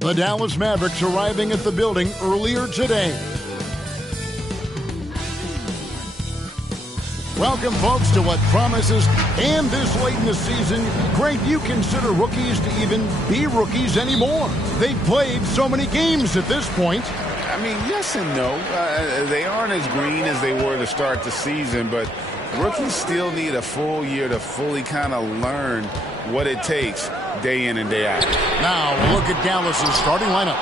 The Dallas Mavericks arriving at the building earlier today. Welcome, folks, to what promises, and this late in the season, great you consider rookies to even be rookies anymore. They've played so many games at this point. I mean, yes and no. They aren't as green as they were to start the season, but rookies still need a full year to fully kind of learn what it takes day in and day out. Now, we'll look at Dallas's starting lineup.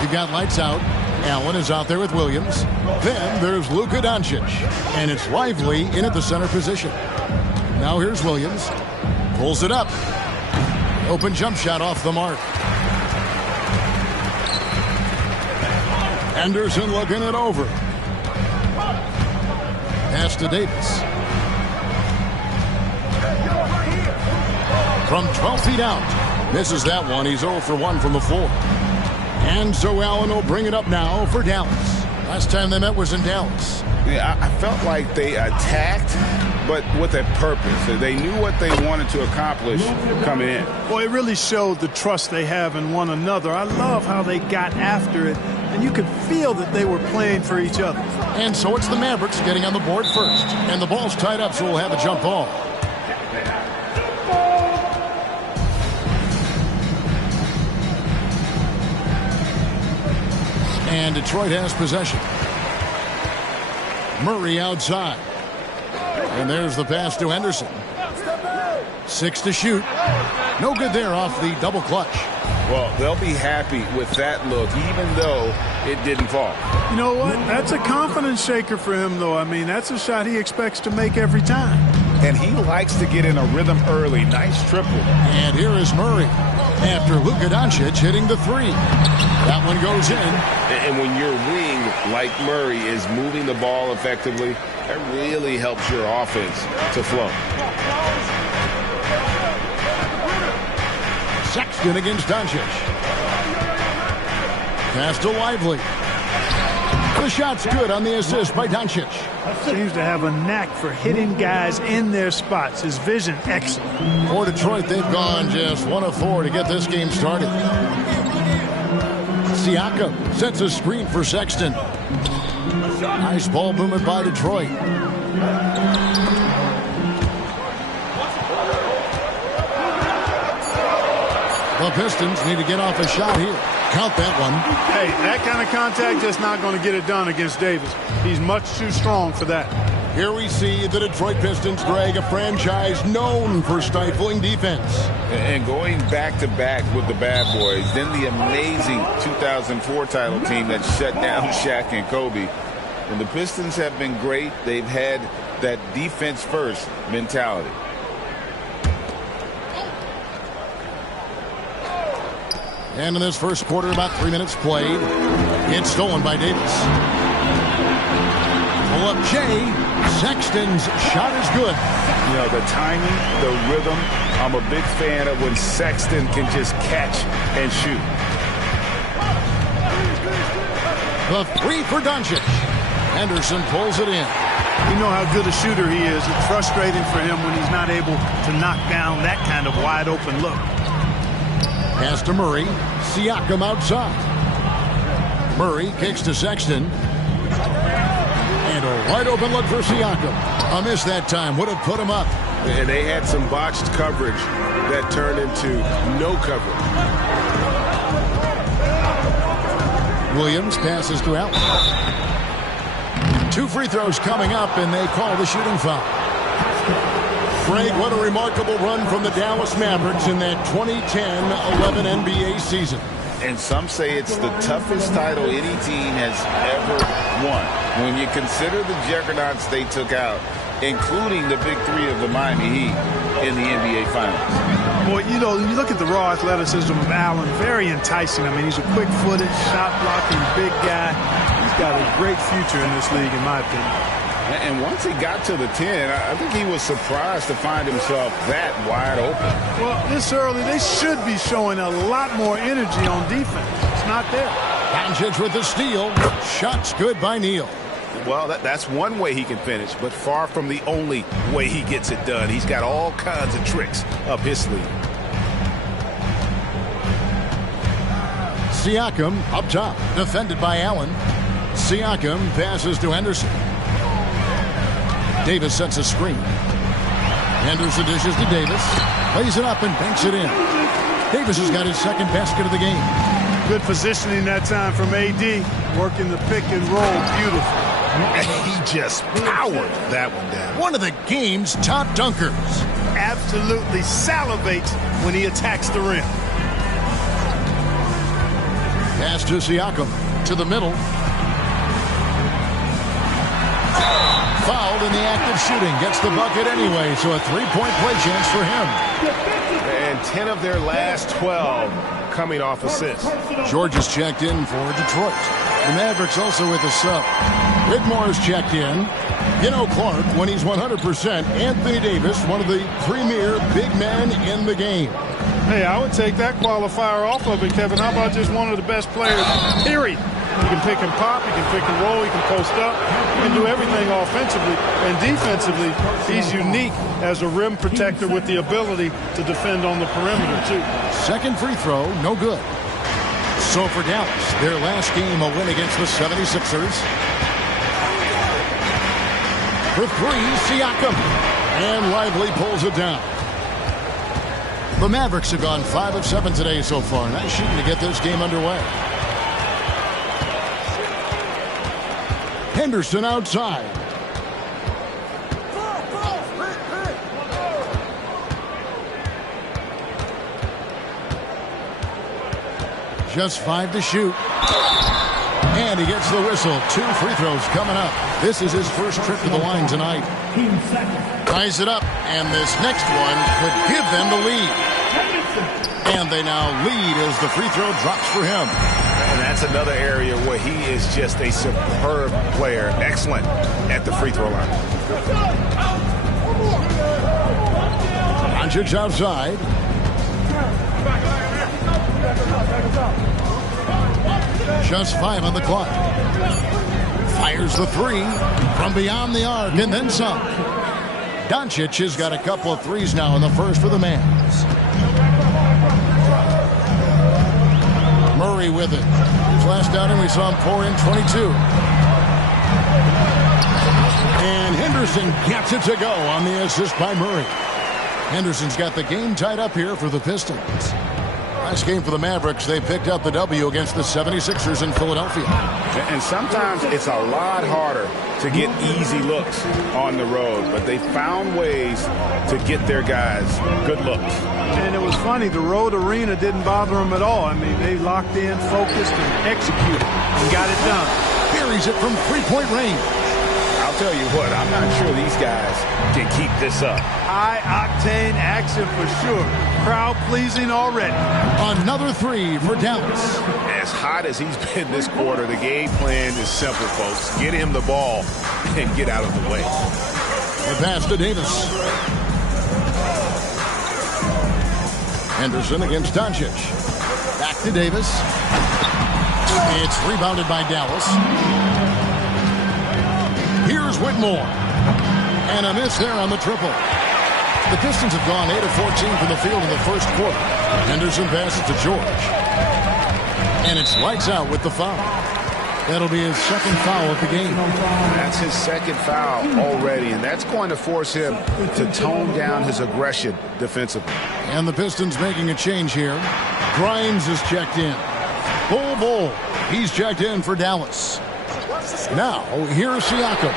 You've got lights out. Allen is out there with Williams. Then there's Luka Doncic. And it's Lively in at the center position. Now here's Williams. Pulls it up. Open jump shot off the mark. Anderson looking it over. Pass to Davis. From 12 feet out. Misses that one. He's 0 for 1 from the floor. And so Allen will bring it up now for Dallas. Last time they met was in Dallas. Yeah, I felt like they attacked, but with a purpose. They knew what they wanted to accomplish coming in. Well, it really showed the trust they have in one another. I love how they got after it, and you could feel that they were playing for each other. And so it's the Mavericks getting on the board first. And the ball's tied up, so we'll have a jump ball. And Detroit has possession. Murray outside. And there's the pass to Henderson. 6 to shoot. No good there off the double clutch. Well, they'll be happy with that look, even though it didn't fall. You know what? That's a confidence shaker for him, though. I mean, that's a shot he expects to make every time. And he likes to get in a rhythm early. Nice triple. And here is Murray after Luka Doncic hitting the three. That one goes in. And when your wing, like Murray, is moving the ball effectively, that really helps your offense to flow. Sexton against Doncic. Pass to Lively. The shot's good on the assist by Doncic. Seems to have a knack for hitting guys in their spots. His vision excellent. For Detroit, they've gone just 1 of 4 to get this game started. Siakam sets a screen for Sexton. Nice ball movement by Detroit. The Pistons need to get off a shot here. Count that one. Hey, that kind of contact just not going to get it done against Davis. He's much too strong for that. Here we see the Detroit Pistons, Greg, a franchise known for stifling defense. And going back-to-back with the bad boys, then the amazing 2004 title team that shut down Shaq and Kobe. And the Pistons have been great. They've had that defense-first mentality. And in this first quarter, about 3 minutes played. It's stolen by Davis. Pull up Jay. Sexton's shot is good. You know, the timing, the rhythm. I'm a big fan of when Sexton can just catch and shoot. The three for Doncic. Henderson pulls it in. You know how good a shooter he is. It's frustrating for him when he's not able to knock down that kind of wide open look. Pass to Murray. Siakam outside. Murray kicks to Sexton. And a wide open look for Siakam. A miss that time. Would have put him up. And they had some botched coverage that turned into no coverage. Williams passes to Allen. 2 free throws coming up, and they call the shooting foul. Greg, what a remarkable run from the Dallas Mavericks in that 2010-11 NBA season. And some say it's the toughest title any team has ever won. When you consider the juggernauts they took out, including the big three of the Miami Heat in the NBA Finals. Well, you know, you look at the raw athleticism of Allen, very enticing. I mean, he's a quick-footed, shot-blocking, big guy. He's got a great future in this league, in my opinion. And once he got to the 10, I think he was surprised to find himself that wide open. Well, this early, they should be showing a lot more energy on defense. It's not there. Doncic with the steal. Shots good by Neal. Well, that's one way he can finish, but far from the only way he gets it done. He's got all kinds of tricks up his sleeve. Siakam up top, defended by Allen. Siakam passes to Henderson. Davis sets a screen. Henderson dishes to Davis. Plays it up and banks it in. Davis has got his second basket of the game. Good positioning that time from AD. Working the pick and roll. Beautiful. He just powered that one down. One of the game's top dunkers. Absolutely salivates when he attacks the rim. Pass to Siakam. To the middle. Fouled in the act of shooting. Gets the bucket anyway, so a three-point play chance for him. And 10 of their last 12 coming off assists. George is checked in for Detroit. The Mavericks also with a sub. Whitmore is checked in. Clark, when he's 100%. Anthony Davis, one of the premier big men in the game. Hey, I would take that qualifier off of it, Kevin. How about just one of the best players, period? He can pick and pop, he can pick and roll, he can post up, he can do everything offensively. And defensively, he's unique as a rim protector with the ability to defend on the perimeter, too. Second free throw, no good. So for Dallas, their last game, a win against the 76ers. For three, Siakam. And Lively pulls it down. The Mavericks have gone 5 of 7 today so far. Nice shooting to get this game underway. Henderson outside. Just 5 to shoot. And he gets the whistle. 2 free throws coming up. This is his first trip to the line tonight. Ties it up, and this next one could give them the lead. And they now lead as the free throw drops for him. And that's another area where he is just a superb player. Excellent at the free throw line. Doncic outside. Just 5 on the clock. Fires the 3 from beyond the arc and then some. Doncic has got a couple of threes now in the first for the Mavs. Murray with it. His last outing we saw him pour in 22. And Henderson gets it to go on the assist by Murray. Henderson's got the game tied up here for the Pistons. Last game for the Mavericks, they picked up the W against the 76ers in Philadelphia. And sometimes it's a lot harder to get easy looks on the road, but they found ways to get their guys good looks. And it was funny, the road arena didn't bother them at all. I mean, they locked in, focused, and executed, and got it done. Buries it from three-point range. I'll tell you what, I'm not sure these guys can keep this up. High-octane action for sure. Crowd-pleasing already. Another 3 for Dallas. As hot as he's been this quarter, the game plan is simple, folks. Get him the ball and get out of the way. The pass to Davis. Henderson against Doncic. Back to Davis. It's rebounded by Dallas. Here's Whitmore. And a miss there on the triple. The Pistons have gone 8 of 14 from the field in the first quarter. Henderson passes to George. And it's lights out with the foul. That'll be his second foul of the game. That's his second foul already, and that's going to force him to tone down his aggression defensively. And the Pistons making a change here. Grimes is checked in. Bull. He's checked in for Dallas. Now, here's Siakam.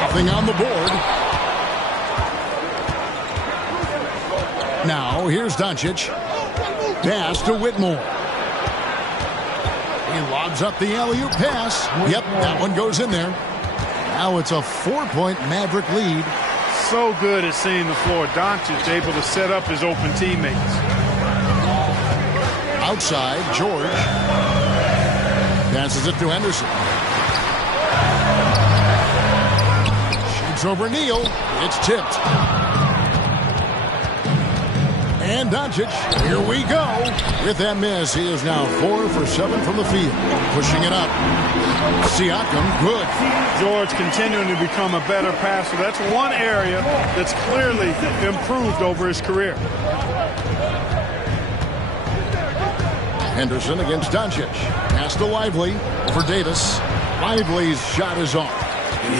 Nothing on the board. Now, here's Doncic. Pass to Whitmore. He lobs up the alley-oop pass. Yep, that one goes in there. Now it's a 4-point Maverick lead. So good at seeing the floor. Doncic able to set up his open teammates. Outside, George. Passes it to Henderson. Shoots over Neal. It's tipped. And Doncic, here we go. With that miss, he is now 4 for 7 from the field. Pushing it up. Siakam, good. George continuing to become a better passer. That's one area that's clearly improved over his career. Henderson against Doncic. Pass to Lively for Davis. Lively's shot is off.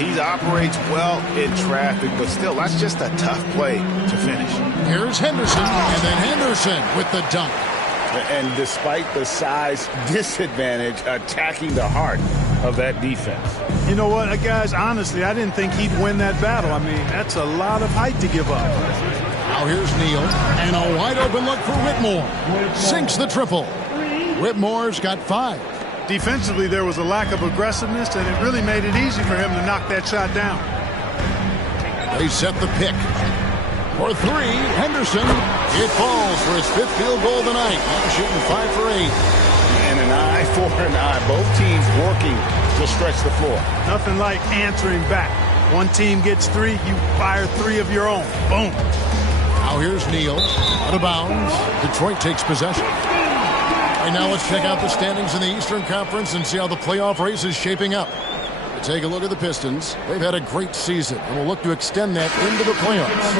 He operates well in traffic, but still, that's just a tough play to finish. Here's Henderson, and then Henderson with the dunk. And despite the size disadvantage, attacking the heart of that defense. You know what, guys, honestly, I didn't think he'd win that battle. I mean, that's a lot of height to give up. Now here's Neal, and a wide open look for Whitmore. Sinks the triple. Whitmore's got 5. Defensively, there was a lack of aggressiveness, and it really made it easy for him to knock that shot down. They set the pick. For 3, Henderson. It falls for his 5th field goal of the night. Now shooting 5 for 8. And an eye for an eye. Both teams working to stretch the floor. Nothing like answering back. One team gets 3, you fire 3 of your own. Boom. Now here's Neal. Out of bounds. Detroit takes possession. And now let's check out the standings in the Eastern Conference and see how the playoff race is shaping up. Take a look at the Pistons. They've had a great season, and will look to extend that into the playoffs.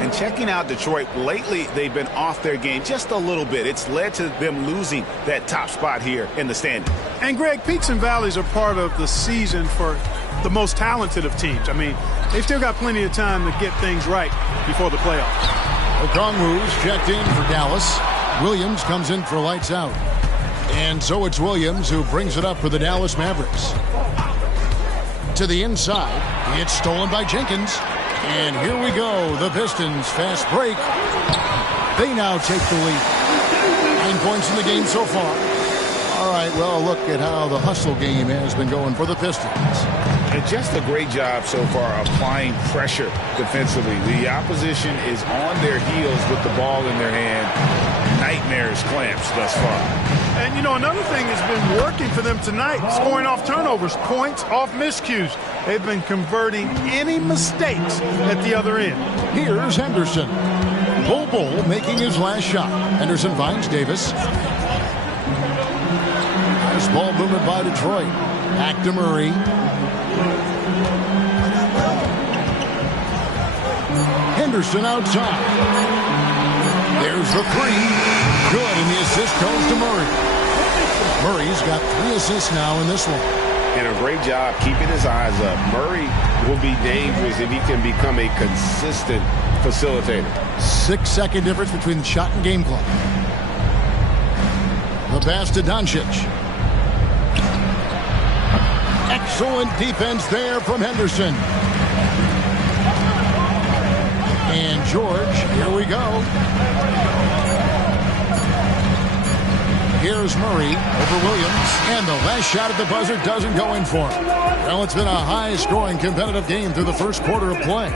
And checking out Detroit, lately they've been off their game just a little bit. It's led to them losing that top spot here in the standings. And, Greg, peaks and valleys are part of the season for the most talented of teams. I mean, they've still got plenty of time to get things right before the playoffs. Okongwu's checked in for Dallas. Williams comes in for lights out. And so it's Williams who brings it up for the Dallas Mavericks. To the inside. It's stolen by Jenkins. And here we go. The Pistons fast break. They now take the lead. 9 points in the game so far. All right, well, look at how the hustle game has been going for the Pistons. And just a great job so far applying pressure defensively. The opposition is on their heels with the ball in their hand. Nightmares clamps thus far. And, you know, another thing has been working for them tonight, scoring off turnovers, points off miscues. They've been converting any mistakes at the other end. Here's Henderson. Bull making his last shot. Henderson finds Davis. Nice ball movement by Detroit. Back to Murray. Henderson outside. There's the 3. Good, and the assist goes to Murray. Murray's got 3 assists now in this one. And a great job keeping his eyes up. Murray will be dangerous if he can become a consistent facilitator. 6-second difference between the shot and game clock. The pass to Doncic. Excellent defense there from Henderson. And George, here we go. Here's Murray over Williams. And the last shot at the buzzer doesn't go in for him. Well, it's been a high-scoring competitive game through the first quarter of play.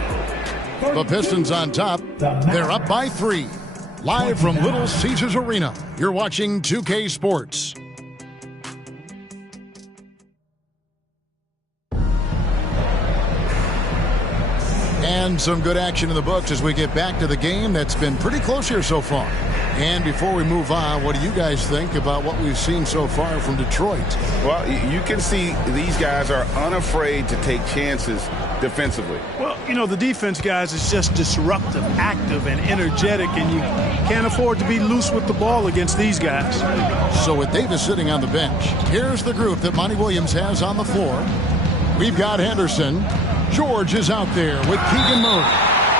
The Pistons on top. They're up by 3. Live from Little Caesars Arena, you're watching 2K Sports. And some good action in the books as we get back to the game that's been pretty close here so far. And before we move on, what do you guys think about what we've seen so far from Detroit? Well, you can see these guys are unafraid to take chances defensively. Well, you know, the defense, guys, is just disruptive, active, and energetic, and you can't afford to be loose with the ball against these guys. So with Davis sitting on the bench, here's the group that Monty Williams has on the floor. We've got Henderson. George is out there with Keegan Murray.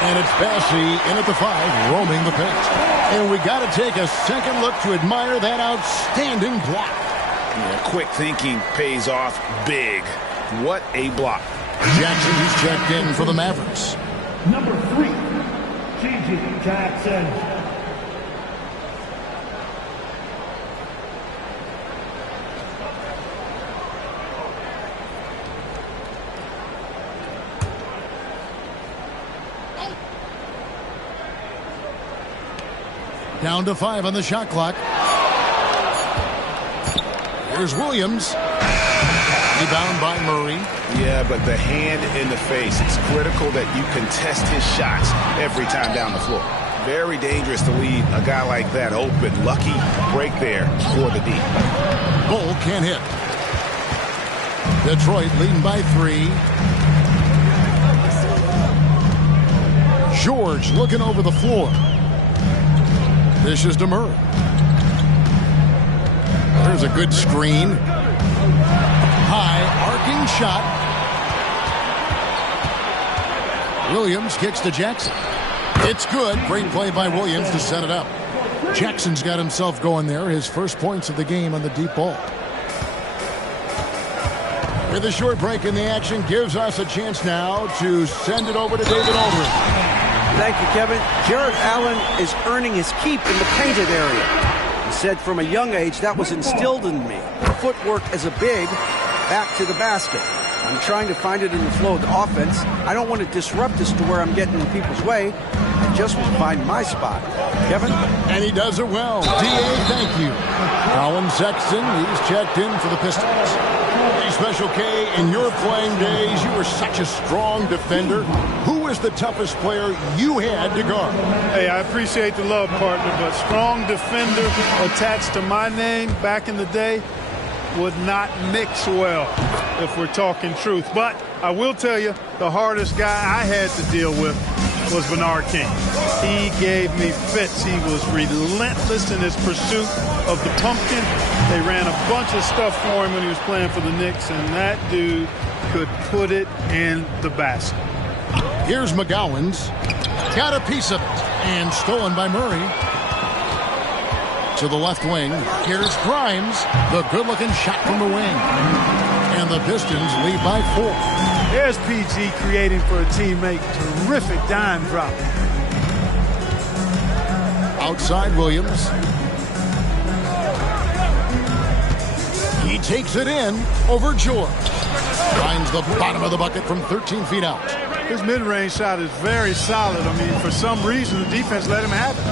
And it's Bassey in at the 5, roaming the paint. And we got to take a second look to admire that outstanding block. Yeah, quick thinking pays off big. What a block. Jackson, who's checked in for the Mavericks. Number 3, J.J. Jackson. Down to 5 on the shot clock. Here's Williams. Rebound by Murray. Yeah, but the hand in the face. It's critical that you contest his shots every time down the floor. Very dangerous to leave a guy like that open. Lucky break there for the D. Bull can't hit. Detroit leading by 3. George looking over the floor. This is to Murray. There's a good screen. High arcing shot. Williams kicks to Jackson. It's good. Great play by Williams to set it up. Jackson's got himself going there. His first points of the game on the deep ball. With a short break in the action, gives us a chance now to send it over to David Aldridge. Thank you, Kevin. Jared Allen is earning his keep in the painted area. He said from a young age that was instilled in me. Footwork as a big, back to the basket. I'm trying to find it in the flow of the offense. I don't want to disrupt this to where I'm getting in people's way. I just want to find my spot. Kevin? And he does it well. D.A., thank you. Colin Sexton, he's checked in for the Pistons. Hey, Special K, in your playing days, you were such a strong defender. Who was the toughest player you had to guard? Hey, I appreciate the love, partner, but strong defender attached to my name back in the day would not mix well, if we're talking truth. But I will tell you, the hardest guy I had to deal with was Bernard King. He gave me fits. He was relentless in his pursuit of the pumpkin. They ran a bunch of stuff for him when he was playing for the Knicks, and that dude could put it in the basket. Here's McGowan's. Got a piece of it. And stolen by Murray. To the left wing. Here's Grimes. The good-looking shot from the wing. And the Pistons lead by 4. There's PG creating for a teammate. Terrific dime drop. Outside Williams. He takes it in over George. Finds the bottom of the bucket from 13 feet out. His mid-range shot is very solid. I mean, for some reason, the defense let him have it.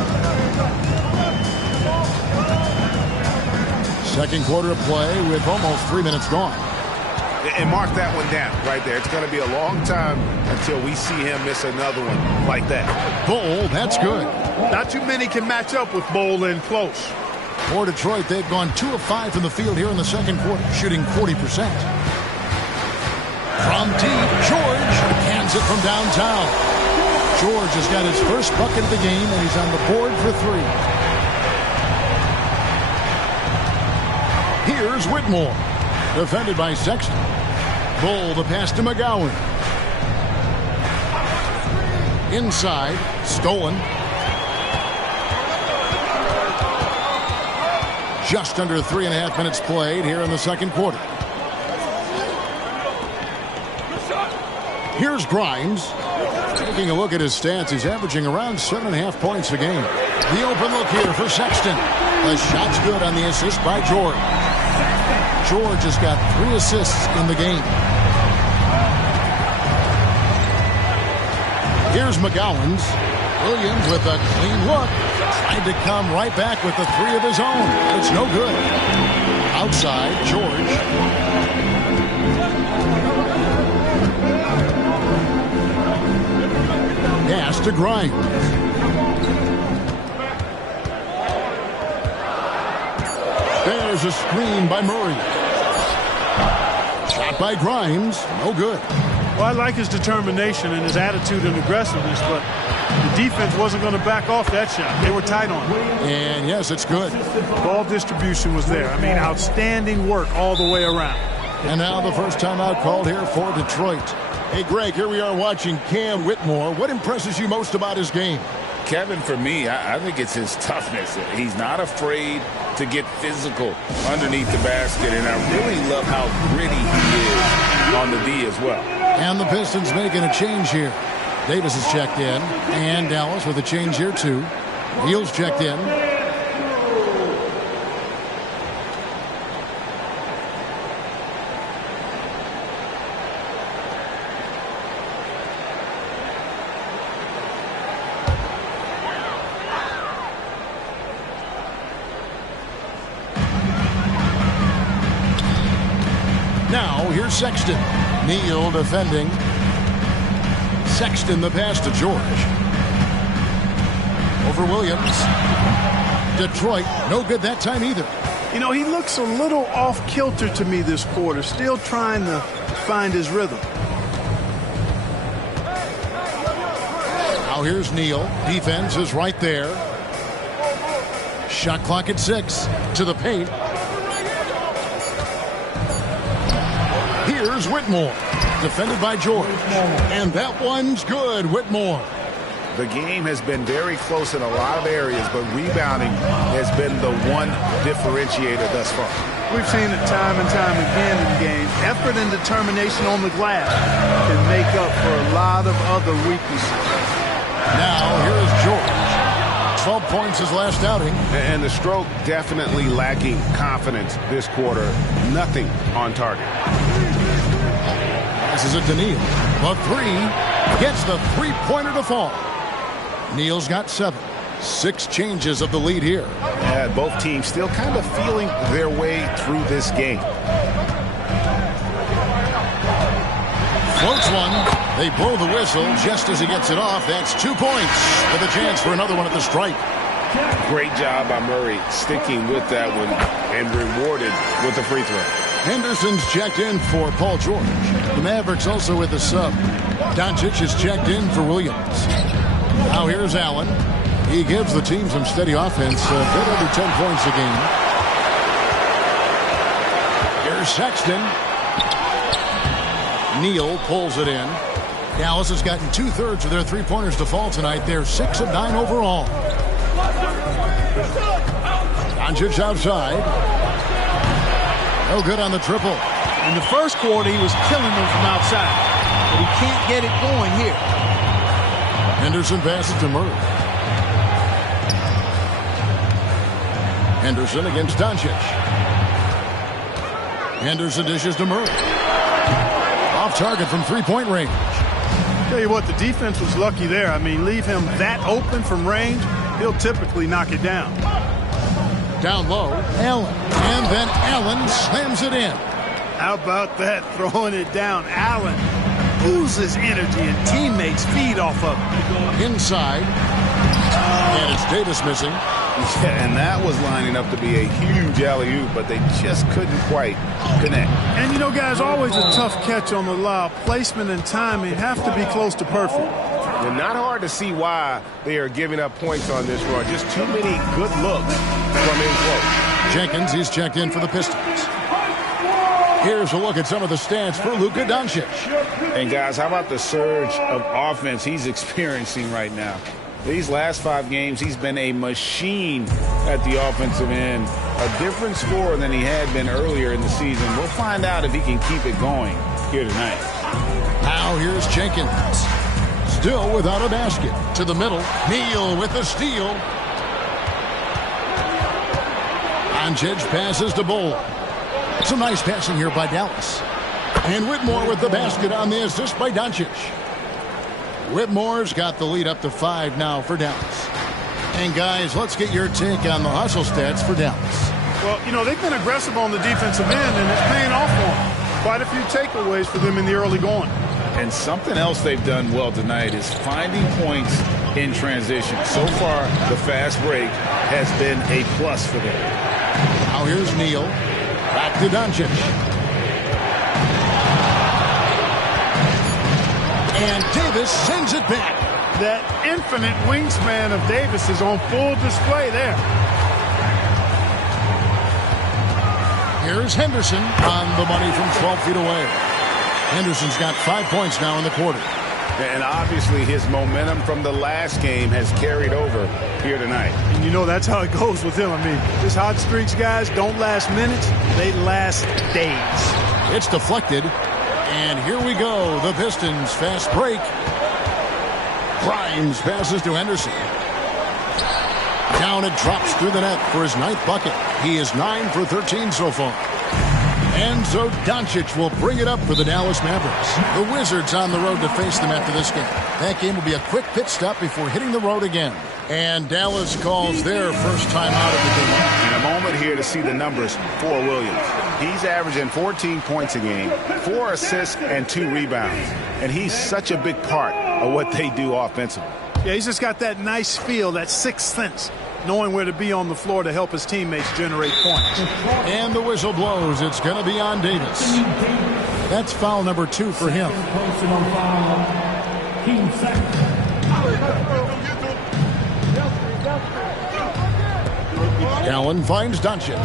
Second quarter of play with almost 3 minutes gone. And mark that one down right there. It's going to be a long time until we see him miss another one like that. Bull, that's good. Not too many can match up with Bull in close. For Detroit, they've gone 2 of 5 from the field here in the second quarter, shooting 40%. From deep, George hands it from downtown. George has got his first bucket of the game, and he's on the board for 3. Here's Whitmore. Defended by Sexton. Bull, the pass to McGowan. Inside, stolen. Just under 3.5 minutes played here in the second quarter. Here's Grimes. Taking a look at his stats, he's averaging around 7.5 points a game. The open look here for Sexton. The shot's good on the assist by George. George has got 3 assists in the game. Here's McGowan's. Williams with a clean look. Tried to come right back with the 3 of his own. It's no good. Outside, George. Pass to Grimes. There's a screen by Murray. Shot by Grimes. No good. Well, I like his determination and his attitude and aggressiveness, but the defense wasn't going to back off that shot. They were tight on it. And yes, it's good. Ball distribution was there. I mean, outstanding work all the way around. And now the first timeout called here for Detroit. Hey, Greg, here we are watching Cam Whitmore. What impresses you most about his game? Kevin, for me, I think it's his toughness. He's not afraid to get physical underneath the basket, and I really love how gritty he is on the D as well. And the Pistons making a change here. Davis is checked in, and Dallas with a change here too. Neal's checked in. Now, here's Sexton. Neal defending. Sexton the pass to George. Over Williams. Detroit, no good that time either. You know, he looks a little off kilter to me this quarter. Still trying to find his rhythm. Now here's Neal. Defense is right there. Shot clock at 6. To the paint. Here's Whitmore, defended by George. And that one's good, Whitmore. The game has been very close in a lot of areas, but rebounding has been the one differentiator thus far. We've seen it time and time again in games. Effort and determination on the glass can make up for a lot of other weaknesses. Now, here is George. 12 points his last outing. And the stroke definitely lacking confidence this quarter. Nothing on target. This is it to Neal. The three gets the three-pointer to fall. Neal's got 7. 6 changes of the lead here. Both teams still kind of feeling their way through this game. Floats one. They blow the whistle just as he gets it off. That's 2 points with a chance for another one at the stripe. Great job by Murray sticking with that one and rewarded with the free throw. Henderson's checked in for Paul George. The Mavericks also with a sub. Doncic is checked in for Williams. Now here's Allen. He gives the team some steady offense, a bit under 10 points a game. Here's Sexton. Neal pulls it in. Dallas has gotten 2/3 of their three-pointers to fall tonight. They're 6 of 9 overall. Doncic outside. No good on the triple. In the first quarter, he was killing them from outside, but he can't get it going here. Henderson passes to Murray. Henderson against Doncic. Henderson dishes to Murray. Off target from three-point range. Tell you what, the defense was lucky there. I mean, leave him that open from range, he'll typically knock it down. Down low, Allen. And then Allen slams it in. How about that, throwing it down? Allen oozes energy and teammates feed off of him. Inside. And it's Davis missing. Yeah, and that was lining up to be a huge alley-oop, but they just couldn't quite connect. And, you know, guys, always a tough catch on the lob. Placement and timing have to be close to perfect. And not hard to see why they are giving up points on this run. Just too many good looks from in close. Jenkins, he's checked in for the Pistons. Here's a look at some of the stats for Luka Doncic. And, guys, how about the surge of offense he's experiencing right now? These last 5 games, he's been a machine at the offensive end. A different scorer than he had been earlier in the season. We'll find out if he can keep it going here tonight. Now here's Jenkins. Still without a basket. To the middle. Neal with the steal. Doncic passes to Bull. Some nice passing here by Dallas. And Whitmore with the basket on the assist by Doncic. Whitmore's got the lead up to 5 now for Dallas. And, guys, let's get your take on the hustle stats for Dallas. Well, you know, they've been aggressive on the defensive end, and it's paying off for them. Quite a few takeaways for them in the early going. And something else they've done well tonight is finding points in transition. So far, the fast break has been a plus for them. Now here's Neal. Back to Doncic. And Davis sends it back. That infinite wingspan of Davis is on full display there. Here's Henderson on the money from 12 feet away. Henderson's got 5 points now in the quarter. And obviously his momentum from the last game has carried over here tonight. And you know that's how it goes with him. I mean, his hot streaks, guys, don't last minutes. They last days. It's deflected. And here we go. The Pistons fast break. Grimes passes to Henderson. Down it drops through the net for his 9th bucket. He is 9 for 13 so far. And so Doncic will bring it up for the Dallas Mavericks. The Wizards on the road to face them after this game. That game will be a quick pit stop before hitting the road again. And Dallas calls their first time out of the game. And a moment here to see the numbers for Williams. He's averaging 14 points a game, 4 assists, and 2 rebounds. And he's such a big part of what they do offensively. Yeah, he's just got that nice feel, that sixth sense, knowing where to be on the floor to help his teammates generate points. And the whistle blows. It's going to be on Davis. That's foul number 2 for him. Allen finds Doncic.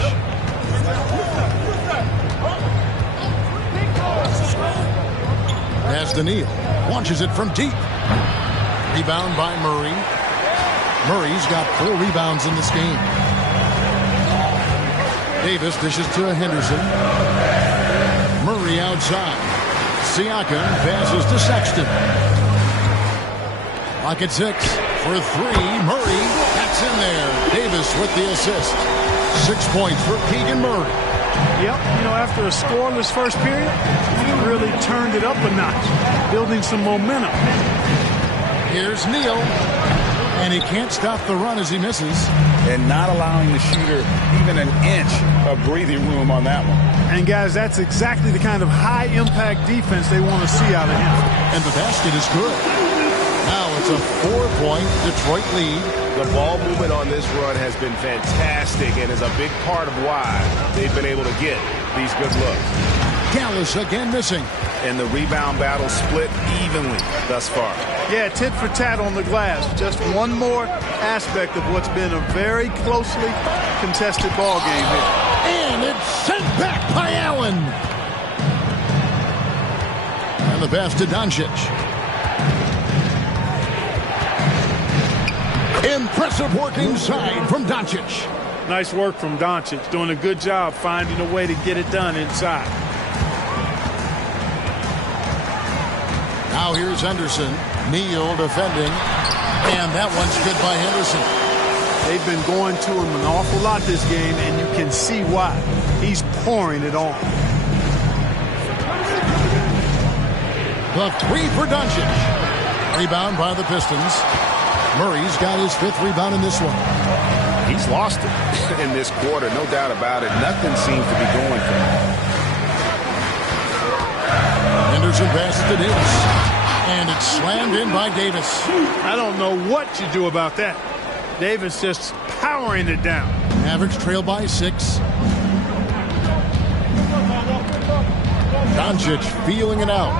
Pass to Neal. Launches it from deep. Rebound by Murray. Murray's got 4 rebounds in this game. Davis dishes to Henderson. Murray outside. Siakam passes to Sexton. Clock at 6 for 3. Murray, that's in there. Davis with the assist. 6 points for Keegan Murray. Yep, after a scoreless first period, he really turned it up a notch, building some momentum. Here's Neal, and he can't stop the run as he misses. And not allowing the shooter even an inch of breathing room on that one. And, guys, that's exactly the kind of high-impact defense they want to see out of him. And the basket is good. Now it's a 4-point Detroit lead. The ball movement on this run has been fantastic and is a big part of why they've been able to get these good looks. Gallus again missing. And the rebound battle split evenly thus far. Yeah, tit for tat on the glass. Just one more aspect of what's been a very closely contested ball game here. And it's sent back by Allen. And the pass to Doncic. Impressive work inside from Doncic. Nice work from Doncic. Doing a good job finding a way to get it done inside. Now here's Henderson. Neal defending. And that one's good by Henderson. They've been going to him an awful lot this game, and you can see why. He's pouring it on. The 3 for Doncic. Rebound by the Pistons. Murray's got his 5th rebound in this one. He's lost it in this quarter, no doubt about it. Nothing seems to be going for him. Henderson passes to Davis. And it's slammed in by Davis. I don't know what you do about that. Davis just powering it down. Mavericks trail by 6. Doncic feeling it out.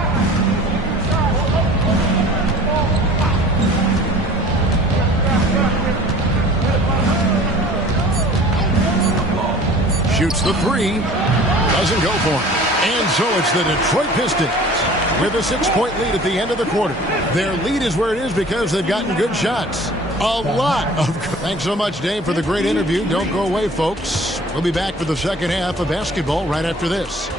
Shoots the 3. Doesn't go for it. And so it's the Detroit Pistons with a 6-point lead at the end of the quarter. Their lead is where it is because they've gotten good shots. A lot of... Thanks so much, Dave, for the great interview. Don't go away, folks. We'll be back for the second half of basketball right after this.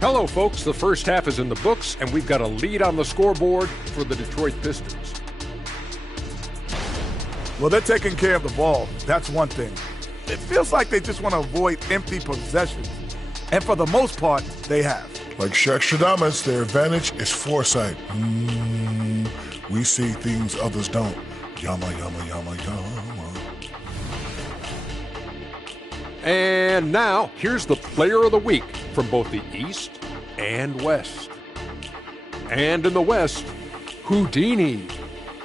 Hello, folks. The first half is in the books, and we've got a lead on the scoreboard for the Detroit Pistons. Well, they're taking care of the ball. That's one thing. It feels like they just want to avoid empty possessions. And for the most part, they have. Like Shaqstradamus, their advantage is foresight. We see things others don't. Yama, yama, yama, yama. And now, here's the player of the week from both the East and West. And in the West, Houdini.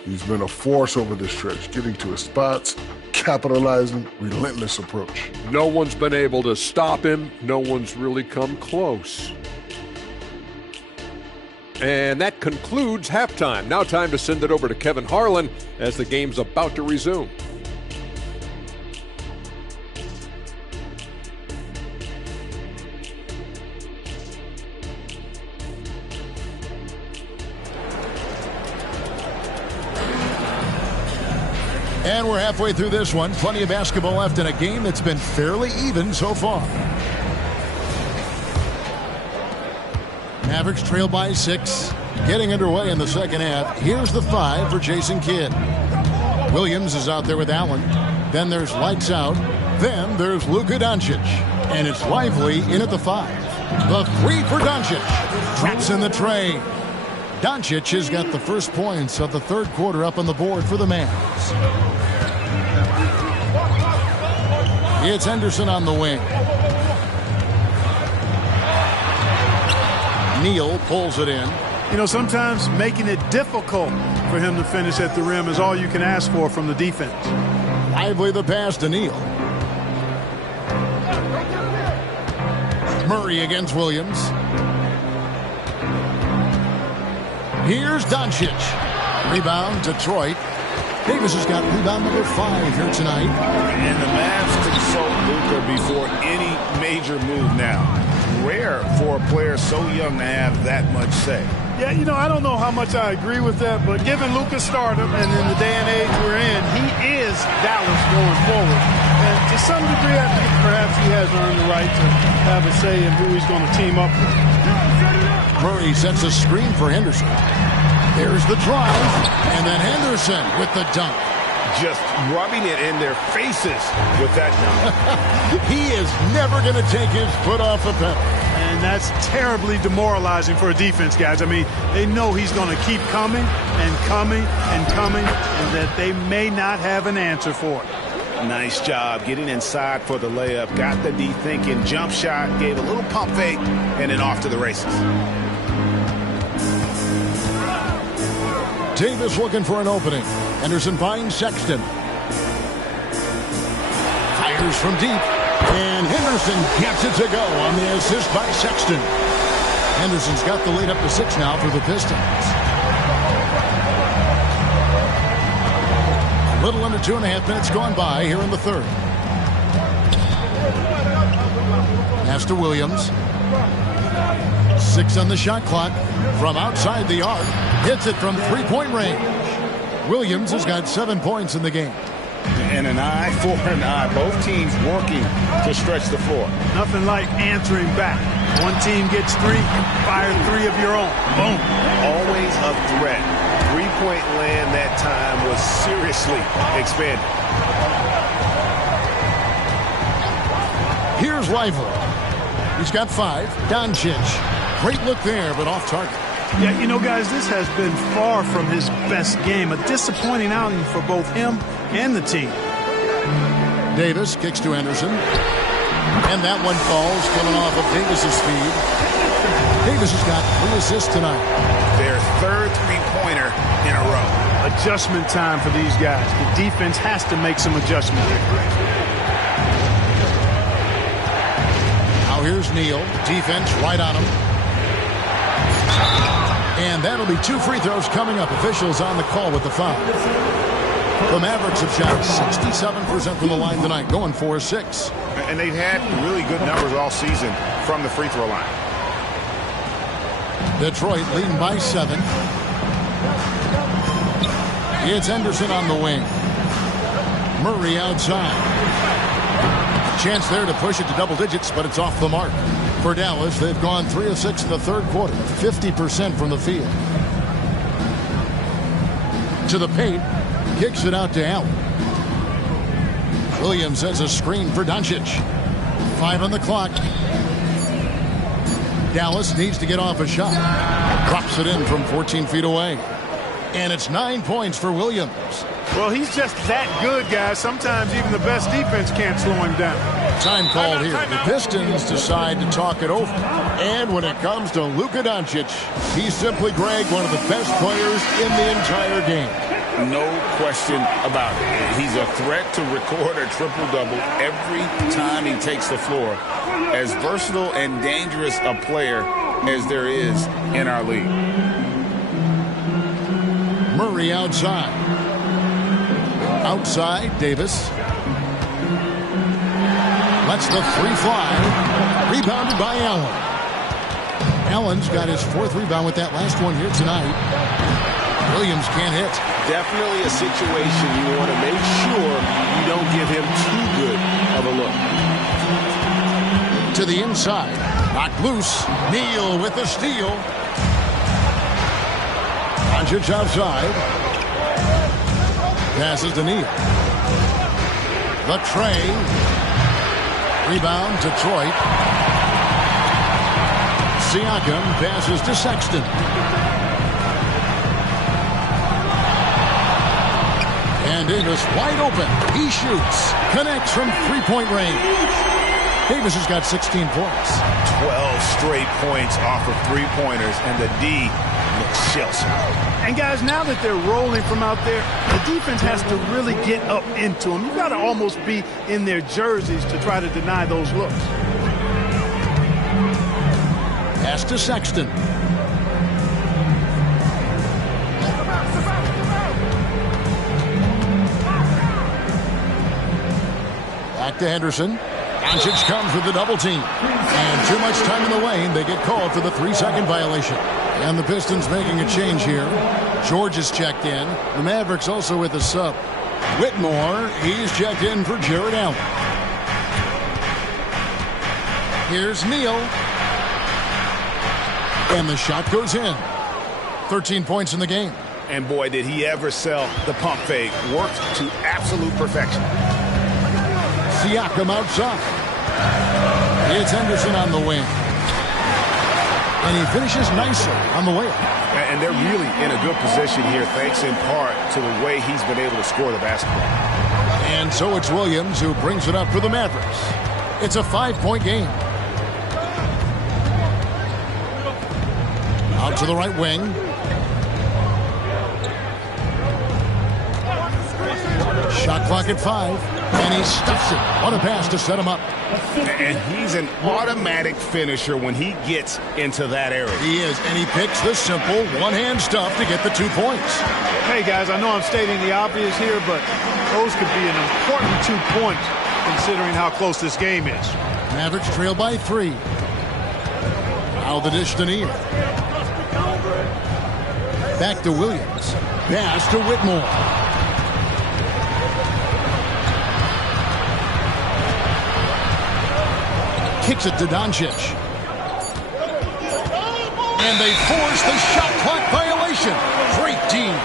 He's been a force over this stretch, getting to his spots, capitalizing, relentless approach. No one's been able to stop him. No one's really come close. And that concludes halftime. Now time to send it over to Kevin Harlan as the game's about to resume. And we're halfway through this one. Plenty of basketball left in a game that's been fairly even so far. Mavericks trail by 6. Getting underway in the second half. Here's the 5 for Jason Kidd. Williams is out there with Allen. Then there's Lights Out. Then there's Luka Doncic. And it's Lively in at the 5. The 3 for Doncic. Traps in the tray. Doncic has got the first points of the third quarter up on the board for the Mavs. It's Henderson on the wing. Neal pulls it in. You know, sometimes making it difficult for him to finish at the rim is all you can ask for from the defense. Lively the pass to Neal. Murray against Williams. Here's Doncic. Rebound, Detroit. Davis has got rebound number 5 here tonight. And the Mavs after before any major move now. Rare for a player so young to have that much say. Yeah, you know, I don't know how much I agree with that, but given Luka's stardom and in the day and age we're in, he is Dallas going forward. And to some degree, I think perhaps he has earned the right to have a say in who he's going to team up with. Murray sets a screen for Henderson. There's the drive, and then Henderson with the dunk. Just rubbing it in their faces with that dunk. He is never going to take his foot off the pedal. And that's terribly demoralizing for a defense, guys. I mean, they know he's going to keep coming and coming and coming, and that they may not have an answer for it. Nice job getting inside for the layup. Got the D thinking. Jump shot, gave a little pump fake, and then off to the races. Davis looking for an opening. Henderson finds Sexton. Fires from deep. And Henderson gets it to go on the assist by Sexton. Henderson's got the lead up to 6 now for the Pistons. A little under 2.5 minutes gone by here in the third. Pass to Williams. 6 on the shot clock. From outside the arc. Hits it from three-point range. Williams has got 7 points in the game. And an eye for an eye. Both teams working to stretch the floor. Nothing like answering back. One team gets 3, fire 3 of your own. Boom. Always a threat. Three-point land that time was seriously expanded. Here's Lively. He's got 5. Doncic. Great look there, but off target. Yeah, you know, guys, this has been far from his best game. A disappointing outing for both him and the team. Davis kicks to Henderson. And that one falls, coming off of Davis's feed. Davis has got 3 assists tonight. Their third three-pointer in a row. Adjustment time for these guys. The defense has to make some adjustments. Now here's Neal. Defense right on him. And that'll be 2 free throws coming up. Officials on the call with the foul. The Mavericks have shot 67% from the line tonight, going 4-6. And they've had really good numbers all season from the free throw line. Detroit leading by 7. It's Henderson on the wing. Murray outside. Chance there to push it to double digits, but it's off the mark. For Dallas, they've gone 3 of 6 in the third quarter, 50% from the field. To the paint, kicks it out to Allen. Williams has a screen for Doncic. 5 on the clock. Dallas needs to get off a shot. Drops it in from 14 feet away. And it's 9 points for Williams. Well, he's just that good, guys. Sometimes even the best defense can't slow him down. Time called here. The Pistons decide to talk it over. And when it comes to Luka Doncic, he's simply, Greg, one of the best players in the entire game. No question about it. He's a threat to record a triple-double every time he takes the floor. As versatile and dangerous a player as there is in our league. Murray outside. Outside, Davis. Lets the 3 fly. Rebounded by Allen. Allen's got his 4th rebound with that last one here tonight. Williams can't hit. Definitely a situation you want to make sure you don't give him too good of a look. To the inside. Knocked loose. Neal with the steal. Doncic outside. Passes to Neal. The tray. Rebound, Detroit. Siakam passes to Sexton. And Davis wide open. He shoots. Connects from three-point range. Davis has got 16 points. 12 straight points off of three-pointers, and the D looks shell-shocked. And guys, now that they're rolling from out there, the defense has to really get up into them. You've got to almost be in their jerseys to try to deny those looks. Pass to Sexton. Back to Henderson. Doncic comes with the double team. And too much time in the lane. They get called for the 3-second violation. And the Pistons making a change here. George is checked in. The Mavericks also with a sub. Whitmore, he's checked in for Jared Allen. Here's Neal. And the shot goes in. 13 points in the game. And boy, did he ever sell the pump fake. Worked to absolute perfection. Siakam outside. It's Henderson on the wing. And he finishes nicely on the way. And they're really in a good position here, thanks in part to the way he's been able to score the basketball. And so it's Williams who brings it up for the Mavericks. It's a 5-point game. Out to the right wing. Shot clock at 5. And he stuffs it. What a pass to set him up. And he's an automatic finisher when he gets into that area. He is, and he picks the simple one-hand stuff to get the 2 points. Hey, guys, I know I'm stating the obvious here, but those could be an important 2 points considering how close this game is. Mavericks trail by 3. Now the dish to Neal. Back to Williams. Pass to Whitmore. Kicks it to Doncic. And they force the shot clock violation. Great team.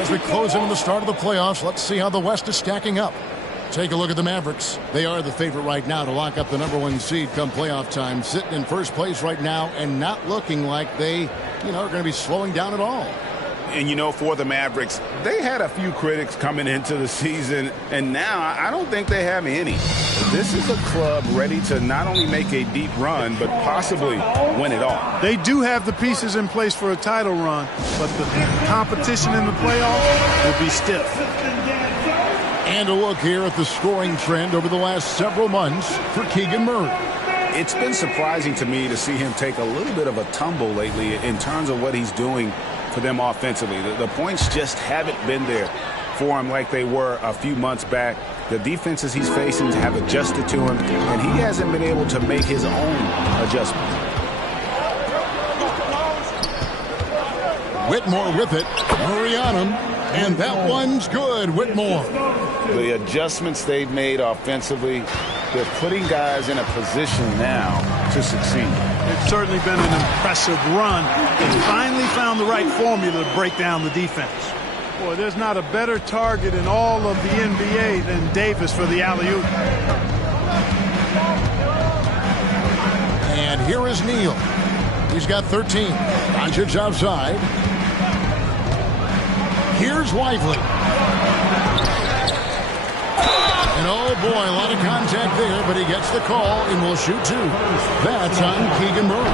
As we close in on the start of the playoffs, let's see how the West is stacking up. Take a look at the Mavericks. They are the favorite right now to lock up the #1 seed come playoff time. Sitting in first place right now and not looking like they, are going to be slowing down at all. And, for the Mavericks, they had a few critics coming into the season, and now I don't think they have any. This is a club ready to not only make a deep run, but possibly win it all. They do have the pieces in place for a title run, but the competition in the playoffs will be stiff. And a look here at the scoring trend over the last several months for Keegan Murray. It's been surprising to me to see him take a little bit of a tumble lately in terms of what he's doing for them offensively. The points just haven't been there for him like they were a few months back. The defenses he's facing have adjusted to him, and he hasn't been able to make his own adjustments. Whitmore with it. Murray on him. And that one's good, Whitmore. The adjustments they've made offensively, they're putting guys in a position now to succeed. It's certainly been an impressive run. They finally found the right formula to break down the defense. Boy, there's not a better target in all of the NBA than Davis for the alley-oop. And here is Neal. He's got 13. Doncic outside. Here's Lively. And oh boy, a lot of contact there, but he gets the call and will shoot 2. That's on Keegan Murray.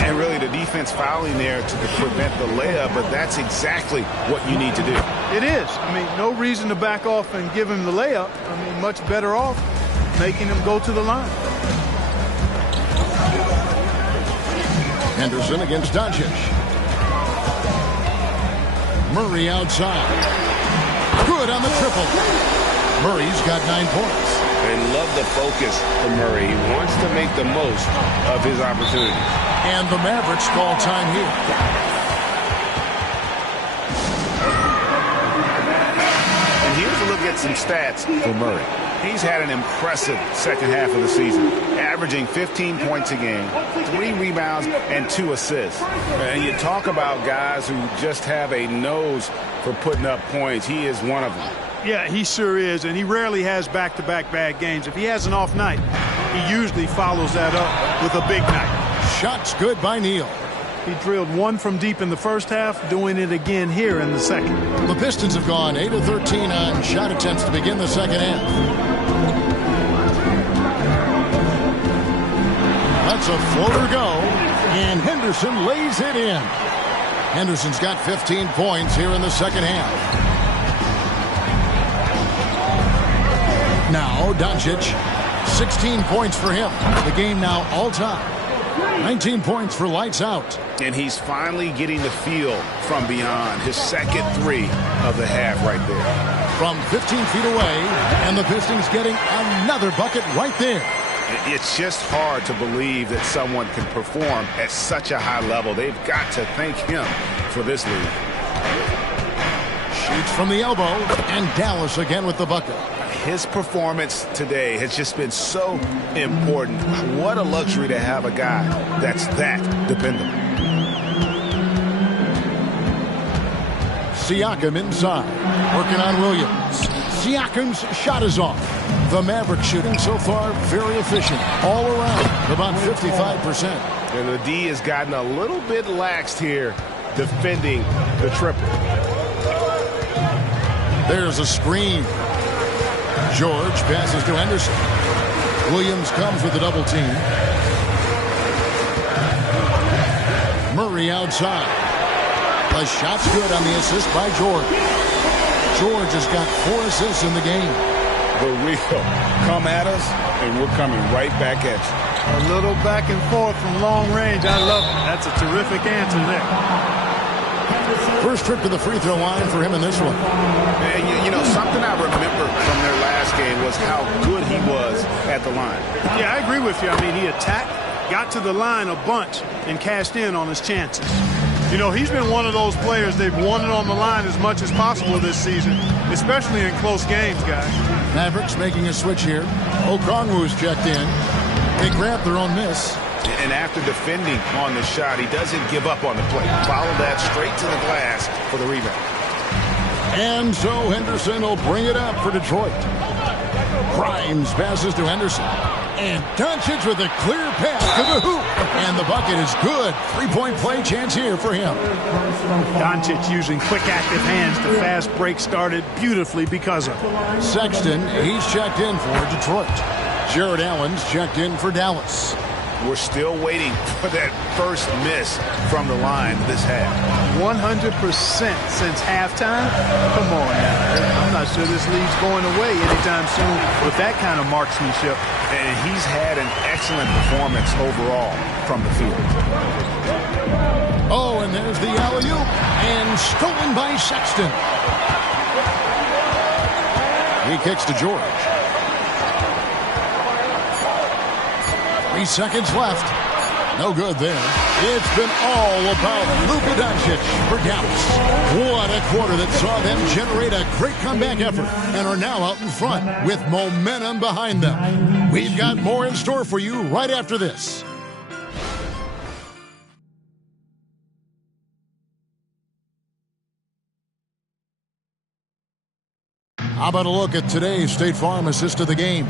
And really the defense fouling there to prevent the layup, but that's exactly what you need to do. It is. No reason to back off and give him the layup. Much better off making him go to the line. Henderson against Doncic. Murray outside. Good on the triple. Murray's got 9 points. And love the focus from Murray. He wants to make the most of his opportunity. And the Mavericks call time here. And here's a look at some stats for Murray. He's had an impressive second half of the season, averaging 15 points a game, 3 rebounds, and 2 assists. And you talk about guys who just have a nose for putting up points. He is one of them. Yeah, he sure is, and he rarely has back-to-back bad games. If he has an off night, he usually follows that up with a big night. Shots good by Neal. He drilled 1 from deep in the first half, doing it again here in the second. The Pistons have gone 8 of 13 on shot attempts to begin the second half. That's a floater go, and Henderson lays it in. Henderson's got 15 points here in the second half. Now Doncic, 16 points for him. The game now all-time. 19 points for lights out. And he's finally getting the feel from beyond. His second 3 of the half right there. from 15 feet away, and the Pistons getting another bucket right there. It's just hard to believe that someone can perform at such a high level. They've got to thank him for this lead. Shoots from the elbow, and Dallas again with the bucket. His performance today has just been so important. What a luxury to have a guy that's that dependable. Siakam inside, working on Williams. Siakam's shot is off. The Mavericks shooting so far very efficient all around, about 55%. And the D has gotten a little bit laxed here defending the triple. There's a screen. George passes to Henderson. Williams comes with a double team. Murray outside. The shot's good on the assist by George. George has got 4 assists in the game. The real come at us, and we're coming right back at you. A little back and forth from long range. I love it. That's a terrific answer there. First trip to the free throw line for him in this one. And you know, something I remember from their last game was how good he was at the line. Yeah, I agree with you. I mean, he attacked, got to the line a bunch, and cashed in on his chances. You know, he's been one of those players they've wanted on the line as much as possible this season, especially in close games, guys. Mavericks making a switch here. Okongwu's checked in. They grab their own miss. And after defending on the shot, he doesn't give up on the play. Follow that straight to the glass for the rebound. And so Henderson will bring it up for Detroit. Grimes passes to Henderson. And Doncic with a clear pass to the hoop. And the bucket is good. 3-point play chance here for him. Doncic using quick, active hands. The fast break started beautifully because of it. Sexton, he's checked in for Detroit. Jared Allen's checked in for Dallas. We're still waiting for that first miss from the line this half. 100% since halftime? Come on now. I'm not sure this lead's going away anytime soon with that kind of marksmanship. And he's had an excellent performance overall from the field. Oh, and there's the alley-oop. And stolen by Sexton. He kicks to George. 3 seconds left. No good there. It's been all about Luka Doncic for Dallas. What a quarter that saw them generate a great comeback effort and are now out in front with momentum behind them. We've got more in store for you right after this. How about a look at today's State Farm assist of the game?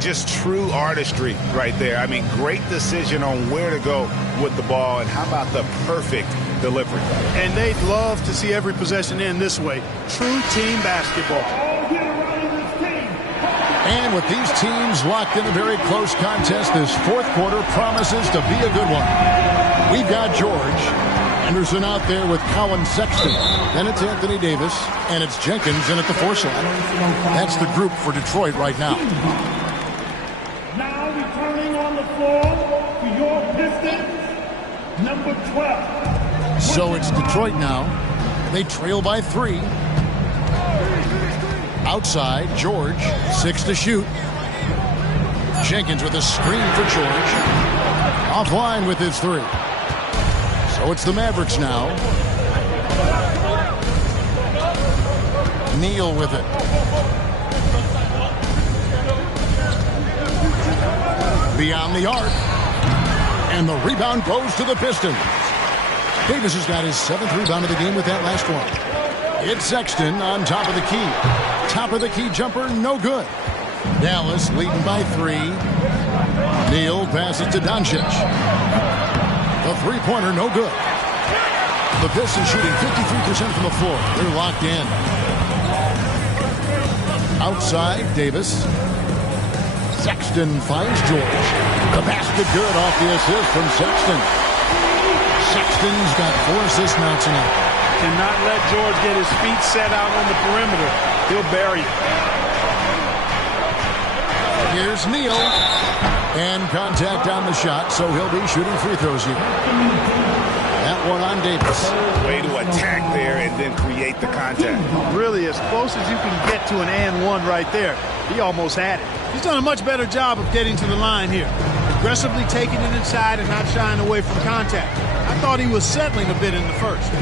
Just true artistry right there. I mean, great decision on where to go with the ball, and how about the perfect delivery. And they'd love to see every possession end this way. True team basketball. And with these teams locked in a very close contest, this fourth quarter promises to be a good one. We've got George. Henderson out there with Colin Sexton. Then it's Anthony Davis, and it's Jenkins in at the 4 slot. That's the group for Detroit right now. Now returning on the floor for your Pistons, number 12. So it's Detroit now. They trail by 3. Outside, George, 6 to shoot. Jenkins with a screen for George. Offline with his 3. So it's the Mavericks now. Neal with it. Beyond the arc. And the rebound goes to the Pistons. Davis has got his 7th rebound of the game with that last one. It's Sexton on top of the key. Top of the key jumper, no good. Dallas leading by 3. Neal passes to Doncic. The three-pointer, no good. The Pistons shooting 53% from the floor. They're locked in. Outside, Davis. Sexton finds George. The basket good off the assist from Sexton. Sexton's got 4 assists now tonight. Cannot let George get his feet set out on the perimeter. He'll bury it. Here's Neal. And contact on the shot, so he'll be shooting free throws here. That one on Davis. Way to attack there and then create the contact. Really as close as you can get to an and one right there. He almost had it. He's done a much better job of getting to the line here. Aggressively taking it inside and not shying away from contact. I thought he was settling a bit in the first.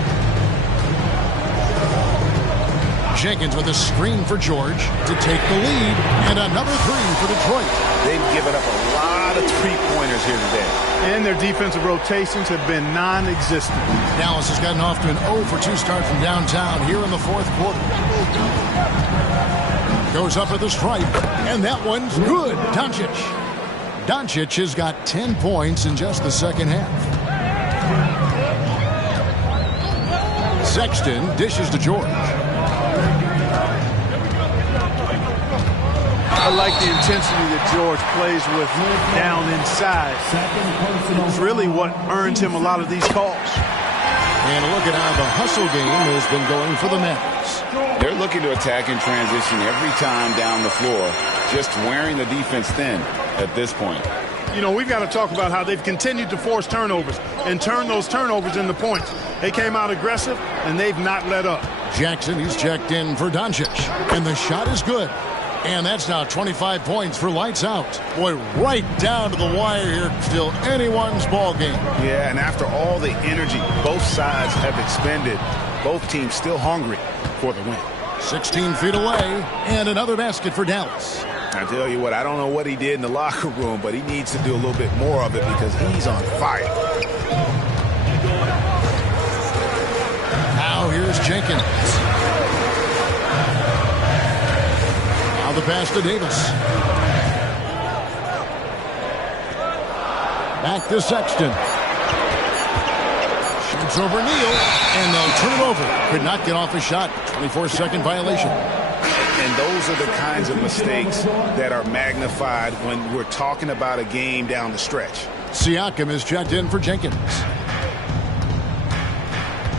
Jenkins with a screen for George to take the lead, and another three for Detroit. They've given up a lot of three-pointers here today. And their defensive rotations have been non-existent. Dallas has gotten off to an 0 for 2 start from downtown here in the fourth quarter. Goes up at the stripe, and that one's good. Doncic has got 10 points in just the second half. Sexton dishes to George. I like the intensity that George plays with down inside. It's really what earns him a lot of these calls. And look at how the hustle game has been going for the Mavericks. They're looking to attack in transition every time down the floor, just wearing the defense thin at this point. You know, we've got to talk about how they've continued to force turnovers and turn those turnovers into points. They came out aggressive, and they've not let up. Jackson, he's checked in for Doncic, and the shot is good. And that's now 25 points for lights out. Boy, right down to the wire here. Still anyone's ball game. Yeah, and after all the energy both sides have expended, both teams still hungry for the win. 16 feet away, and another basket for Dallas. I tell you what, I don't know what he did in the locker room, but he needs to do a little bit more of it because he's on fire. Now here's Jenkins. The pass to Davis. Back to Sexton. Shoots over Neal, and they'll turn it over. Could not get off a shot. 24-second violation. And those are the kinds of mistakes that are magnified when we're talking about a game down the stretch. Siakam is checked in for Jenkins.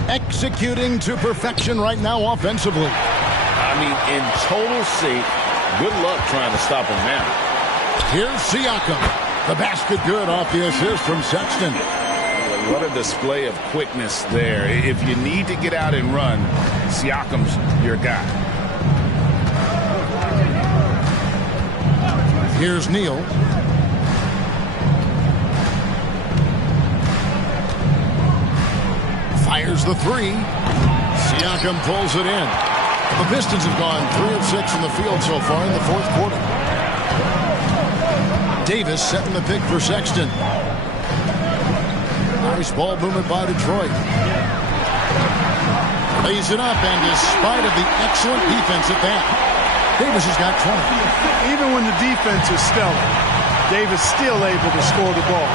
Executing to perfection right now offensively. I mean, in total sync. Good luck trying to stop him now. Here's Siakam. The basket good off the assist from Sexton. What a display of quickness there. If you need to get out and run, Siakam's your guy. Here's Neal. Fires the three. Siakam pulls it in. The Pistons have gone 3 of 6 from the field so far in the fourth quarter. Davis setting the pick for Sexton. Nice ball movement by Detroit. Lays it up, and despite of the excellent defense at that, Davis has got 20. Even when the defense is stellar, Davis still able to score the ball.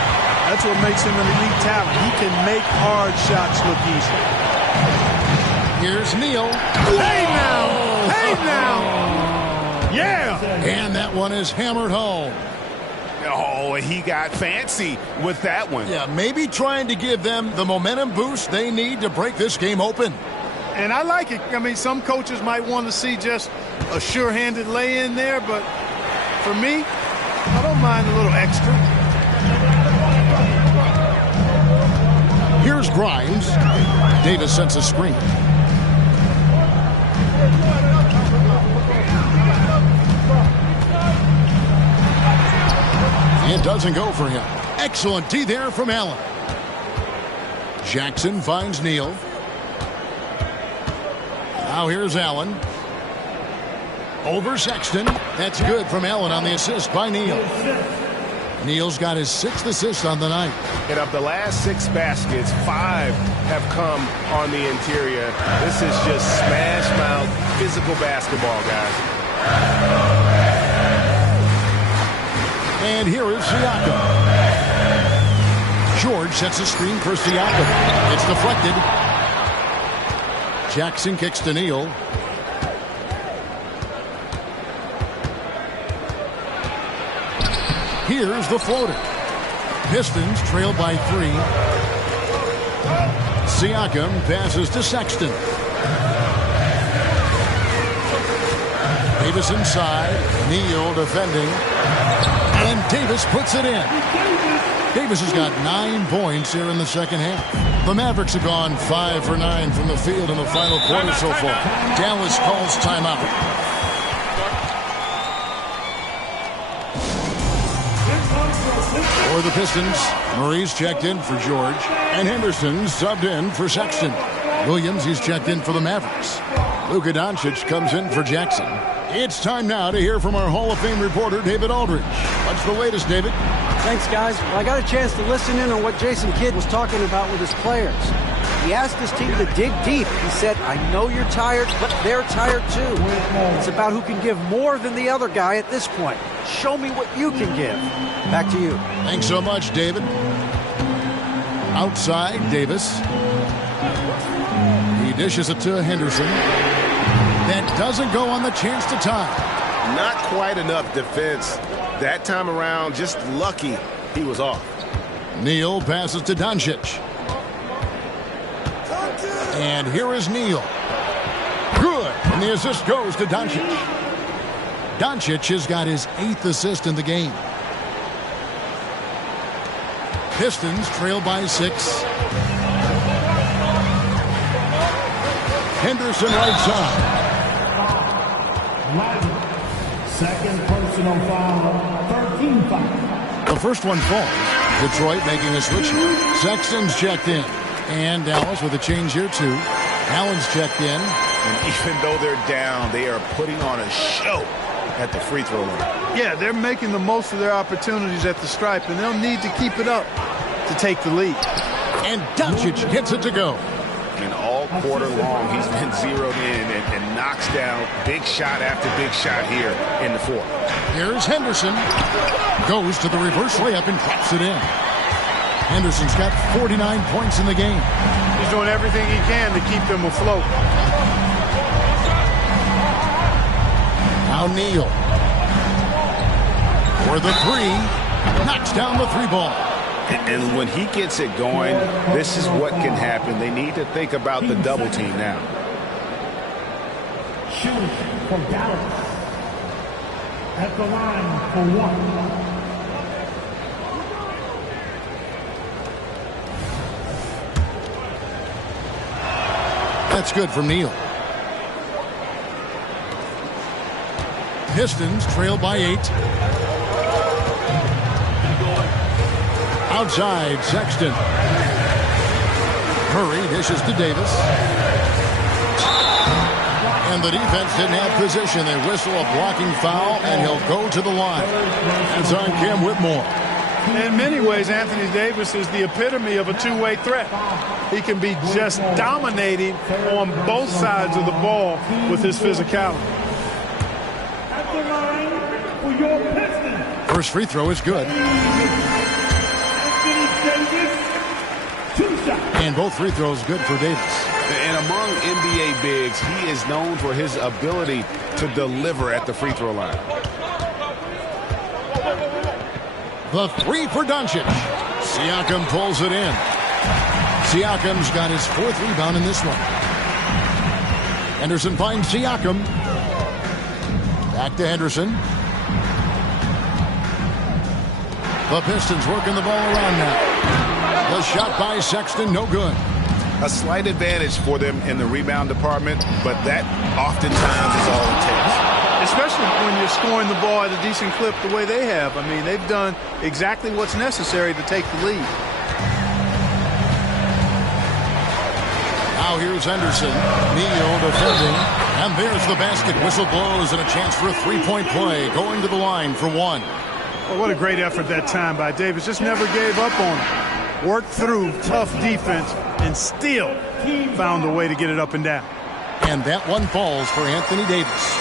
That's what makes him an elite talent. He can make hard shots look easy. Here's Neal. Hey now! Hey now! Yeah! And that one is hammered home. Oh, he got fancy with that one. Yeah, maybe trying to give them the momentum boost they need to break this game open. And I like it. I mean, some coaches might want to see just a sure-handed lay-in there, but for me, I don't mind a little extra. Here's Grimes. Davis sets a screen. It doesn't go for him. Excellent D there from Allen. Jackson finds Neal. Now here's Allen. Over Sexton. That's good from Allen on the assist by Neal. Neal's got his 6th assist on the night. And of the last 6 baskets, 5 have come on the interior. This is just smash mouth physical basketball, guys. And here is Siakam. George sets a screen for Siakam. It's deflected. Jackson kicks to Neal. Here's the floater. Pistons trail by 3. Siakam passes to Sexton. Davis inside. Neal defending. And Davis puts it in. Davis has got 9 points here in the second half. The Mavericks have gone 5 for 9 from the field in the final quarter so far. Dallas calls timeout. For the Pistons, Murray's checked in for George, and Henderson subbed in for Sexton. Williams, he's checked in for the Mavericks. Luka Doncic comes in for Jackson. It's time now to hear from our Hall of Fame reporter, David Aldridge. What's the latest, David? Thanks, guys. Well, I got a chance to listen in on what Jason Kidd was talking about with his players. He asked his team to dig deep. He said, I know you're tired, but they're tired too. It's about who can give more than the other guy at this point. Show me what you can give. Back to you. Thanks so much, David. Outside, Davis. He dishes it to Henderson. That doesn't go on the chance to tie. Not quite enough defense. That time around, just lucky he was off. Neal passes to Doncic. And here is Neal. Good. And the assist goes to Doncic. Doncic has got his 8th assist in the game. Pistons trail by 6. Henderson right side. Second personal foul, 13 foul. The first one falls. Detroit making a switch. Sexton's checked in. And Dallas with a change here too. Allen's checked in. And even though they're down, they are putting on a show at the free throw line. Yeah, they're making the most of their opportunities at the stripe, and they'll need to keep it up to take the lead. And Doncic gets it to go. And all quarter long, he's been zeroed in and knocks down big shot after big shot here in the fourth. Here's Henderson. Goes to the reverse layup and drops it in. Henderson's got 49 points in the game. He's doing everything he can to keep them afloat. Now Neal. For the 3. Knocks down the 3 ball. And when he gets it going, this is what can happen. They need to think about the double team now. Shooting from Dallas. At the line for 1. That's good from Neal. Pistons trail by 8. Outside, Sexton. Murray dishes to Davis. And the defense didn't have position. They whistle a blocking foul, and he'll go to the line. That's on Cam Whitmore. In many ways, Anthony Davis is the epitome of a two-way threat. He can be just dominating on both sides of the ball with his physicality. At the line for your Pistons. First free throw is good. And both free throws good for Davis. And among NBA bigs, he is known for his ability to deliver at the free throw line. The 3 for Doncic. Siakam pulls it in. Siakam's got his 4th rebound in this one. Henderson finds Siakam. Back to Henderson. The Pistons working the ball around now. The shot by Sexton, no good. A slight advantage for them in the rebound department, but that oftentimes is all it takes. Especially when you're scoring the ball at a decent clip the way they have. I mean, they've done exactly what's necessary to take the lead. Now here's Henderson. Neal defending. And there's the basket. Whistle blows and a chance for a 3-point play. Going to the line for 1. Well, what a great effort that time by Davis. Just never gave up on him. Worked through tough defense and still found a way to get it up and down. And that one falls for Anthony Davis.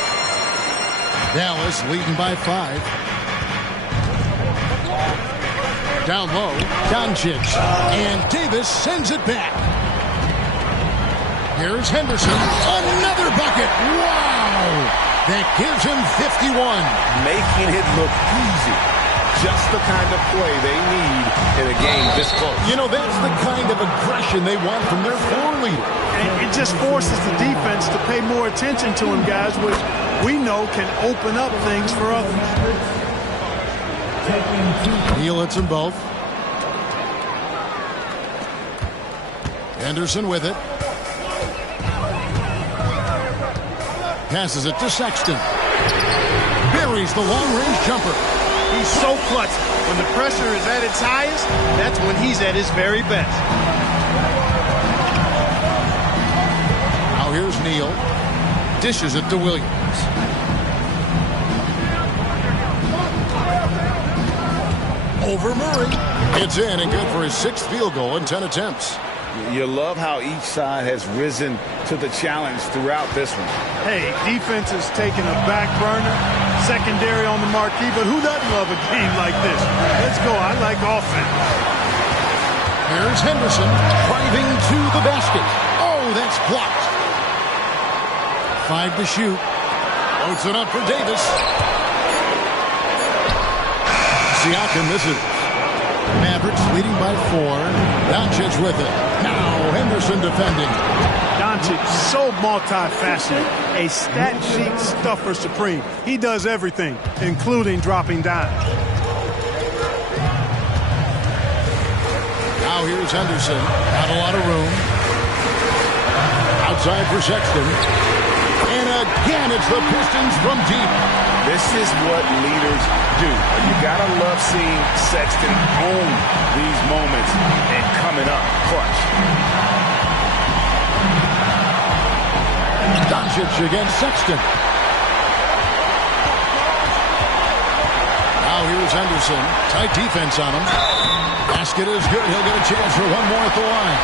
Dallas leading by 5. Down low, Doncic. And Davis sends it back. Here's Henderson. Another bucket. Wow! That gives him 51. Making it look easy. just the kind of play they need in a game this close. You know, that's the kind of aggression they want from their floor leader. And it just forces the defense to pay more attention to him, guys, which we know can open up things for others. Neal hits them both. Henderson with it. Passes it to Sexton. Buries the long-range jumper. He's so clutch. When the pressure is at its highest, that's when he's at his very best. Now here's Neal. Dishes it to Williams. Over Murray. It's in and good for his 6th field goal in 10 attempts. You love how each side has risen to the challenge throughout this one. Hey, defense is taking a back burner, secondary on the marquee, but who doesn't love a game like this? Let's go. I like offense. Here's Henderson driving to the basket. Oh, that's blocked. 5 to shoot. Loads it up for Davis. Siakam misses. Mavericks leading by 4. Doncic with it. Now Henderson defending. Doncic, so multifaceted. A stat sheet stuffer supreme. He does everything, including dropping dimes. Now here's Henderson. Not a lot of room. Outside for Sexton. And again, it's the Pistons from deep. This is what leaders do. You gotta love seeing Sexton own these moments and coming up clutch. Doncic against Sexton. Now here's Henderson. Tight defense on him. Basket is good. He'll get a chance for one more at the line.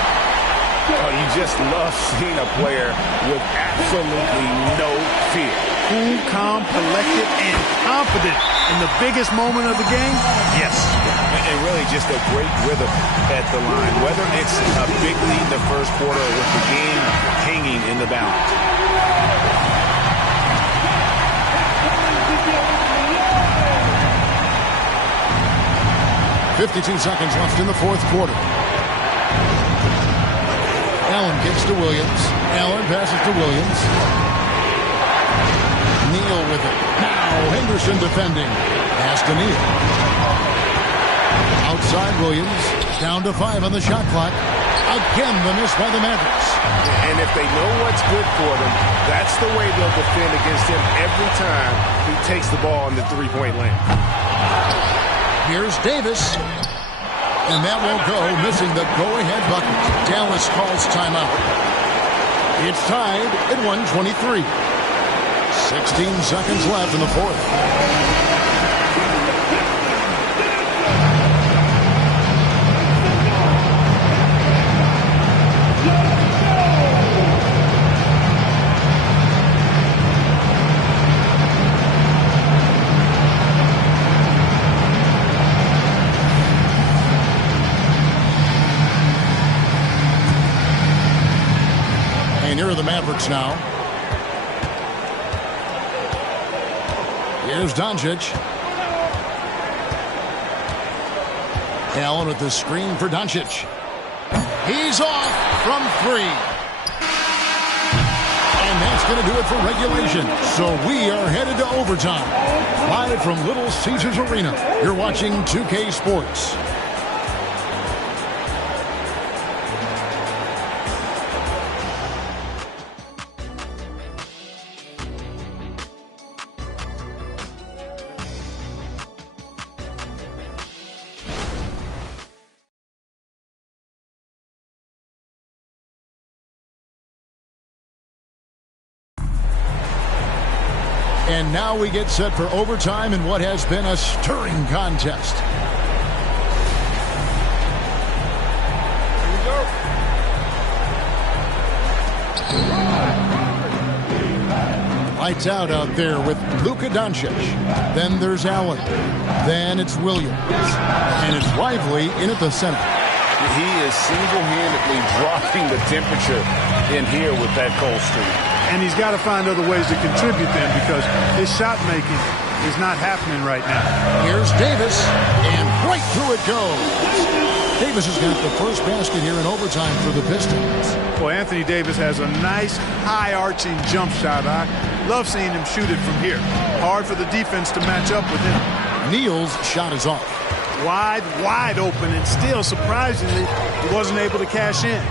Oh, you just love seeing a player with absolutely no fear. Cool, calm, collected, and confident in the biggest moment of the game? Yes. And really just a great rhythm at the line. Whether it's a big lead in the first quarter or with the game hanging in the balance. .52 seconds left in the 4th quarter. Allen kicks to Williams. Allen passes to Williams. Neal with it. Now Henderson defending. Pass to Neal. Outside Williams. Down to 5 on the shot clock. Again the miss by the Mavericks. And if they know what's good for them, that's the way they'll defend against him every time he takes the ball in the three-point lane. Here's Davis. And that won't go, missing the go-ahead bucket. Dallas calls timeout. It's tied at 1:23. 16 seconds left in the 4th. Here are the Mavericks now. Here's Doncic. Allen with the screen for Doncic. He's off from 3. And that's going to do it for regulation. So we are headed to overtime. Live from Little Caesars Arena. You're watching 2K Sports. And now we get set for overtime in what has been a stirring contest. Lights out there with Luka Doncic. Then there's Allen. Then it's Williams. And it's Lively in at the center. He is single-handedly dropping the temperature in here with that cold streak. And he's got to find other ways to contribute then, because his shot making is not happening right now. Here's Davis, and right through it goes. Davis has got the first basket here in overtime for the Pistons. Well, Anthony Davis has a nice high-arching jump shot. I love seeing him shoot it from here. Hard for the defense to match up with him. Neal's shot is off. Wide open, and still, surprisingly, he wasn't able to cash in.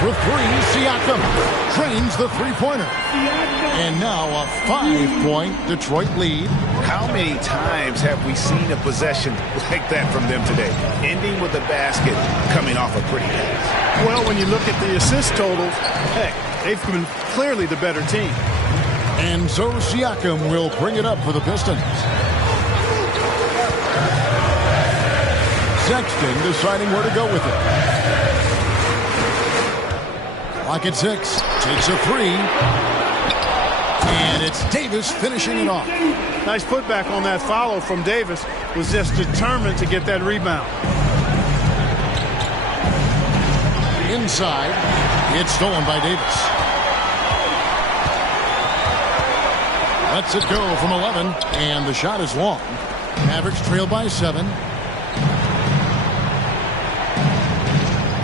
For three, Siakam drains the three-pointer. And now a 5-point Detroit lead. How many times have we seen a possession like that from them today? Ending with a basket, coming off a pretty pass. Well, when you look at the assist totals, heck, they've been clearly the better team. And so Siakam will bring it up for the Pistons. Sexton deciding where to go with it. Clock at 6. Takes a three. And it's Davis finishing it off. Nice putback on that follow from Davis. Was just determined to get that rebound. Inside. It's stolen by Davis. Lets it go from 11. And the shot is long. Mavericks trail by 7.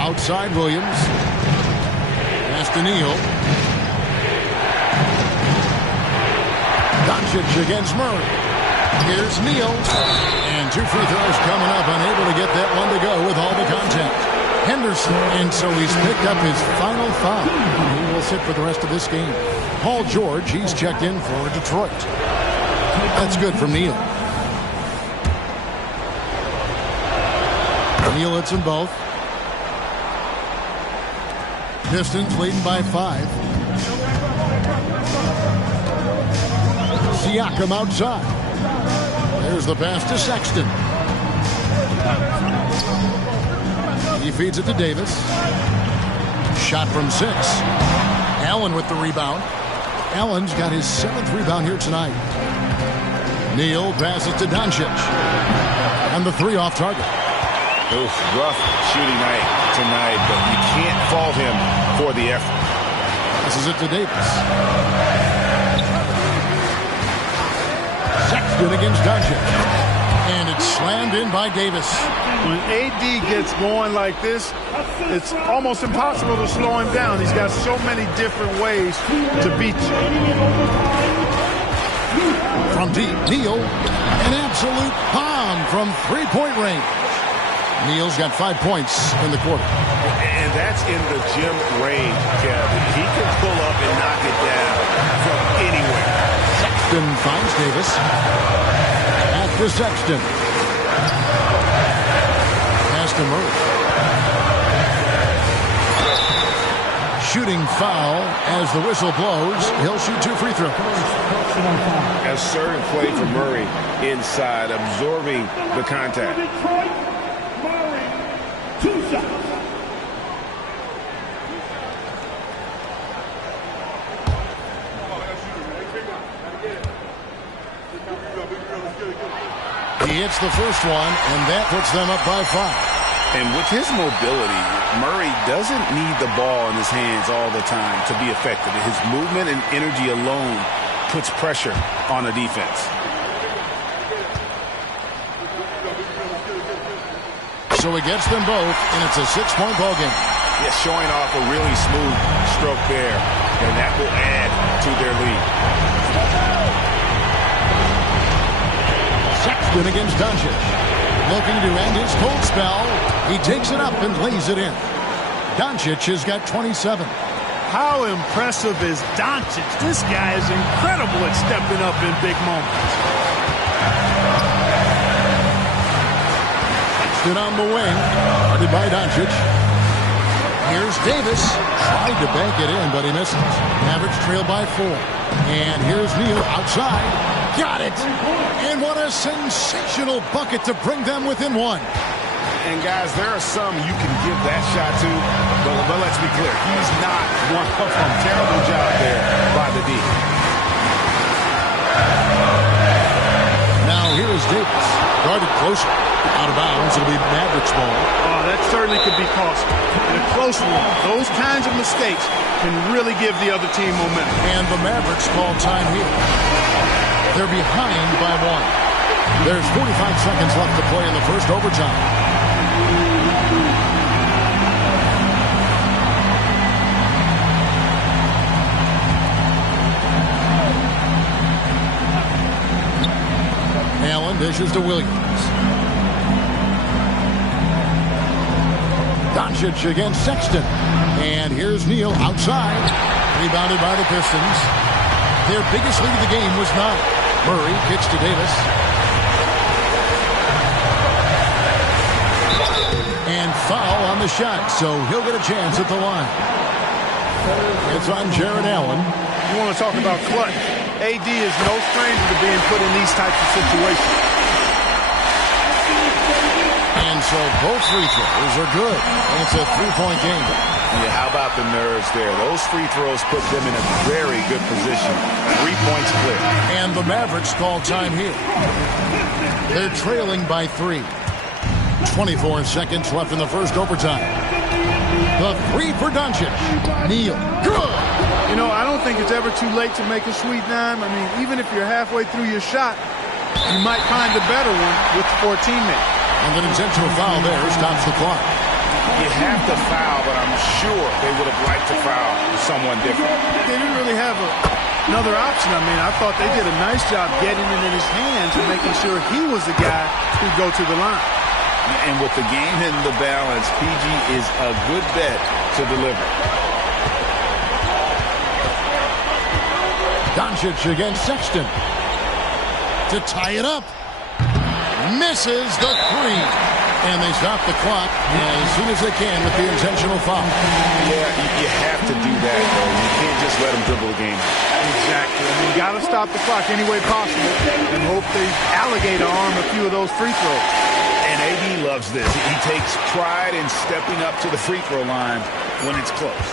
Outside Williams. Pass to Neal. Doncic against Murray. Here's Neal. And 2 free throws coming up. Unable to get that one to go with all the contact. Henderson. And so he's picked up his final foul. He will sit for the rest of this game. Paul George, he's checked in for Detroit. That's good from Neal. Neal hits them both. Pistons leading by 5. Siakam outside. There's the pass to Sexton. He feeds it to Davis. Shot from 6. Allen with the rebound. Allen's got his 7th rebound here tonight. Neal passes to Doncic. And the 3 off target. Rough shooting night tonight, but you can't fault him for the effort. Passes it to Davis. Sexton against Doncic. And it's slammed in by Davis. When AD gets going like this, it's almost impossible to slow him down. He's got so many different ways to beat you. From deep, Neal. An absolute bomb from 3-point range. Neal's got 5 points in the quarter. And that's in the gym range, Kevin. He can pull up and knock it down from anywhere. Sexton finds Davis. After Sexton. Pass to Murray. Shooting foul as the whistle blows. He'll shoot 2 free throws. Assertive play for Murray inside, absorbing the contact. He hits the first one, and that puts them up by 5. And with his mobility, Murray doesn't need the ball in his hands all the time to be effective. His movement and energy alone puts pressure on a defense. So he gets them both, and it's a 6-point ball game. Yeah, showing off a really smooth stroke there, and that will add to their lead. Sexton against Doncic. Looking to end his cold spell. He takes it up and lays it in. Doncic has got 27. How impressive is Doncic? This guy is incredible at stepping up in big moments. Sexton on the wing. Guarded by Doncic. Here's Davis. Tried to bank it in, but he misses. Mavericks trail by 4. And here's Neal outside. Got it! And what a sensational bucket to bring them within 1. And guys, there are some you can give that shot to, but let's be clear, he's not one of them. Terrible job there by the D. Now here is Davis. Guarded closer. Out of bounds. It'll be Mavericks ball. Oh, that certainly could be costly. In a close one, those kinds of mistakes can really give the other team momentum. And the Mavericks call time here. They're behind by 1. There's 45 seconds left to play in the first overtime. Allen dishes to Williams. Doncic against Sexton. And here's Neal outside. Rebounded by the Pistons. Their biggest lead of the game was 9. Murray kicks to Davis. And foul on the shot, so he'll get a chance at the line. It's on Jared Allen. You want to talk about clutch. AD is no stranger to being put in these types of situations. And so both free throws are good. And it's a 3-point game. Yeah, how about the nerves there? Those free throws put them in a very good position. 3 points clear. And the Mavericks call time here. They're trailing by 3. 24 seconds left in the first overtime. The 3 for Doncic. Neal. Good. You know, I don't think it's ever too late to make a sweet dime. I mean, even if you're halfway through your shot, you might find a better one with your teammate. And an intentional foul there stops the clock. You have to foul, but I'm sure they would have liked to foul someone different. They didn't really have another option. I mean, I thought they did a nice job getting it in his hands and making sure he was the guy who'd go to the line. And with the game in the balance, PG is a good bet to deliver. Doncic against Sexton. To tie it up. Misses the 3. And they stop the clock as soon as they can with the intentional foul. Yeah, you have to do that, though. You can't just let them dribble the game. Exactly. I mean, you got to stop the clock any way possible and hope they alligator arm a few of those free throws. And AD loves this. He takes pride in stepping up to the free throw line when it's close.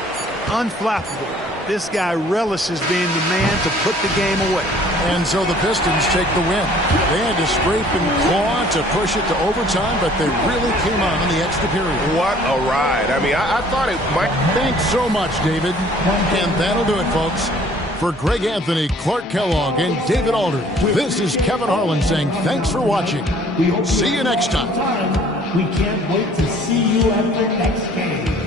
Unflappable. This guy relishes being the man to put the game away. And so the Pistons take the win. They had to scrape and claw to push it to overtime, but they really came on in the extra period. What a ride. I mean, I thought it might. Thanks so much, David. And that'll do it, folks. For Greg Anthony, Clark Kellogg, and David Alder, this is Kevin Harlan saying thanks for watching. See you next time. We can't wait to see you at the next game.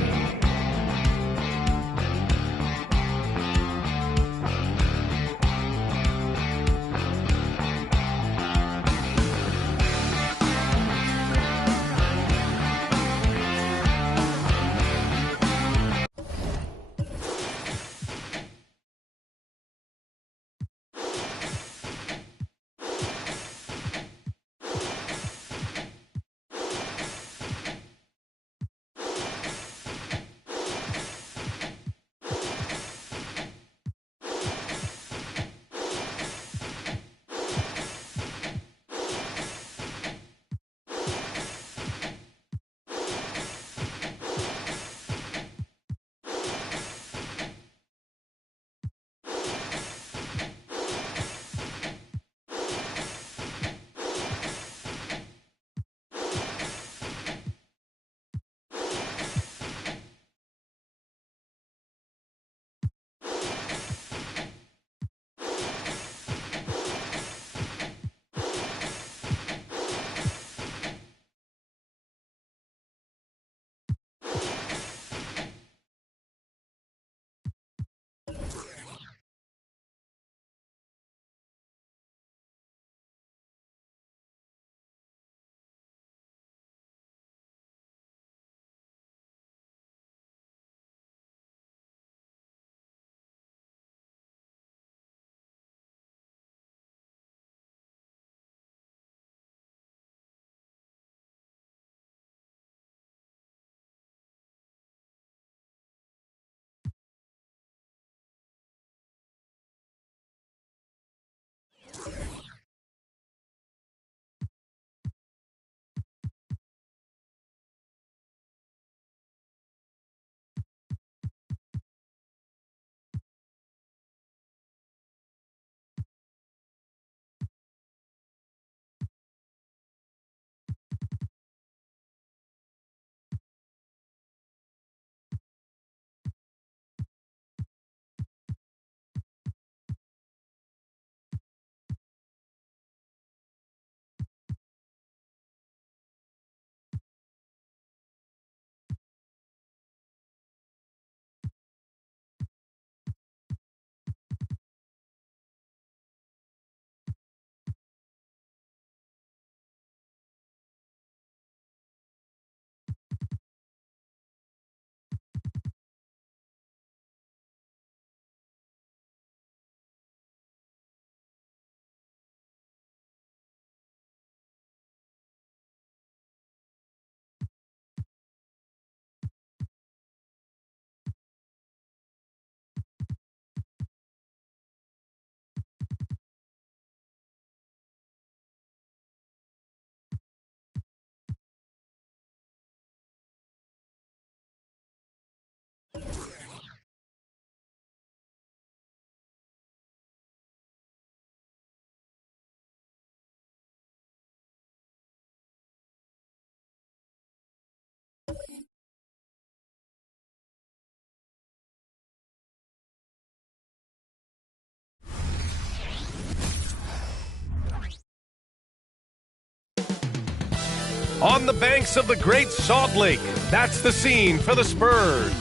on the banks of the Great Salt Lake. That's the scene for the Spurs.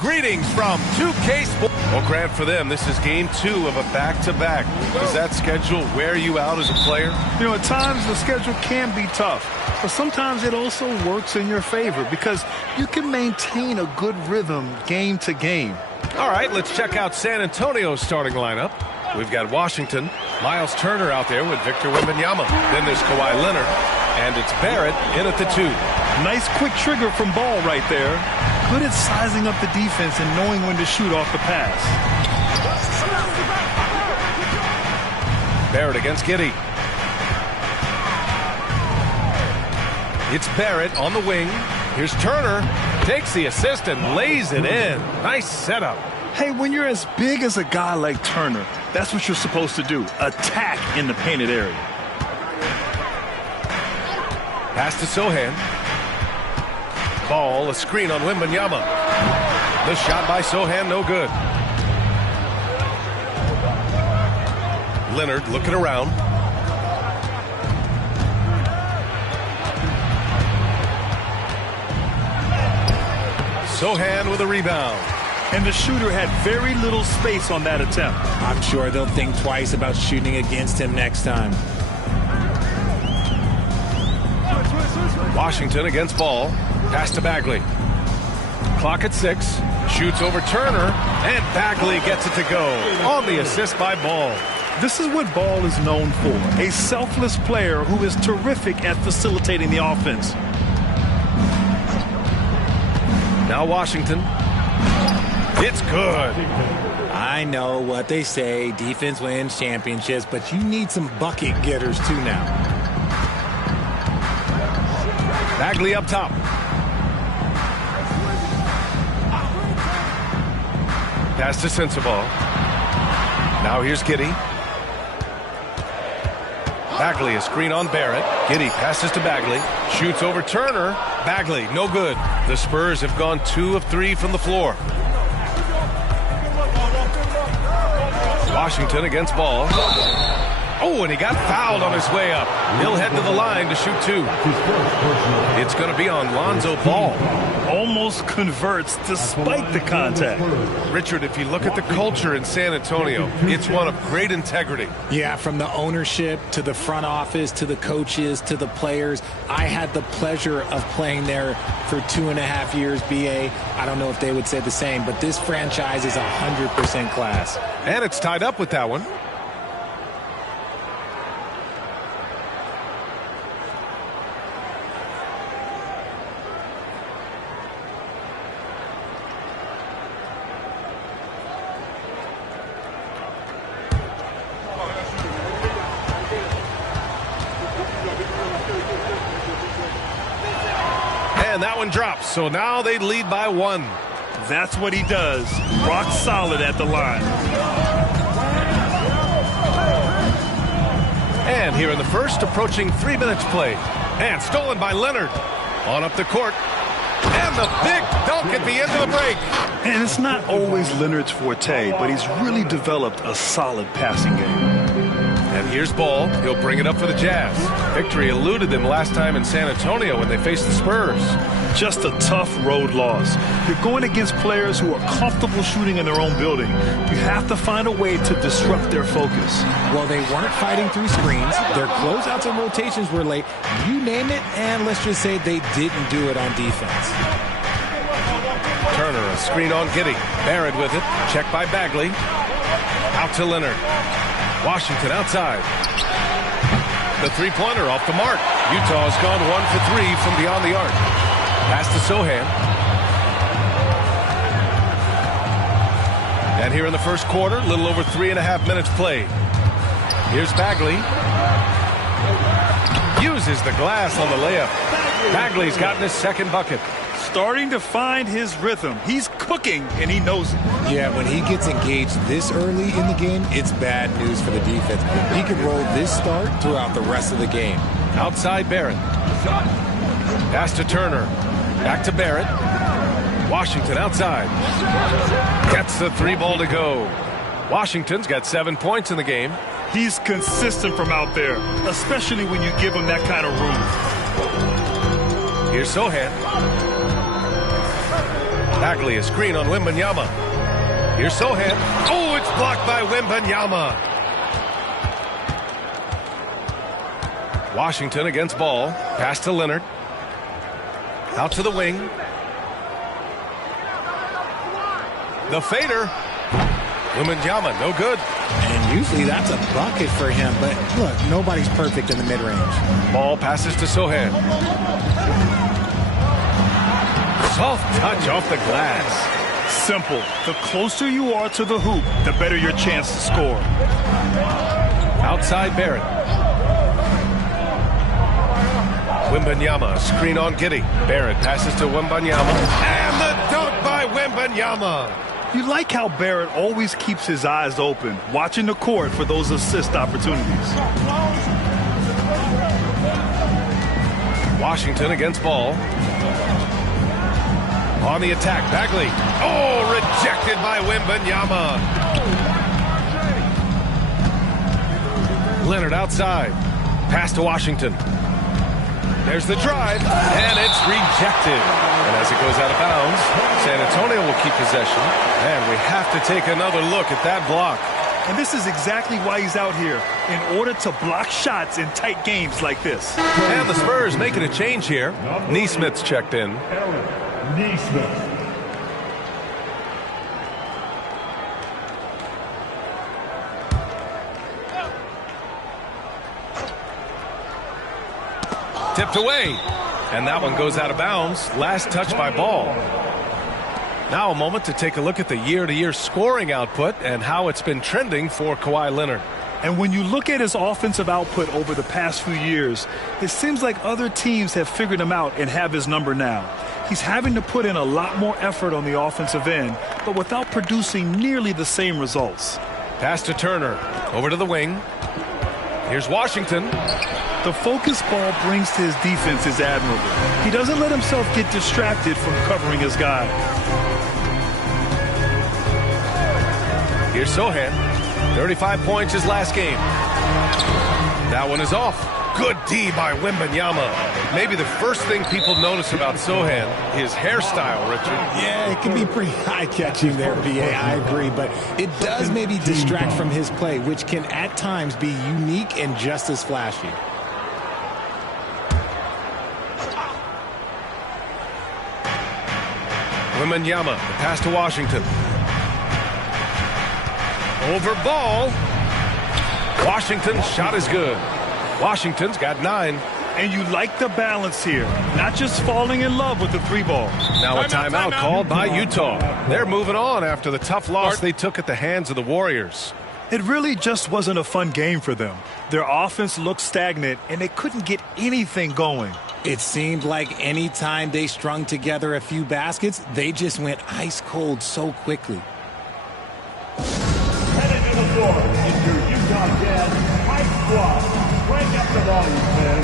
Greetings from 2K Sports. Well, Grant, for them, this is game 2 of a back-to-back. Does that schedule wear you out as a player? You know, at times the schedule can be tough, but sometimes it also works in your favor because you can maintain a good rhythm game to game. All right, let's check out San Antonio's starting lineup. We've got Washington, Miles Turner out there with Victor Wembanyama. Then there's Kawhi Leonard, and it's Barrett in at the 2. Nice quick trigger from Ball right there. Good at sizing up the defense and knowing when to shoot off the pass. Barrett against Giddey. It's Barrett on the wing. Here's Turner. Takes the assist and lays it in. Nice setup. Hey, when you're as big as a guy like Turner, that's what you're supposed to do. Attack in the painted area. Pass to Sohan. Ball, a screen on Wembanyama. The shot by Sohan, no good. Leonard looking around. Sohan with a rebound. And the shooter had very little space on that attempt. I'm sure they'll think twice about shooting against him next time. Washington against Ball. Pass to Bagley. Clock at 6. Shoots over Turner. And Bagley gets it to go. On the assist by Ball. This is what Ball is known for. A selfless player who is terrific at facilitating the offense. Now Washington. It's good. I know what they say. Defense wins championships, but you need some bucket getters too now. Bagley up top. Pass to Sensabaugh. Now here's Giddey. Bagley, a screen on Barrett. Giddey passes to Bagley. Shoots over Turner. Bagley, no good. The Spurs have gone 2 of 3 from the floor. Washington against Ball. Oh, and he got fouled on his way up. He'll head to the line to shoot 2. It's going to be on Lonzo Ball. Almost converts despite the contact. Richard, if you look at the culture in San Antonio, it's one of great integrity. Yeah, from the ownership to the front office to the coaches to the players. I had the pleasure of playing there for 2.5 years, BA. I don't know if they would say the same, but this franchise is 100% class. And it's tied up with that one. And that one drops, so now they lead by 1. That's what he does. Rock solid at the line. And here in the first, approaching 3 minutes played. And stolen by Leonard. On up the court. And the big dunk at the end of the break. And it's not always Leonard's forte, but he's really developed a solid passing game. And here's Ball. He'll bring it up for the Jazz. Victory eluded them last time in San Antonio when they faced the Spurs. Just a tough road loss. You're going against players who are comfortable shooting in their own building. You have to find a way to disrupt their focus. Well, they weren't fighting through screens. Their closeouts and rotations were late. You name it, and let's just say they didn't do it on defense. Turner, a screen on Giddey. Barrett with it. Checked by Bagley. Out to Leonard. Washington outside. The three-pointer off the mark. Utah's gone 1 for 3 from beyond the arc. Pass to Sohan. And here in the first quarter, a little over 3.5 minutes played. Here's Bagley. Uses the glass on the layup. Bagley's gotten his second bucket. starting to find his rhythm. He's cooking, and he knows it. Yeah, when he gets engaged this early in the game, it's bad news for the defense. He could roll this start throughout the rest of the game. Outside Barrett. Pass to Turner. Back to Barrett. Washington outside. Gets the 3 ball to go. Washington's got 7 points in the game. He's consistent from out there, especially when you give him that kind of room. Here's Sohan. Bagley, a screen on Wembanyama. Here's Sohan. Oh, it's blocked by Wembanyama. Washington against ball. Pass to Leonard. Out to the wing. The fader. Wembanyama, no good. And usually that's a bucket for him, but look, nobody's perfect in the mid-range. Ball passes to Sohan. Soft touch off the glass. Simple. The closer you are to the hoop, the better your chance to score. Outside Barrett. Wembanyama, screen on Giddey. Barrett passes to Wembanyama. And the dunk by Wembanyama. You like how Barrett always keeps his eyes open, watching the court for those assist opportunities. Washington against ball. On the attack, Bagley. Oh, rejected by Wembanyama. Leonard outside. Pass to Washington. There's the drive, and it's rejected. And as it goes out of bounds, San Antonio will keep possession. And we have to take another look at that block. And this is exactly why he's out here, in order to block shots in tight games like this. And the Spurs making a change here. Neesmith's checked in. Neesmith. Tipped away. And that one goes out of bounds. Last touch by Ball. Now a moment to take a look at the year-to-year scoring output and how it's been trending for Kawhi Leonard. And when you look at his offensive output over the past few years, it seems like other teams have figured him out and have his number now. He's having to put in a lot more effort on the offensive end, but without producing nearly the same results. Pass to Turner. Over to the wing. Here's Washington. The focus Ball brings to his defense is admirable. He doesn't let himself get distracted from covering his guy. Here's Sohan. 35 points his last game. That one is off. Good D by Wembanyama. Maybe the first thing people notice about Sohan, his hairstyle, Richard. Yeah, it can be pretty eye-catching there, B.A. I agree, but it does maybe distract from his play, which can at times be unique and just as flashy. Wembanyama, the pass to Washington. Over Ball. Washington's shot is good. Washington's got 9. And you like the balance here. Not just falling in love with the 3-ball. Now a timeout called by Utah. They're moving on after the tough loss they took at the hands of the Warriors. It really just wasn't a fun game for them. Their offense looked stagnant, and they couldn't get anything going. It seemed like any time they strung together a few baskets, they just went ice cold so quickly. Headed to the floor is your Utah Jazz High Squad. Crank up the volume, man.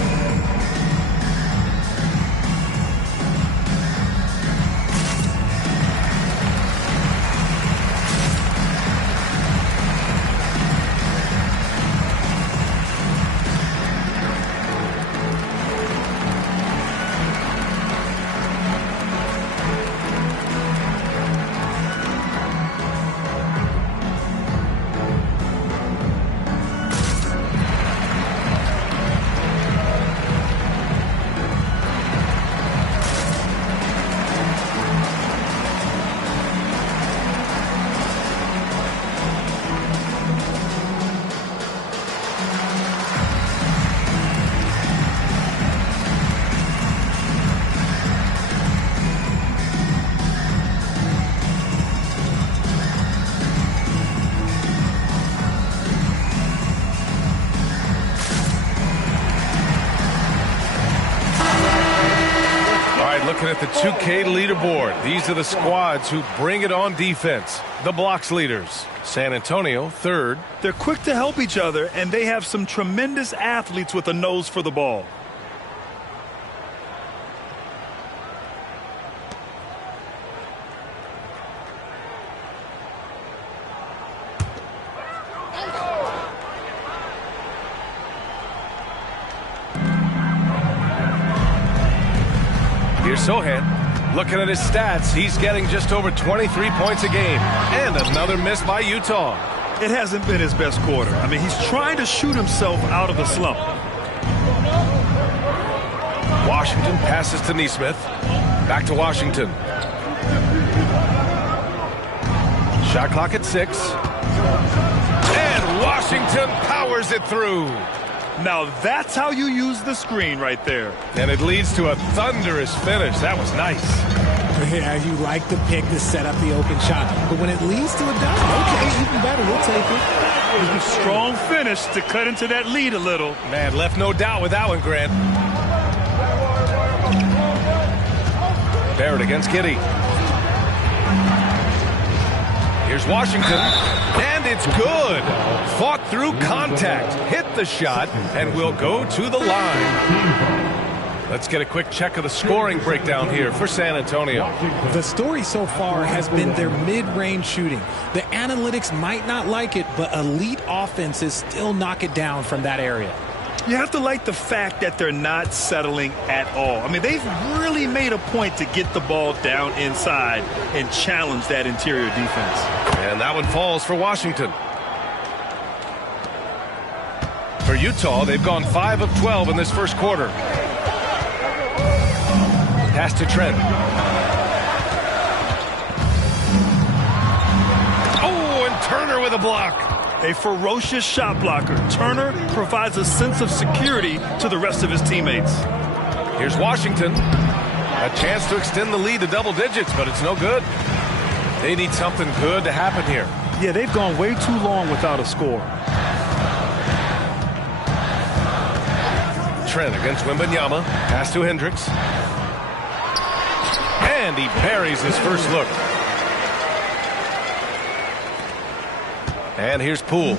Smith, the 2K leaderboard. These are the squads who bring it on defense. The blocks leaders. San Antonio, third. They're quick to help each other, and they have some tremendous athletes with a nose for the ball. Here's Sohan. Looking at his stats, he's getting just over 23 points a game. And another miss by Utah. It hasn't been his best quarter. I mean, he's trying to shoot himself out of the slump. Washington passes to Nesmith. Back to Washington. Shot clock at 6. And Washington powers it through. Now that's how you use the screen right there. And it leads to a thunderous finish. That was nice. Yeah, you like the pick to set up the open shot. But when it leads to a dunk, okay, even better, we'll take it. Strong finish to cut into that lead a little. Man, left no doubt with that one, Grant. Barrett against Giddey. Here's Washington, and it's good. Fought through contact, hit the shot, and will go to the line. Let's get a quick check of the scoring breakdown here for San Antonio. The story so far has been their mid-range shooting. The analytics might not like it, but elite offenses still knock it down from that area. You have to like the fact that they're not settling at all. I mean, they've really made a point to get the ball down inside and challenge that interior defense. And that one falls for Washington. For Utah, they've gone 5 of 12 in this first quarter. Pass to Trent. Oh, and Turner with a block. A ferocious shot blocker. Turner provides a sense of security to the rest of his teammates. Here's Washington. A chance to extend the lead to double digits, but it's no good. They need something good to happen here. Yeah, they've gone way too long without a score. Trent against Wembanyama. Pass to Hendricks. And he buries his first look. And here's Poole.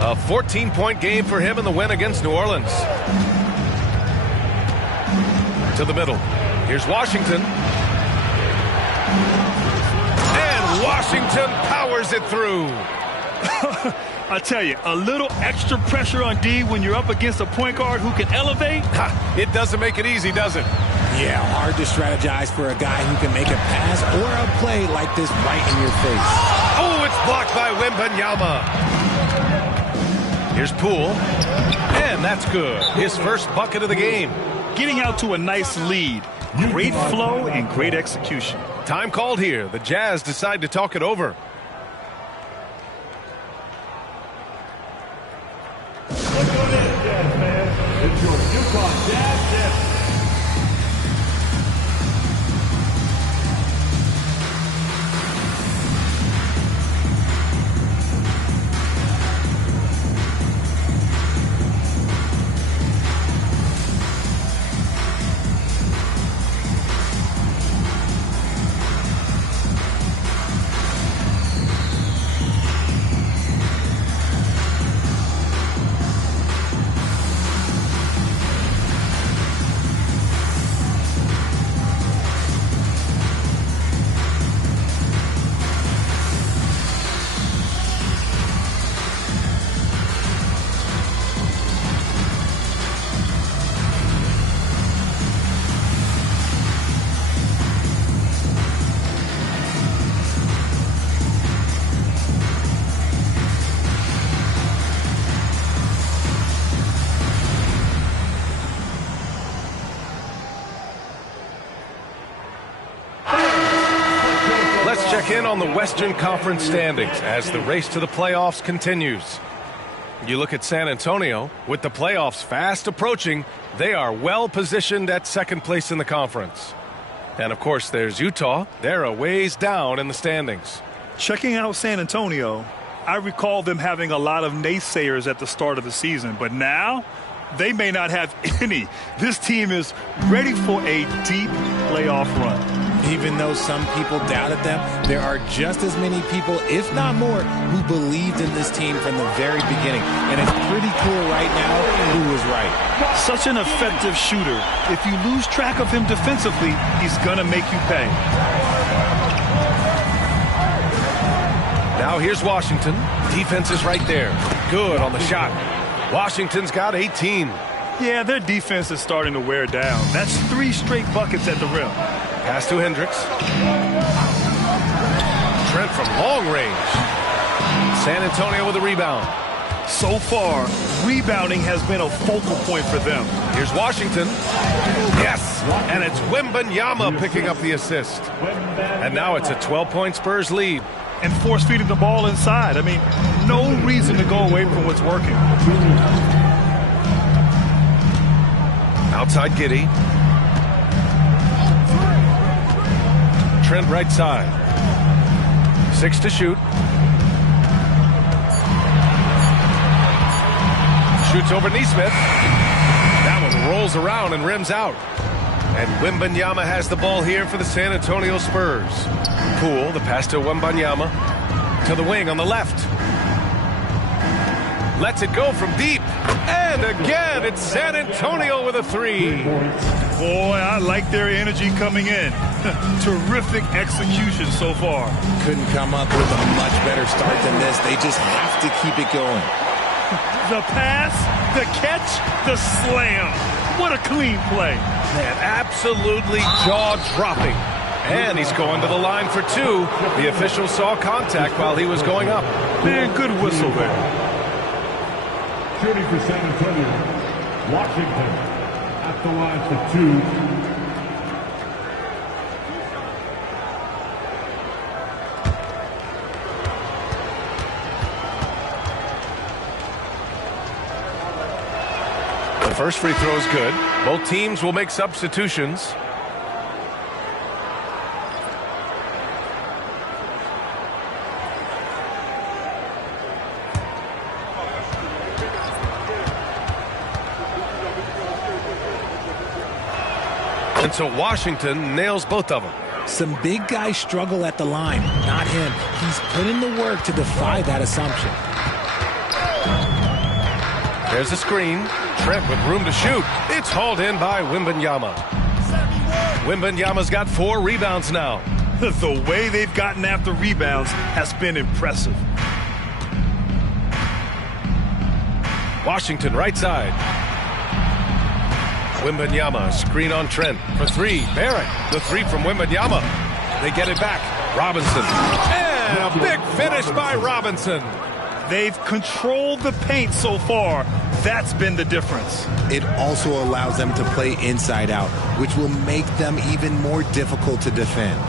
A 14-point game for him in the win against New Orleans. To the middle. Here's Washington. And Washington powers it through. I tell you, a little extra pressure on D when you're up against a point guard who can elevate. It doesn't make it easy, does it? Yeah, hard to strategize for a guy who can make a pass or a play like this right in your face. Oh, it's blocked by Wembanyama. Here's Poole. And that's good. His first bucket of the game. Getting out to a nice lead. Great flow and great execution. Time called here. The Jazz decide to talk it over. It's your Utah Jazz. In on the Western Conference standings as the race to the playoffs continues. You look at San Antonio, with the playoffs fast approaching, they are well positioned at second place in the conference. And of course, there's Utah. They're a ways down in the standings. Checking out San Antonio, I recall them having a lot of naysayers at the start of the season, but now They may not have any. This team is ready for a deep playoff run. Even though some people doubted them, there are just as many people, if not more, who believed in this team from the very beginning. And it's pretty clear right now who was right. Such an effective shooter. If you lose track of him defensively, he's going to make you pay. Now here's Washington. Defense is right there. Good on the shot. Washington's got 18. Yeah, their defense is starting to wear down. That's 3 straight buckets at the rim. Pass to Hendricks. Trent from long range. San Antonio with a rebound. So far, rebounding has been a focal point for them. Here's Washington. Yes! And it's Wembanyama picking up the assist. And now it's a 12-point Spurs lead. And force-feeding the ball inside. I mean, no reason to go away from what's working. Outside Giddey. Trent right side. 6 to shoot. Shoots over Neesmith. That one rolls around and rims out. And Wembanyama has the ball here for the San Antonio Spurs. Poole, the pass to Wembanyama. To the wing on the left. Lets it go from deep. And again, it's San Antonio with a 3. Boy, I like their energy coming in. Terrific execution so far. Couldn't come up with a much better start than this. They just have to keep it going. The pass, the catch, the slam. What a clean play. Man, absolutely jaw-dropping. And he's going to the line for 2. The official saw contact while he was going up. Man, good whistle there. Shooting for San Antonio. Washington at the line for 2. The first free throw is good. Both teams will make substitutions. And so Washington nails both of them. Some big guys struggle at the line, not him. He's put in the work to defy that assumption. There's a screen. Trent with room to shoot. It's hauled in by Wembanyama. Wembanyama's got 4 rebounds now. The way they've gotten after rebounds has been impressive. Washington right side. Wembanyama, screen on Trent for 3. Barrett, the 3 from Wembanyama. They get it back. Robinson. And a big finish by Robinson. They've controlled the paint so far. That's been the difference. It also allows them to play inside out, which will make them even more difficult to defend.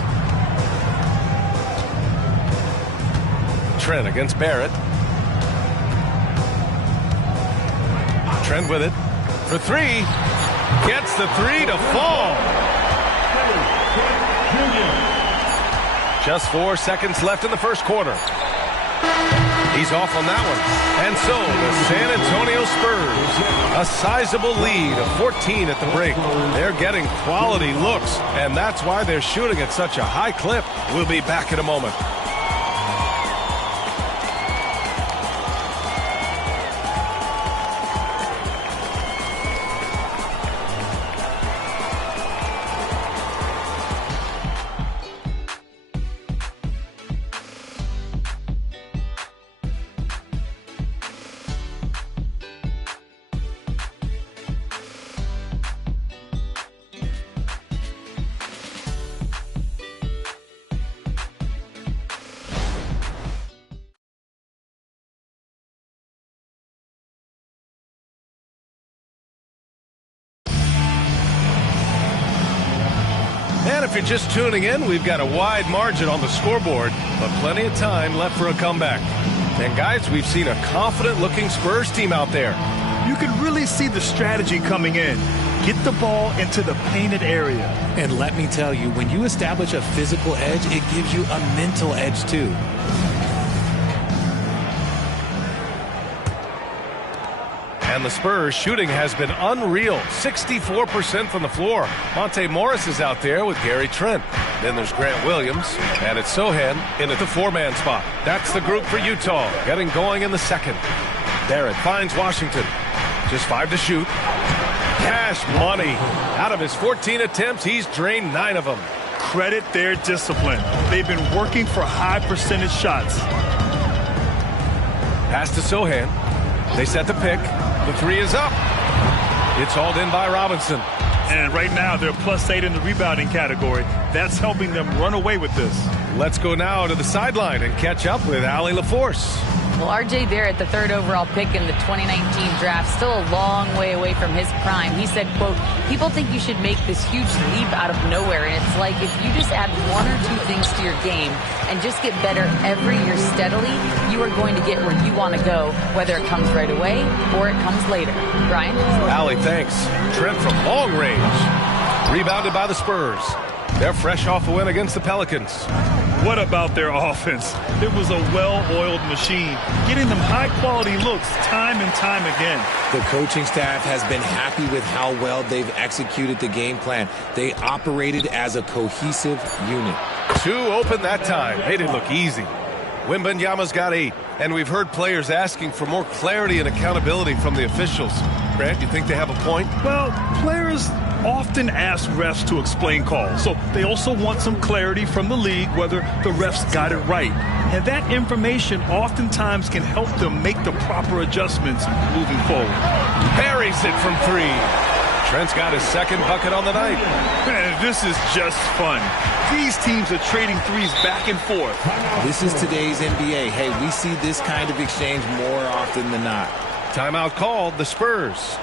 Trent against Barrett. Trent with it for 3. Gets the 3 to fall. Just 4 seconds left in the first quarter. He's off on that one. And so the San Antonio Spurs, a sizable lead of 14 at the break. They're getting quality looks, and that's why they're shooting at such a high clip. We'll be back in a moment. And if you're just tuning in, we've got a wide margin on the scoreboard, but plenty of time left for a comeback. And guys, we've seen a confident-looking Spurs team out there. You can really see the strategy coming in. Get the ball into the painted area. And let me tell you, when you establish a physical edge, it gives you a mental edge too. And And the Spurs shooting has been unreal. 64% from the floor. Monte Morris is out there with Gary Trent. Then there's Grant Williams. And it's Sohan in at the 4-man spot. That's the group for Utah. Getting going in the second. Barrett finds Washington. Just 5 to shoot. Cash money. Out of his 14 attempts, he's drained 9 of them. Credit their discipline. They've been working for high percentage shots. Pass to Sohan. They set the pick. The 3 is up. It's hauled in by Robinson. And right now, they're +8 in the rebounding category. That's helping them run away with this. Let's go now to the sideline and catch up with Allie LaForce. Well, R.J. Barrett, the 3rd overall pick in the 2019 draft, still a long way away from his prime. He said, quote, people think you should make this huge leap out of nowhere. And it's like if you just add 1 or 2 things to your game and just get better every year steadily, you are going to get where you want to go, whether it comes right away or it comes later. Brian? Allie, thanks. Trent from long range. Rebounded by the Spurs. They're fresh off a win against the Pelicans. What about their offense? It was a well-oiled machine, getting them high-quality looks time and time again. The coaching staff has been happy with how well they've executed the game plan. They operated as a cohesive unit. 2 open that time. Made it look easy. Wembanyama's got 8, and we've heard players asking for more clarity and accountability from the officials. Grant, you think they have a point? Well, players often ask refs to explain calls, so they also want some clarity from the league whether the refs got it right. And that information oftentimes can help them make the proper adjustments moving forward. Buries it from 3. Trent's got his 2nd bucket on the night. Man, this is just fun. These teams are trading threes back and forth. This is today's NBA. Hey, we see this kind of exchange more often than not. Timeout called, the Spurs.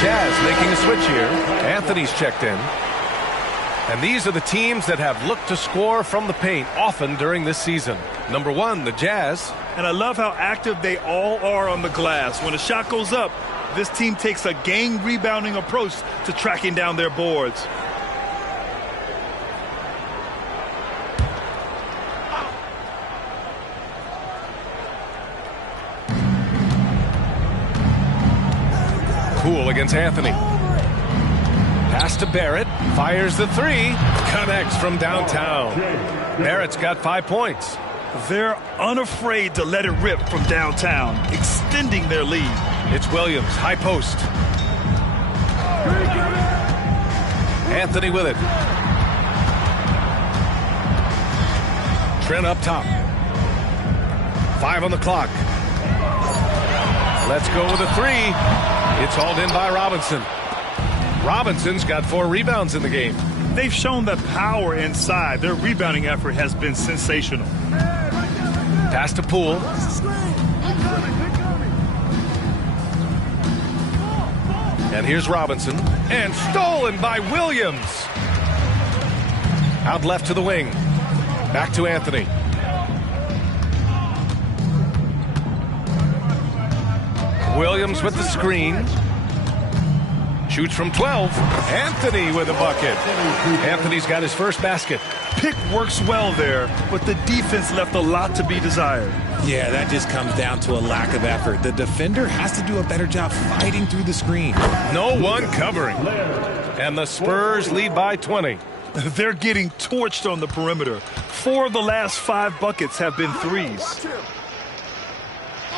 Jazz making a switch here. Anthony's checked in. And these are the teams that have looked to score from the paint often during this season. Number 1, the Jazz. And I love how active they all are on the glass. When a shot goes up, this team takes a game rebounding approach to tracking down their boards. Cool against Anthony. Pass to Barrett. Fires the 3. Connects from downtown. Barrett's got 5 points. They're unafraid to let it rip from downtown, extending their lead. It's Williams, high post. Anthony with it. Trent up top. 5 on the clock. Let's go with a 3. It's hauled in by Robinson. Robinson's got 4 rebounds in the game. They've shown the power inside. Their rebounding effort has been sensational. Pass to Poole. And here's Robinson. And stolen by Williams. Out left to the wing. Back to Anthony. Williams with the screen. Shoots from 12. Anthony with a bucket. Anthony's got his first basket. Pick works well there, but the defense left a lot to be desired. Yeah, that just comes down to a lack of effort. The defender has to do a better job fighting through the screen. No one covering. And the Spurs lead by 20. They're getting torched on the perimeter. 4 of the last 5 buckets have been threes.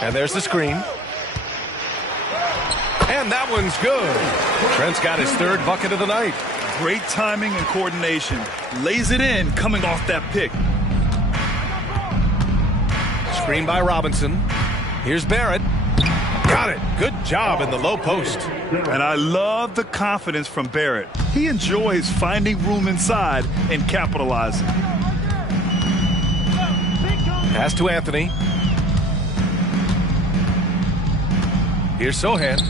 And there's the screen. And that one's good. Trent's got his 3rd bucket of the night. Great timing and coordination. Lays it in coming off that pick. Screen by Robinson. Here's Barrett. Got it. Good job in the low post. And I love the confidence from Barrett. He enjoys finding room inside and capitalizing. Pass to Anthony. Here's Sohan.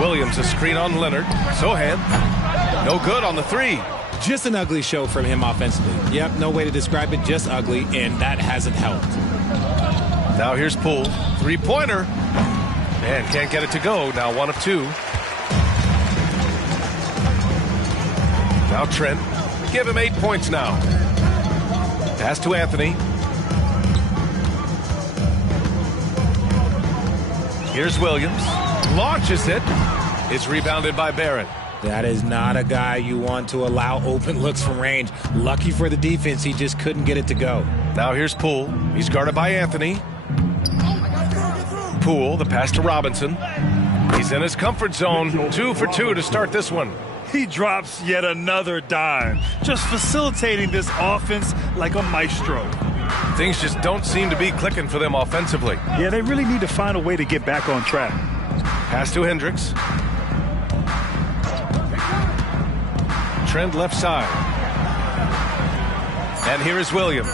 Williams a screen on Leonard. Sohan. No good on the 3. Just an ugly show from him offensively. Yep, no way to describe it, just ugly, and that hasn't helped. Now here's Poole. 3-pointer. Man, can't get it to go. Now 1 of 2. Now Trent. Give him 8 points now. Pass to Anthony. Here's Williams. Launches it. It's rebounded by Barrett. That is not a guy you want to allow open looks from range. Lucky for the defense, he just couldn't get it to go. Now here's Poole. He's guarded by Anthony. Poole, the pass to Robinson. He's in his comfort zone. 2 for 2 to start this one. He drops yet another dime, just facilitating this offense like a maestro. Things just don't seem to be clicking for them offensively. Yeah, they really need to find a way to get back on track. Pass to Hendricks. Trent left side. And here is Williams.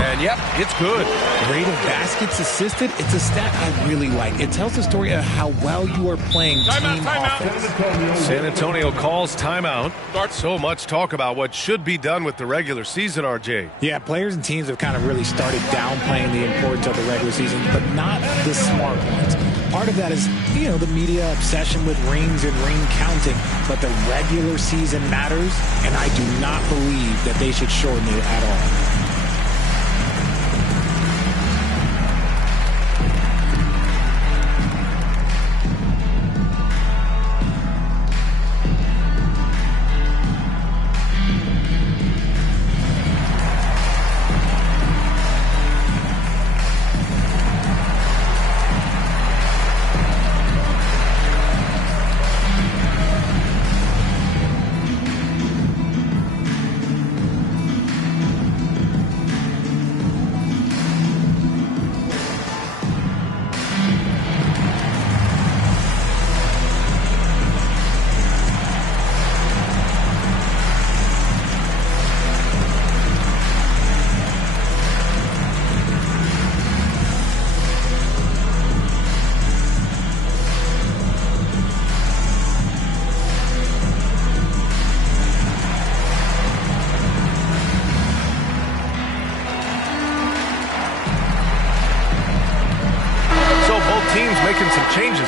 And yep, it's good. Rate of baskets assisted, it's a stat I really like. It tells the story of how well you are playing team offense. San Antonio calls timeout. So much talk about what should be done with the regular season, RJ. Yeah, players and teams have kind of really started downplaying the importance of the regular season, but not the smart ones. Part of that is, the media obsession with rings and ring counting, but the regular season matters, and I do not believe that they should shorten it at all.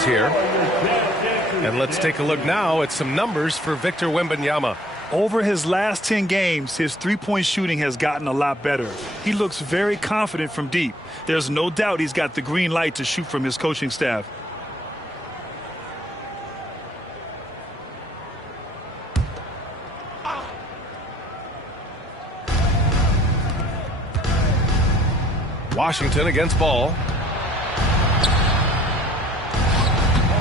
Here. And let's take a look now at some numbers for Victor Wembanyama. Over his last 10 games, his three-point shooting has gotten a lot better. He looks very confident from deep. There's no doubt he's got the green light to shoot from his coaching staff. Washington against Ball.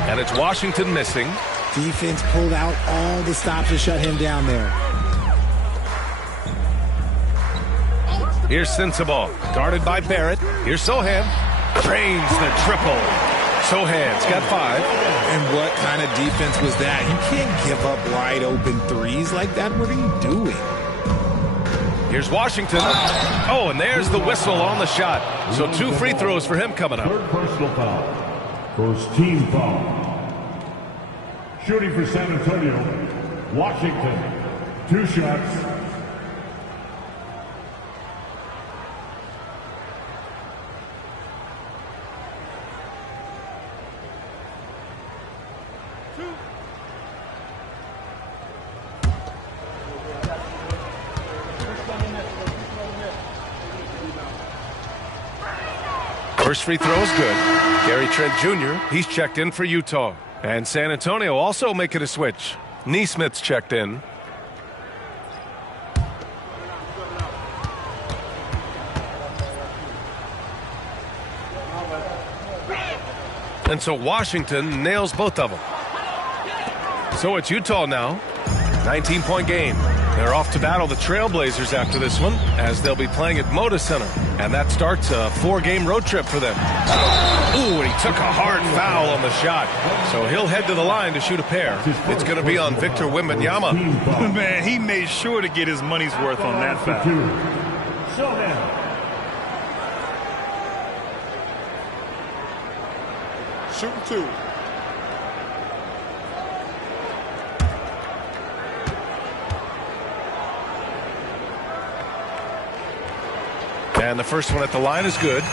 And it's Washington missing. Defense pulled out all the stops to shut him down there. Here's Sensabaugh, guarded by Barrett. Here's Sohan. Drains the triple. Sohan's got 5. And what kind of defense was that? You can't give up wide open threes like that. What are you doing? Here's Washington. Oh, and there's the whistle on the shot. So 2 free throws for him coming up. Third personal foul. First team foul. Shooting for San Antonio, Washington. 2 shots. First free throw is good. Gary Trent Jr., he's checked in for Utah. And San Antonio also making a switch. Neesmith's checked in. And so Washington nails both of them. So it's Utah now. 19-point game. They're off to battle the Trailblazers after this one, as they'll be playing at Moda Center. And that starts a 4-game road trip for them. Ooh, and he took a hard foul on the shot. So he'll head to the line to shoot a pair. It's going to be on Victor Wembanyama. Man, he made sure to get his money's worth on that foul. Shooting 2. And the first one at the line is good.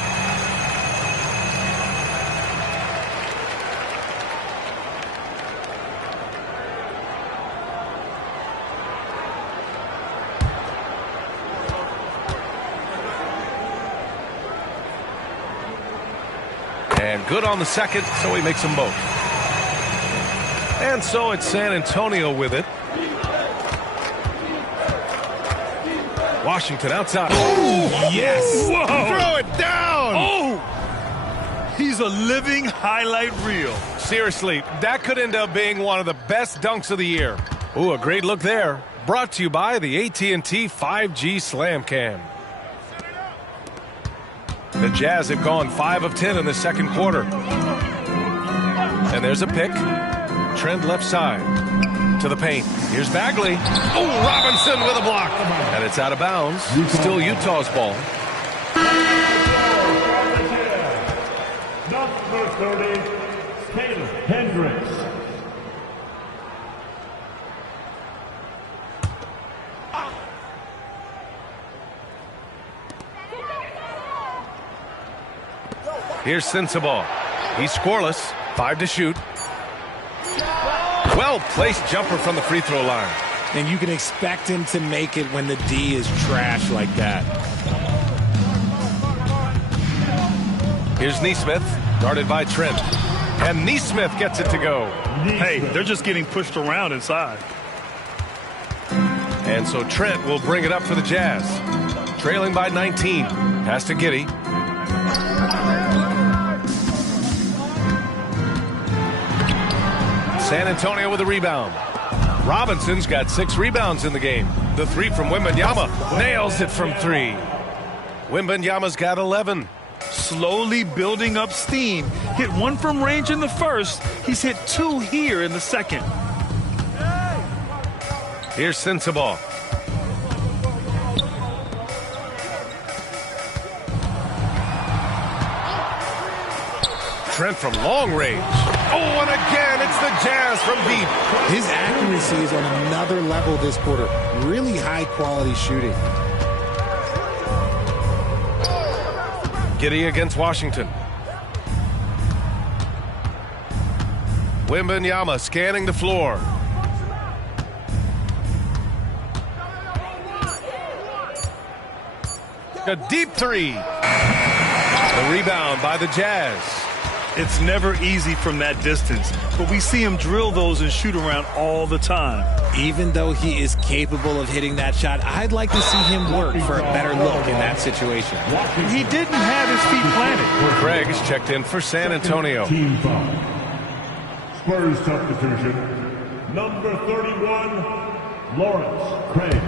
And good on the second, so he makes them both. And so it's San Antonio with it. Washington outside. Oh, yes. Whoa. Throw it down. Oh, he's a living highlight reel. Seriously, that could end up being one of the best dunks of the year. Ooh, a great look there. Brought to you by the AT&T 5G Slam Cam. The Jazz have gone 5 of 10 in the second quarter. And there's a pick. Trent left side. To the paint. Here's Bagley. Oh, Robinson with a block. And it's out of bounds. Still Utah's ball. Number 30, Taylor Hendricks. Here's Sensabaugh. He's scoreless. 5 to shoot. Well-placed jumper from the free throw line. And you can expect him to make it when the D is trash like that. Here's Neesmith, guarded by Trent. And Neesmith gets it to go. Hey, they're just getting pushed around inside. And so Trent will bring it up for the Jazz. Trailing by 19. Pass to Giddey. San Antonio with a rebound. Robinson's got 6 rebounds in the game. The 3 from Wembanyama. Nails it from 3. Wembanyama's got 11. Slowly building up steam. Hit 1 from range in the first. He's hit 2 here in the second. Here's Sensabaugh. Trent from long range. Oh, and again, it's the Jazz from deep. His accuracy is on another level this quarter. Really high-quality shooting. Giddey against Washington. Wembanyama scanning the floor. A deep 3. The rebound by the Jazz. It's never easy from that distance, but we see him drill those and shoot around all the time. Even though he is capable of hitting that shot, I'd like to see him work for a better look in that situation. He didn't have his feet planted. Craig is checked in for San Antonio. Team foul. Spurs substitution. Number 31, Lawrence Craig.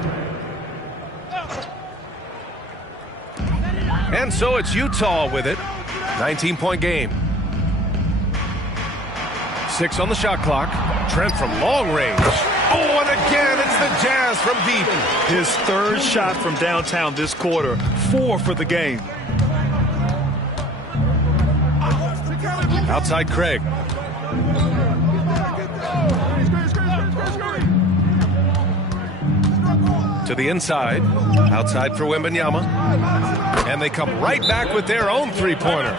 And so it's Utah with it. 19-point game. 6 on the shot clock. Trent from long range. Oh, and again, it's the Jazz from deep. His 3rd shot from downtown this quarter. 4 for the game. Outside Craig. To the inside. Outside for Wembanyama. And they come right back with their own 3-pointer.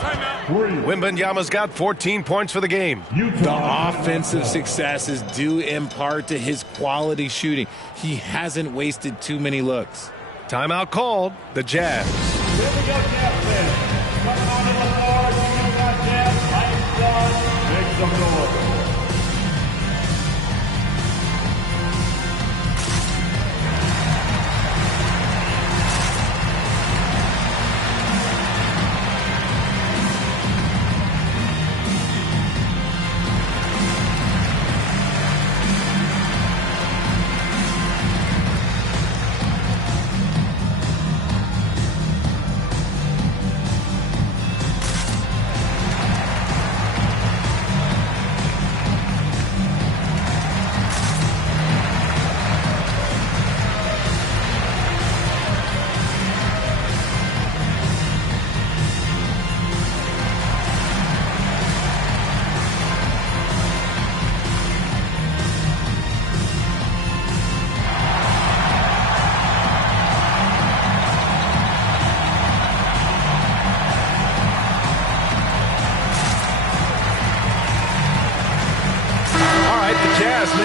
Wembanyama's got 14 points for the game. The offensive success is due in part to his quality shooting. He hasn't wasted too many looks. Timeout called. The Jazz. Here we go, Captain. Come on in the floor.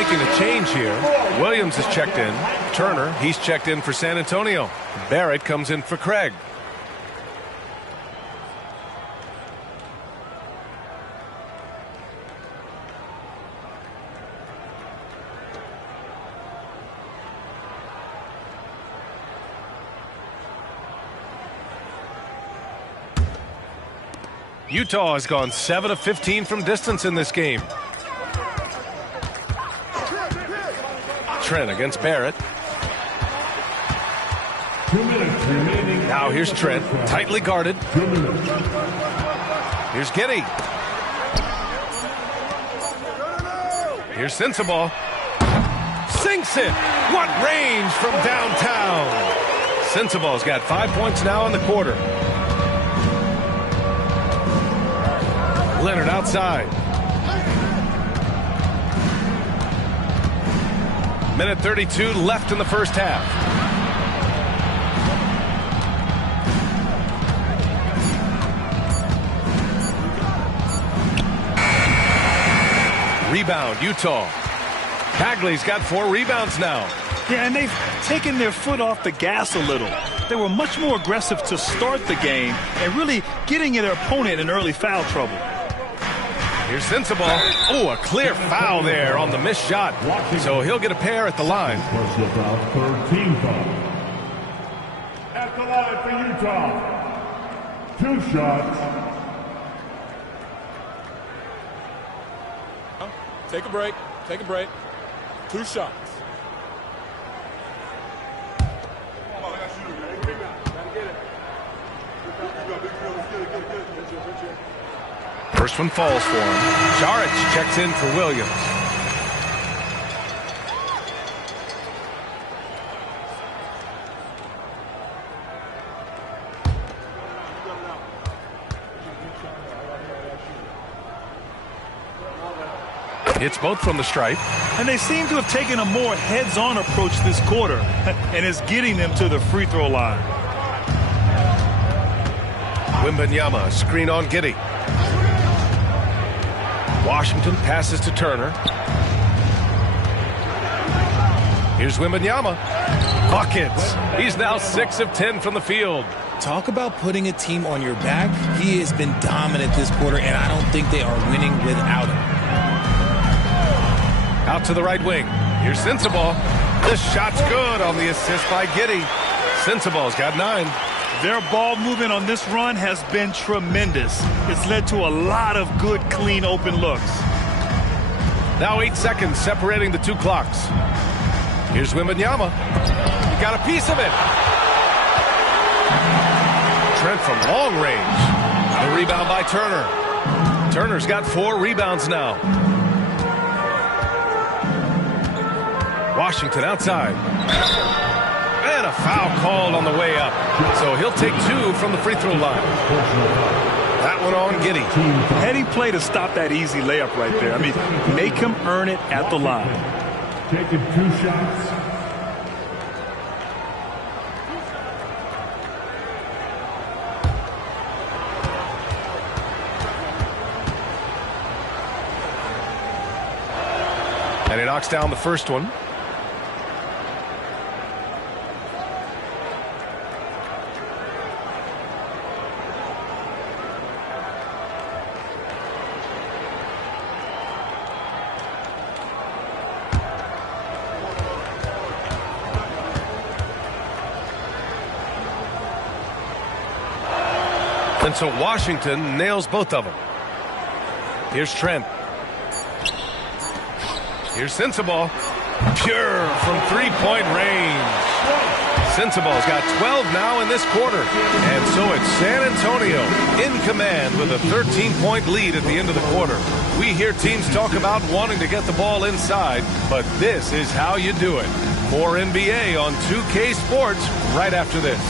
making a change here. Williams is checked in. Turner, he's checked in for San Antonio. Barrett comes in for Craig. Utah has gone 7 of 15 from distance in this game. Trent against Barrett. 2 minutes remaining. Now here's Trent, tightly guarded. 2 minutes. Here's Giddey. Here's Sensabaugh. Sinks it. What range from downtown. Sensabaugh's got 5 points now in the quarter. Leonard outside. Minute 32 left in the first half. Rebound, Utah. Bagley's got 4 rebounds now. Yeah, and they've taken their foot off the gas a little. They were much more aggressive to start the game and really getting their opponent in early foul trouble. Here's Sensabaugh. Oh, a clear foul there on the missed shot. So he'll get a pair at the line. Personal foul, 13 foul. At the line for Utah. 2 shots. Take a break. Take a break. 2 shots. First one falls for him. Jaric checks in for Williams. Hits both from the stripe. And they seem to have taken a more heads-on approach this quarter, and is getting them to the free throw line. Wembanyama, screen on Giddey. Washington passes to Turner. Here's Wembanyama. Buckets. He's now 6 of 10 from the field. Talk about putting a team on your back. He has been dominant this quarter, and I don't think they are winning without him. Out to the right wing. Here's Sensabaugh. This shot's good on the assist by Giddey. Sensabaugh's got 9. Their ball movement on this run has been tremendous. It's led to a lot of good, clean, open looks. Now 8 seconds separating the 2 clocks. Here's Wembanyama. He got a piece of it. Trent from long range. The rebound by Turner. Turner's got 4 rebounds now. Washington outside. And a foul called on the way up. So he'll take 2 from the free throw line. That one on Giddey. Heady play to stop that easy layup right there. I mean, make him earn it at the line. Taking 2 shots. And he knocks down the first one. And so Washington nails both of them. Here's Trent. Here's Sensabaugh. Pure from 3-point range. Sensabaugh's got 12 now in this quarter. And so it's San Antonio in command with a 13-point lead at the end of the quarter. We hear teams talk about wanting to get the ball inside, but this is how you do it. More NBA on 2K Sports right after this.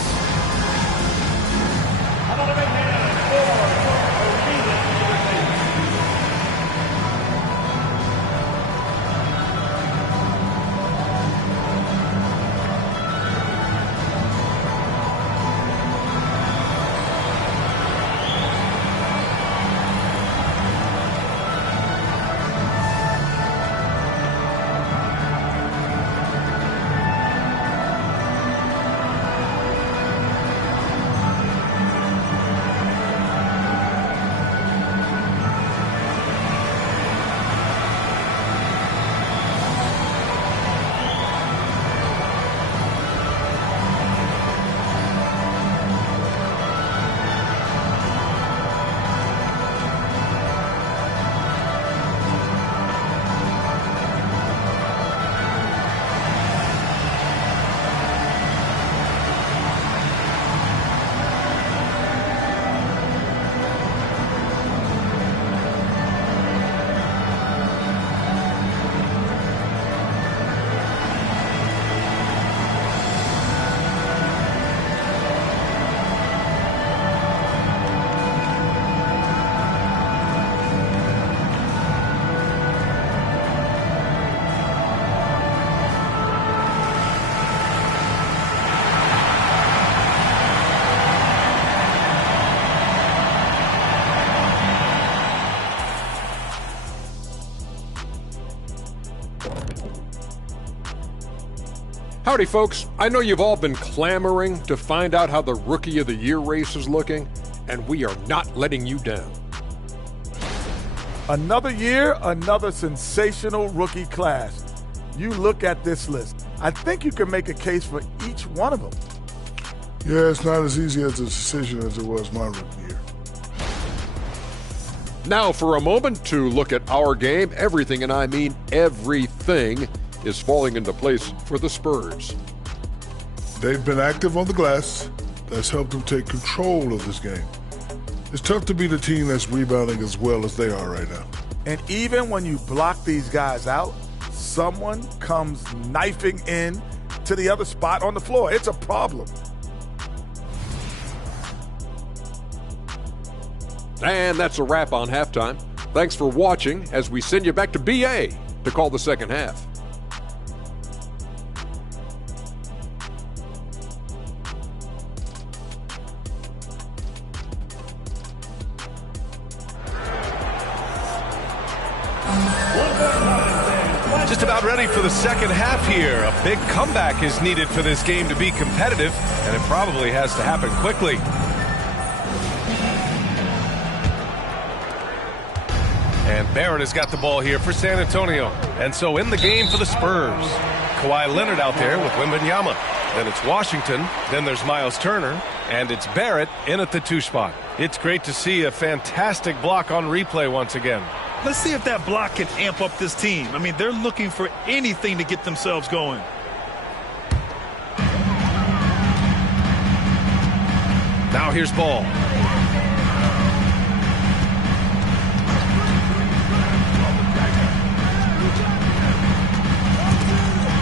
Howdy, folks. I know you've all been clamoring to find out how the Rookie of the Year race is looking, and we are not letting you down. Another year, another sensational rookie class. You look at this list. I think you can make a case for each one of them. Yeah, it's not as easy as a decision as it was my rookie year. Now, for a moment to look at our game, everything, and I mean everything, is falling into place for the Spurs. They've been active on the glass. That's helped them take control of this game. It's tough to beat a team that's rebounding as well as they are right now. And even when you block these guys out, someone comes knifing in to the other spot on the floor. It's a problem. And that's a wrap on halftime. Thanks for watching as we send you back to BA to call the second half. Just about ready for the second half here. A big comeback is needed for this game to be competitive, and it probably has to happen quickly. And Barrett has got the ball here for San Antonio. And so in the game for the Spurs, Kawhi Leonard out there with Wembanyama. Then it's Washington. Then there's Miles Turner. And it's Barrett in at the 2 spot. It's great to see a fantastic block on replay once again. Let's see if that block can amp up this team. I mean, they're looking for anything to get themselves going. Now here's Ball.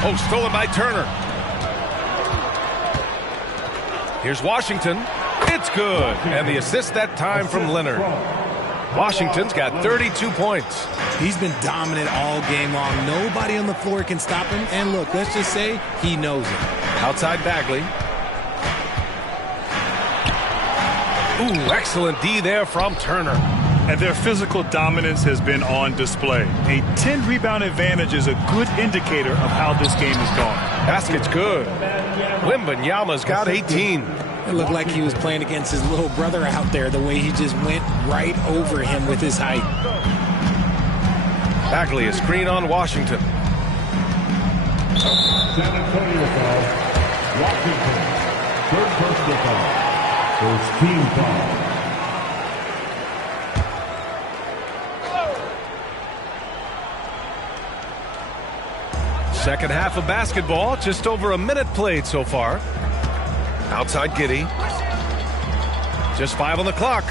Oh, stolen by Turner. Here's Washington. It's good. And the assist that time from Leonard. Washington's got 32 points. He's been dominant all game long. Nobody on the floor can stop him. And look, let's just say he knows it. Outside Bagley. Ooh, excellent D there from Turner. And their physical dominance has been on display. A 10-rebound advantage is a good indicator of how this game has gone. Basket's good. Wembanyama's got 18. It looked like he was playing against his little brother out there, the way he just went right over him with his height. Bagley, a screen on Washington. San Antonio foul. Washington. Third personal foul. First team foul. Second half of basketball, just over a minute played so far. Outside Giddey. Just 5 on the clock.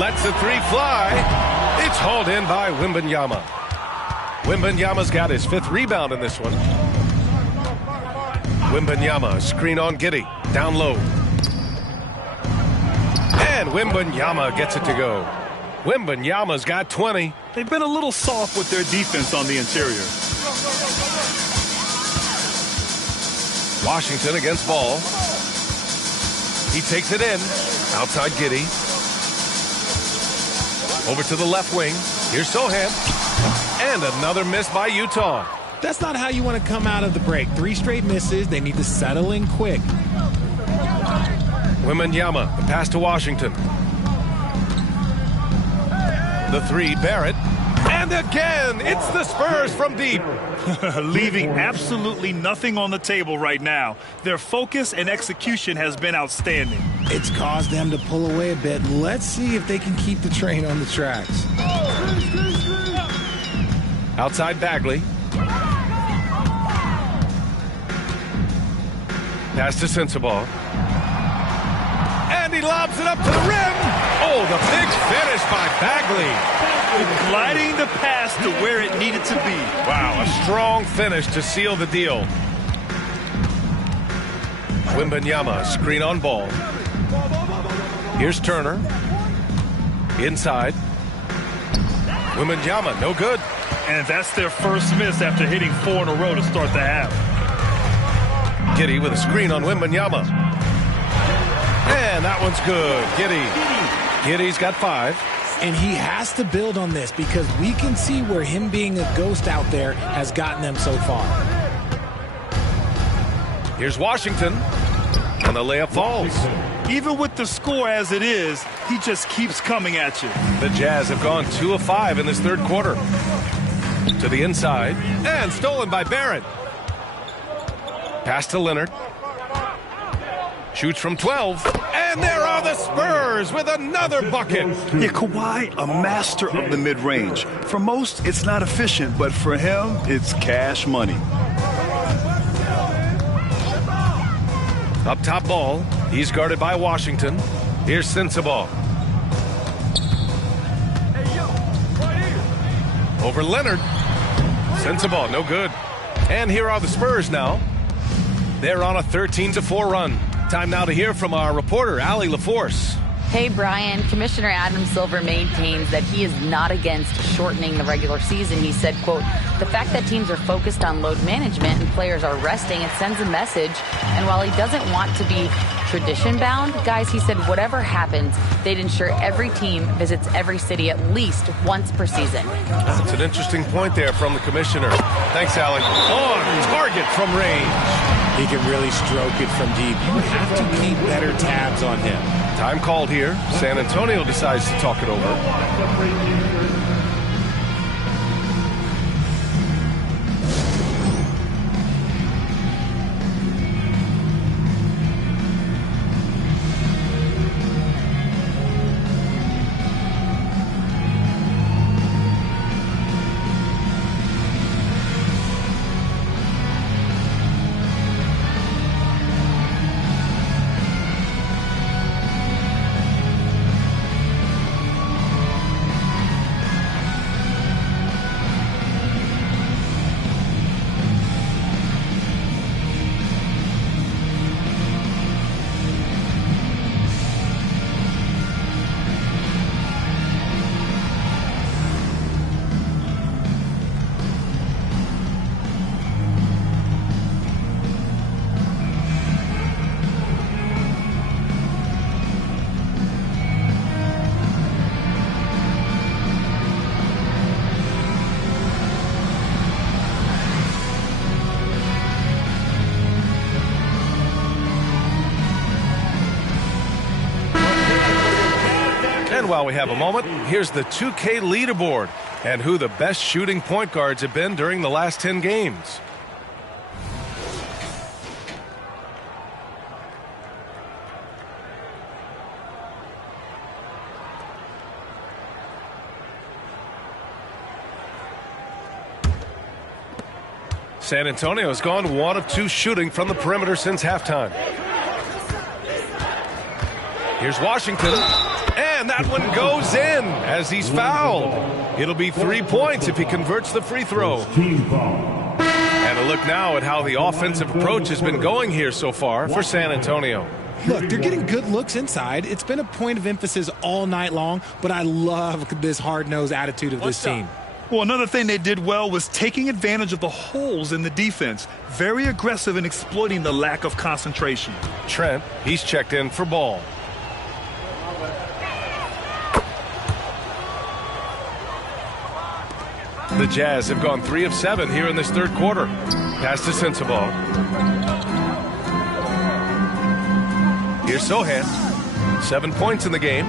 Lets the 3 fly. It's hauled in by Wembanyama. Wembanyama's got his 5th rebound in this one. Wembanyama, screen on Giddey. Down low. And Wembanyama gets it to go. Wembanyama's got 20. They've been a little soft with their defense on the interior. Washington against Ball. He takes it in. Outside Giddey. Over to the left wing. Here's Sohan. And another miss by Utah. That's not how you want to come out of the break. 3 straight misses. They need to settle in quick. Wembanyama, the pass to Washington. The 3, Barrett. And again, it's the Spurs from deep. Leaving absolutely nothing on the table right now. Their focus and execution has been outstanding. It's caused them to pull away a bit. Let's see if they can keep the train on the tracks. Outside Bagley. Pass to Sensabaugh. And he lobs it up to the rim. Oh, the big finish by Bagley. Gliding the pass to where it needed to be. Wow, a strong finish to seal the deal. Wembanyama, screen on Ball. Here's Turner. Inside. Wembanyama, no good. And that's their first miss after hitting 4 in a row to start the half. Giddey with a screen on Wembanyama. And that one's good. Giddey's got 5. And he has to build on this because we can see where him being a ghost out there has gotten them so far. Here's Washington. And the layup falls. Even with the score as it is, he just keeps coming at you. The Jazz have gone 2 of 5 in this third quarter. To the inside. And stolen by Barrett. Pass to Leonard. Shoots from 12. And there are the Spurs with another bucket. Yeah, Kawhi, a master of the mid-range. For most, it's not efficient, but for him, it's cash money. Up top ball. He's guarded by Washington. Here's Sensabaugh. Over Leonard. Sensabaugh, no good. And here are the Spurs now. They're on a 13-4 run. Time now to hear from our reporter, Allie LaForce. Hey, Brian. Commissioner Adam Silver maintains that he is not against shortening the regular season. He said, quote, the fact that teams are focused on load management and players are resting, it sends a message. And while he doesn't want to be tradition-bound, guys, he said whatever happens, they'd ensure every team visits every city at least once per season. That's an interesting point there from the commissioner. Thanks, Allie. On target from range. He can really stroke it from deep. You have to keep better tabs on him. Time called here. San Antonio decides to talk it over. While we have a moment, here's the 2K leaderboard and who the best shooting point guards have been during the last 10 games. San Antonio has gone 1 of 2 shooting from the perimeter since halftime. Here's Washington. And that one goes in as he's fouled. It'll be 3 points if he converts the free throw. And a look now at how the offensive approach has been going here so far for San Antonio. Look, they're getting good looks inside. It's been a point of emphasis all night long, but I love this hard-nosed attitude of this team. Well, another thing they did well was taking advantage of the holes in the defense. Very aggressive in exploiting the lack of concentration. Trent, he's checked in for ball. The Jazz have gone 3 of 7 here in this third quarter. Pass to Sensabaugh. Here's Sohan. 7 points in the game.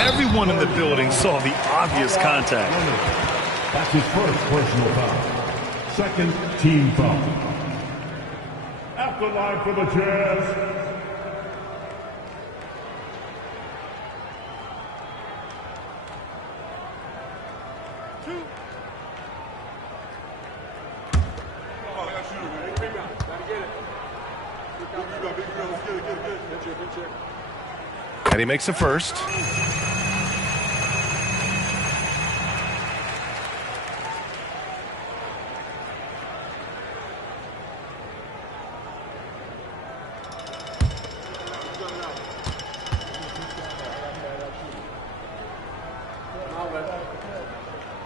Everyone in the building saw the obvious contact. That's his first personal foul. Second team foul. At the line for the Jazz. And he makes the first.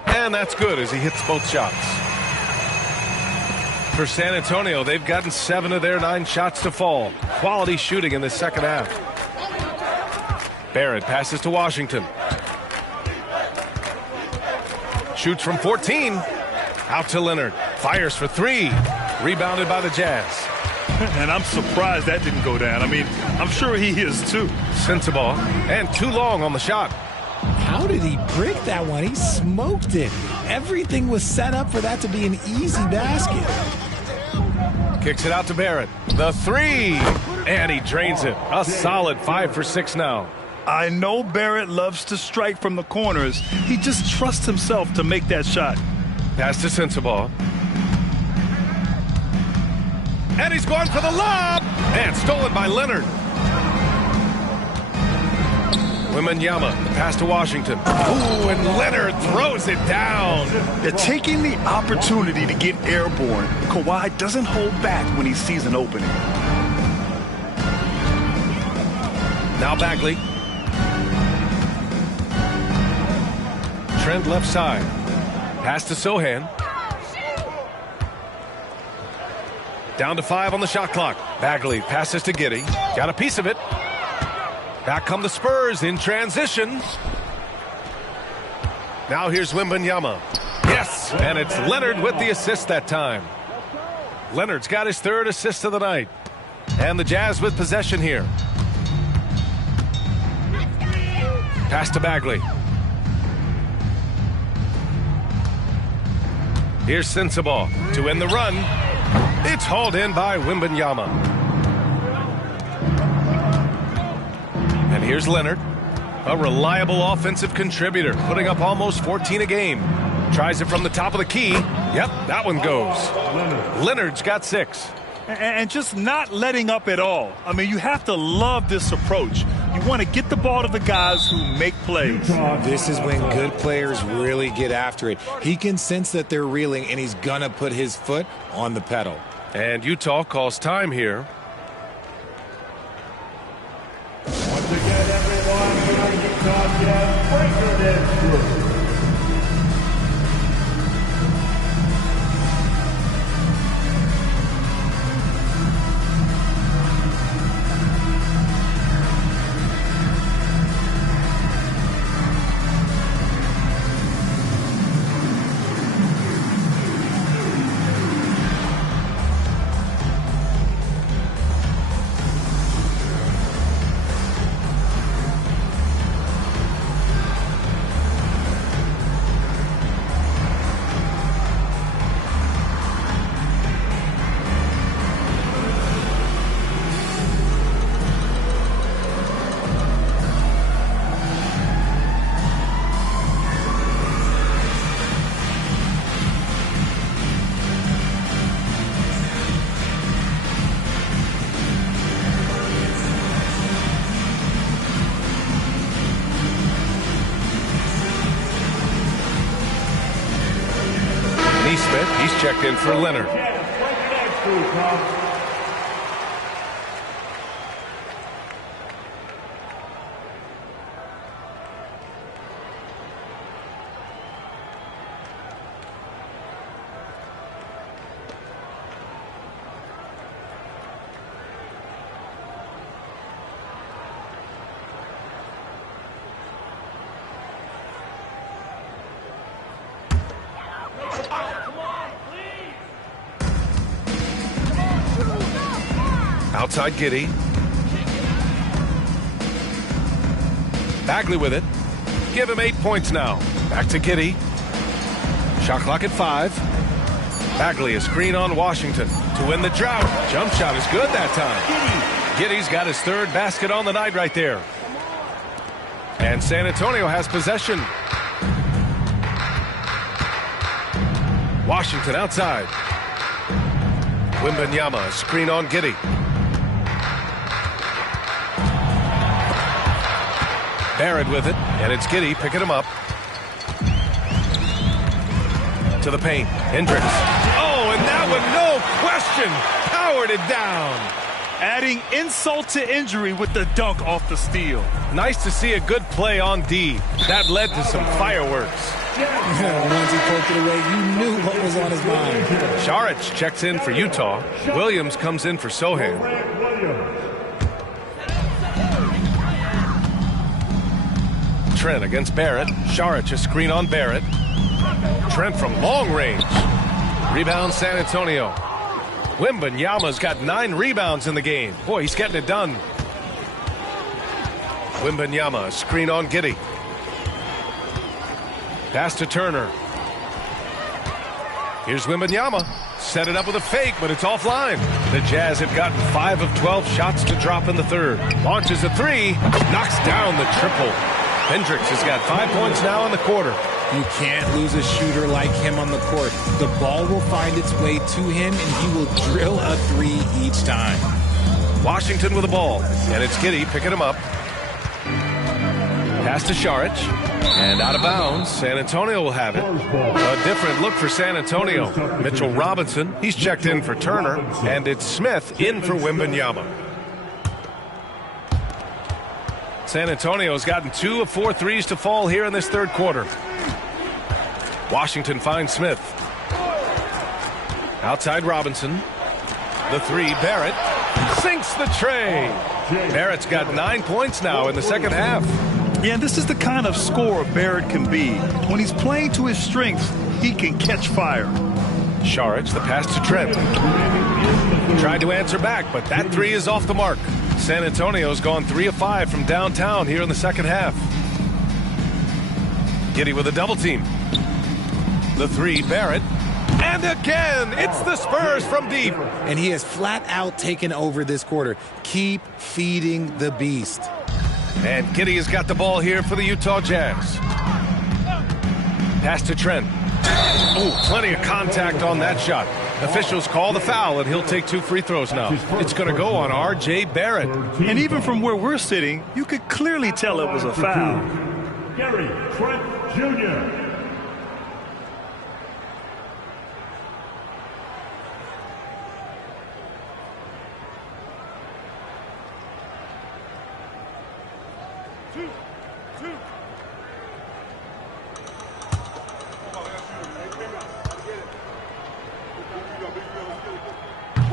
And that's good as he hits both shots. For San Antonio, they've gotten 7 of their 9 shots to fall. Quality shooting in the second half. Barrett passes to Washington. Shoots from 14. Out to Leonard. Fires for 3. Rebounded by the Jazz. And I'm surprised that didn't go down. I mean, I'm sure he is too. Sensabaugh, and too long on the shot. How did he break that one? He smoked it. Everything was set up for that to be an easy basket. Kicks it out to Barrett. The three, and he drains it. A solid 5 for 6 now. I know Barrett loves to strike from the corners. He just trusts himself to make that shot. Pass to Sensabaugh. And he's going for the lob! And stolen by Leonard. Wembanyama, pass to Washington. Ooh, and Leonard throws it down. They're taking the opportunity to get airborne. Kawhi doesn't hold back when he sees an opening. Now Bagley. Trent left side. Pass to Sohan. Down to 5 on the shot clock. Bagley passes to Giddey. Got a piece of it. Back come the Spurs in transition. Now here's Wembanyama. Yes, and it's Leonard with the assist that time. Leonard's got his 3rd assist of the night. And the Jazz with possession here. Pass to Bagley. Here's Sensabaugh to end the run. It's hauled in by Wembanyama. And here's Leonard, a reliable offensive contributor, putting up almost 14 a game. Tries it from the top of the key. Yep, that one goes. Leonard's got 6. And just not letting up at all. I mean, you have to love this approach. You want to get the ball to the guys who make plays. This is when good players really get after it. He can sense that they're reeling, and he's going to put his foot on the pedal. And Utah calls time here. Once again, everyone, Utah Jazz breaker this group. He's checked in for Leonard. Outside Giddey. Bagley with it. Give him 8 points now. Back to Giddey. Shot clock at 5. Bagley a screen on Washington to win the drought. Jump shot is good that time. Giddey's got his 3rd basket on the night right there. And San Antonio has possession. Washington outside. Wembanyama a screen on Giddey. Barrett with it, and it's Giddey picking him up. To the paint. Hendricks. Oh, and that one, no question, powered it down. Adding insult to injury with the dunk off the steal. Nice to see a good play on D. That led to some fireworks. Once he poked it away, you knew what was on his mind. Saric checks in for Utah. Williams comes in for Sohan. Trent against Barrett. Saric a screen on Barrett. Trent from long range. Rebound San Antonio. Wembanyama's got 9 rebounds in the game. Boy, he's getting it done. Wembanyama, screen on Giddey. Pass to Turner. Here's Wembanyama. Set it up with a fake, but it's offline. The Jazz have gotten 5 of 12 shots to drop in the third. Launches a 3. Knocks down the triple. Hendricks has got 5 points now in the quarter. You can't lose a shooter like him on the court. The ball will find its way to him, and he will drill a 3 each time. Washington with the ball, and it's Giddey picking him up. Pass to Šarić, and out of bounds. San Antonio will have it. A different look for San Antonio. Mitchell Robinson, he's checked in for Turner, and it's Smith in for Wembanyama. San Antonio's gotten 2 of 4 threes to fall here in this third quarter. Washington finds Smith. Outside Robinson. The 3, Barrett. Sinks the tray. Barrett's got 9 points now in the second half. Yeah, this is the kind of scorer Barrett can be. When he's playing to his strengths, he can catch fire. Šarić, the pass to Trent. Tried to answer back, but that 3 is off the mark. San Antonio's gone 3 of 5 from downtown here in the second half. Giddey with a double team. The 3, Barrett. And again, it's the Spurs from deep. And he has flat out taken over this quarter. Keep feeding the beast. And Giddey has got the ball here for the Utah Jazz. Pass to Trent. Oh, plenty of contact on that shot. Officials call the foul, and he'll take 2 free throws now. It's going to go on R.J. Barrett. And even from where we're sitting, you could clearly tell it was a foul. Gary Trent Jr.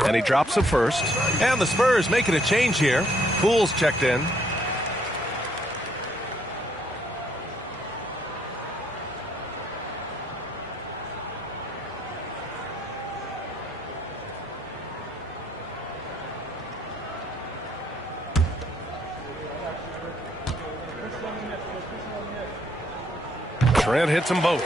And he drops the first. And the Spurs making a change here. Poole's checked in. Trent hits them both.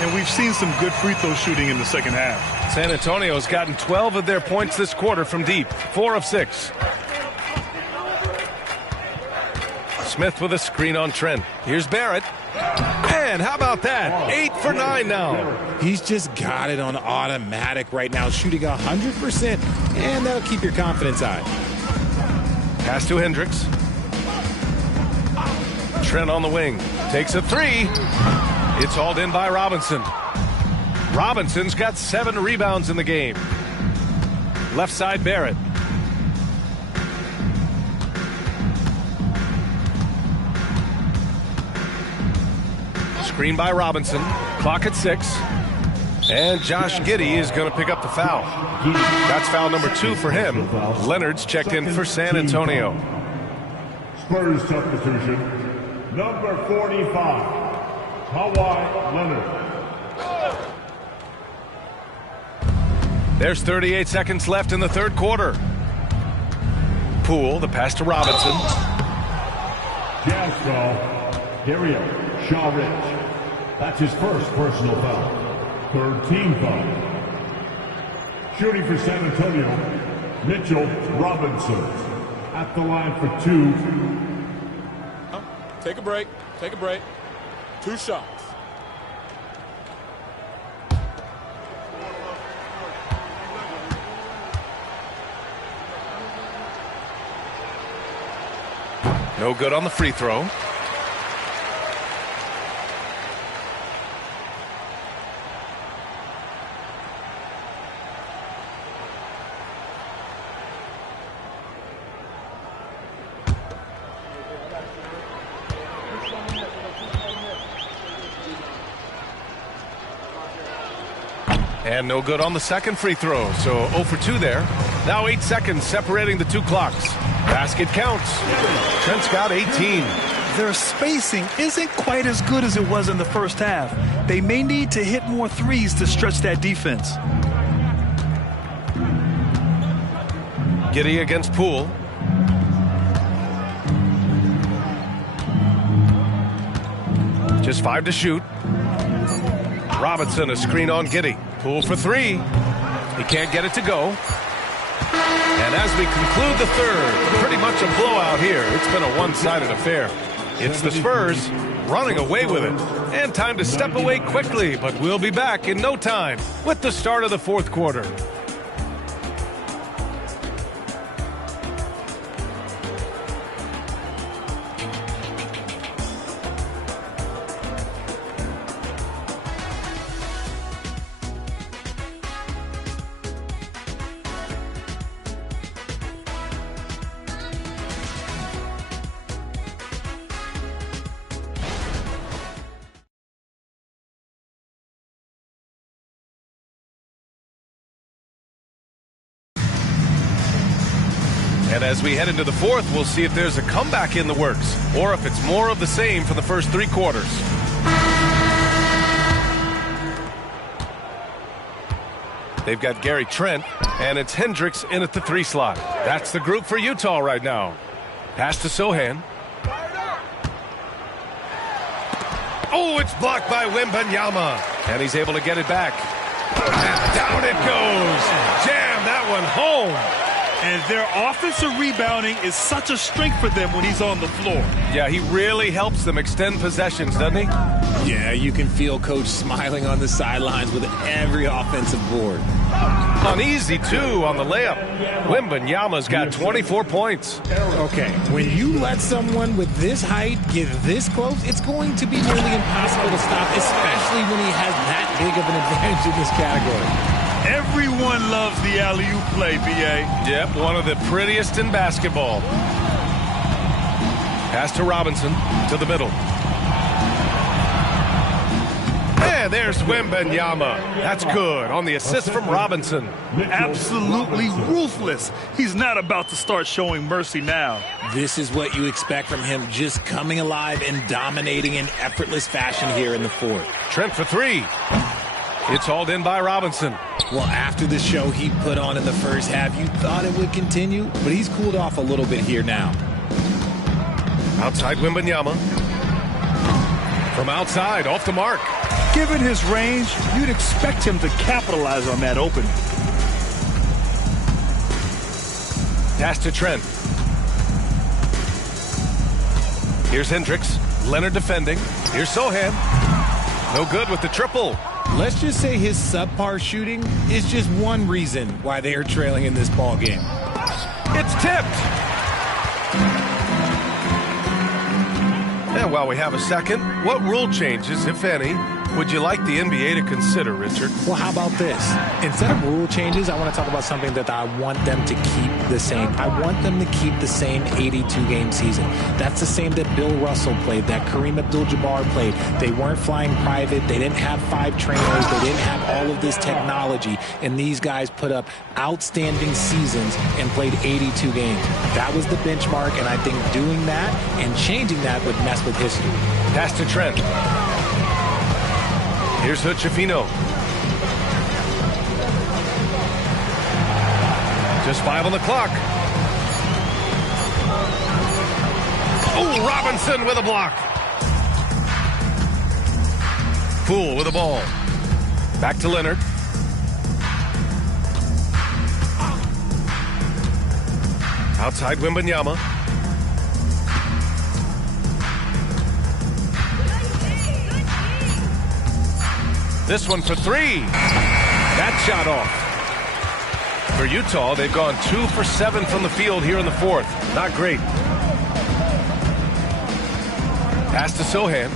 And we've seen some good free throw shooting in the second half. San Antonio's gotten 12 of their points this quarter from deep. 4 of 6. Smith with a screen on Trent. Here's Barrett. And how about that? 8 for 9 now. He's just got it on automatic right now, shooting 100%, and that'll keep your confidence high. Pass to Hendricks. Trent on the wing. Takes a 3. It's hauled in by Robinson. Robinson's got 7 rebounds in the game. Left side, Barrett. Screen by Robinson. Clock at 6. And Josh Giddey is going to pick up the foul. That's foul number 2 for him. Leonard's checked in for San Antonio. Spurs substitution, number 45. Kawhi Leonard. There's 38 seconds left in the third quarter. Poole, the pass to Robinson. Jazz foul, Dario Šarić. That's his first personal foul. Third team foul. Shooting for San Antonio, Mitchell Robinson. At the line for 2. Take a break. Take a break. 2 shots. No good on the free throw. And no good on the second free throw, so 0 for 2 there. Now 8 seconds separating the 2 clocks. Basket counts. Trent's got 18. Their spacing isn't quite as good as it was in the first half. They may need to hit more threes to stretch that defense. Giddey against Poole. Just 5 to shoot. Robinson, a screen on Giddey. Poole for 3. He can't get it to go. And as we conclude the third, pretty much a blowout here. It's been a one-sided affair. It's the Spurs running away with it. And time to step away quickly, but we'll be back in no time with the start of the fourth quarter. And as we head into the fourth, we'll see if there's a comeback in the works or if it's more of the same for the first 3 quarters. They've got Gary Trent, and it's Hendricks in at the 3 slot. That's the group for Utah right now. Pass to Sohan. Oh, it's blocked by Wembanyama. And he's able to get it back. And down it goes. Jam that one home. And their offensive rebounding is such a strength for them when he's on the floor. Yeah, he really helps them extend possessions, doesn't he? Yeah, you can feel Coach smiling on the sidelines with every offensive board. Uneasy, too, on the layup. Wembanyama's got 24 points. Okay, when you let someone with this height get this close, it's going to be nearly impossible to stop, especially when he has that big of an advantage in this category. Everyone loves the alley-oop play, B.A. Yep, one of the prettiest in basketball. Pass to Robinson, to the middle. And there's Wembanyama. That's good on the assist from Robinson. Absolutely ruthless. He's not about to start showing mercy now. This is what you expect from him, just coming alive and dominating in effortless fashion here in the fourth. Trent for 3. It's hauled in by Robinson. Well, after the show he put on in the first half, you thought it would continue, but he's cooled off a little bit here now. Outside Wembanyama. From outside, off the mark. Given his range, you'd expect him to capitalize on that opening. Pass to Trent. Here's Hendricks. Leonard defending. Here's Sohan. No good with the triple. Let's just say his subpar shooting is just one reason why they are trailing in this ball game. It's tipped. And while we have a second, what rule changes, if any, would you like the NBA to consider, Richard? Well, how about this? Instead of rule changes, I want to talk about something that I want them to keep the same. I want them to keep the same 82-game season. That's the same that Bill Russell played, that Kareem Abdul-Jabbar played. They weren't flying private. They didn't have 5 trainers. They didn't have all of this technology. And these guys put up outstanding seasons and played 82 games. That was the benchmark, and I think doing that and changing that would mess with history. Pass to Trent. Here's Hood-Schifino. Just 5 on the clock. Oh, Robinson with a block. Poole with the ball. Back to Leonard. Outside Wembanyama. This one for 3. That shot off. For Utah, they've gone 2 for 7 from the field here in the fourth. Not great. Pass to Sohan.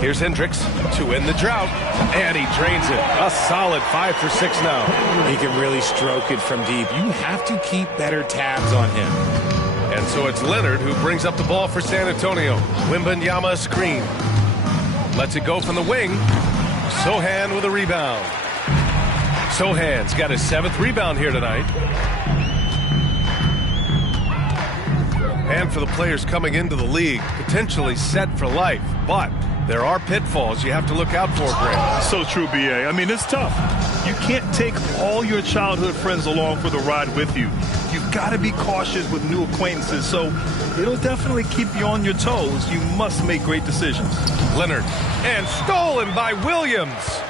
Here's Hendricks to end the drought. And he drains it. A solid 5 for 6 now. He can really stroke it from deep. You have to keep better tabs on him. And so it's Leonard who brings up the ball for San Antonio. Wembanyama screen. Lets it go from the wing. Sohan with a rebound. Sohan's got his 7th rebound here tonight. And for the players coming into the league, potentially set for life. But There are pitfalls you have to look out for, Grant. So true, B.A. I mean, it's tough. You can't take all your childhood friends along for the ride with you. You've got to be cautious with new acquaintances, so it'll definitely keep you on your toes. You must make great decisions. Leonard, and stolen by Williams.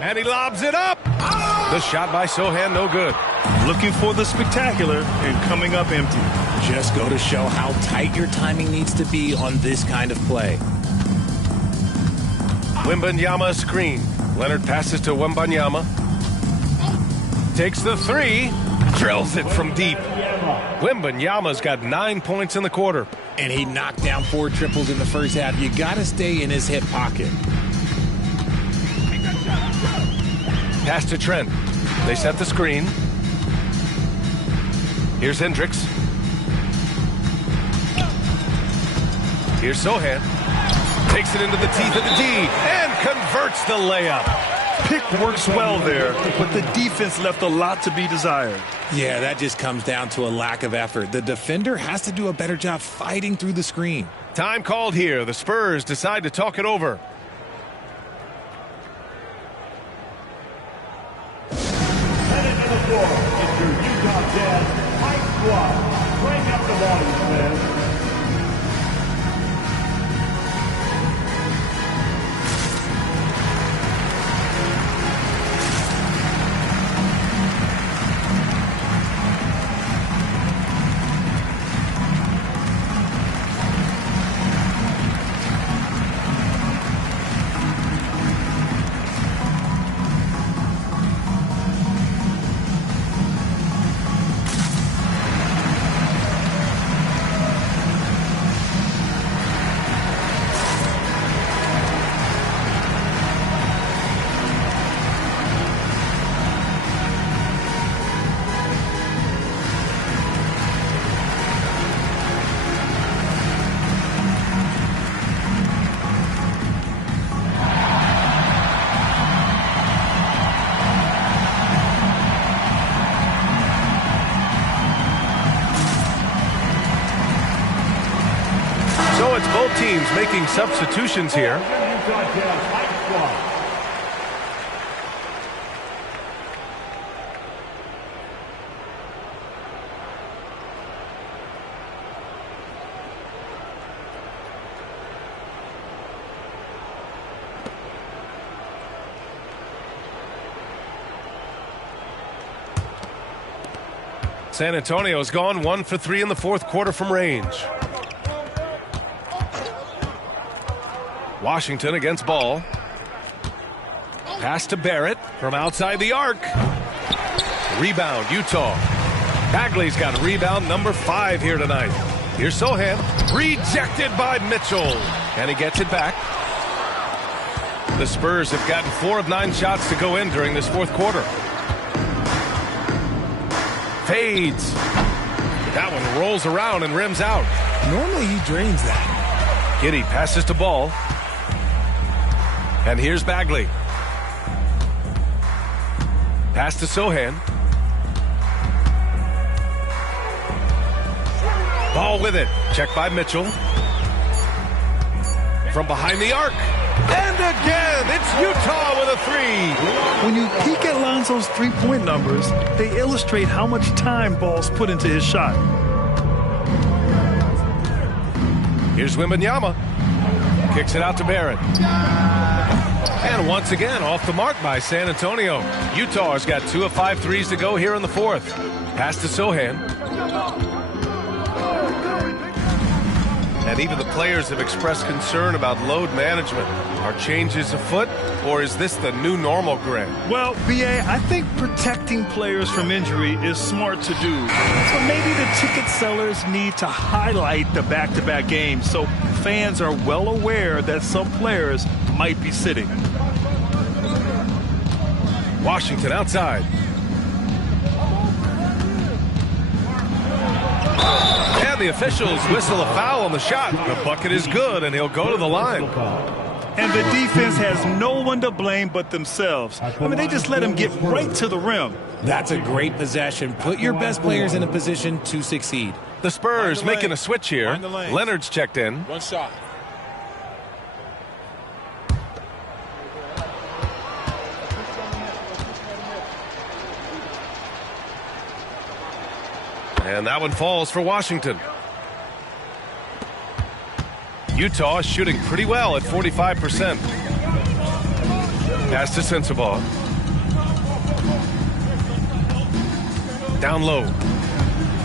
And he lobs it up. The shot by Sohan, no good. Looking for the spectacular and coming up empty. Just go to show how tight your timing needs to be on this kind of play. Wembanyama screen. Leonard passes to Wembanyama. Takes the three. Drills it from deep. Wembanyama's got 9 points in the quarter. And he knocked down 4 triples in the first half. You got to stay in his hip pocket. Pass to Trent. They set the screen. Here's Hendricks. Here's Sohan. Takes it into the teeth of the D and converts the layup. Pick works well there, but the defense left a lot to be desired. Yeah, that just comes down to a lack of effort. The defender has to do a better job fighting through the screen. Time called here. The Spurs decide to talk it over. Headed to the floor, it's your Utah Jazz High Squad. Bring up the volume, man. Teams making substitutions here. San Antonio's gone 1 for 3 in the fourth quarter from range. Washington against Ball. Pass to Barrett from outside the arc. Rebound, Utah. Bagley's got rebound number 5 here tonight. Here's Sohan. Rejected by Mitchell. And he gets it back. The Spurs have gotten 4 of 9 shots to go in during this fourth quarter. Fades. That one rolls around and rims out. Normally he drains that. Giddey passes to Ball. And here's Bagley. Pass to Sohan. Ball with it. Checked by Mitchell. From behind the arc. And again, it's Utah with a 3. When you peek at Lonzo's three-point numbers, they illustrate how much time Ball's put into his shot. Here's Wembanyama. Kicks it out to Barrett. And once again, off the mark by San Antonio. Utah has got 2 of 5 threes to go here in the fourth. Pass to Sohan. And even the players have expressed concern about load management. Are changes afoot, or is this the new normal, Grant? Well, B.A., I think protecting players from injury is smart to do. But maybe the ticket sellers need to highlight the back-to-back games so fans are well aware that some players might be sitting. Washington outside. And the officials whistle a foul on the shot. The bucket is good, and he'll go to the line. And the defense has no one to blame but themselves. I mean, they just let him get right to the rim. That's a great possession. Put your best players in a position to succeed. The Spurs making a switch here. Leonard's checked in. One shot. And that one falls for Washington. Utah is shooting pretty well at 45%. Pass to Sensabaugh. Down low.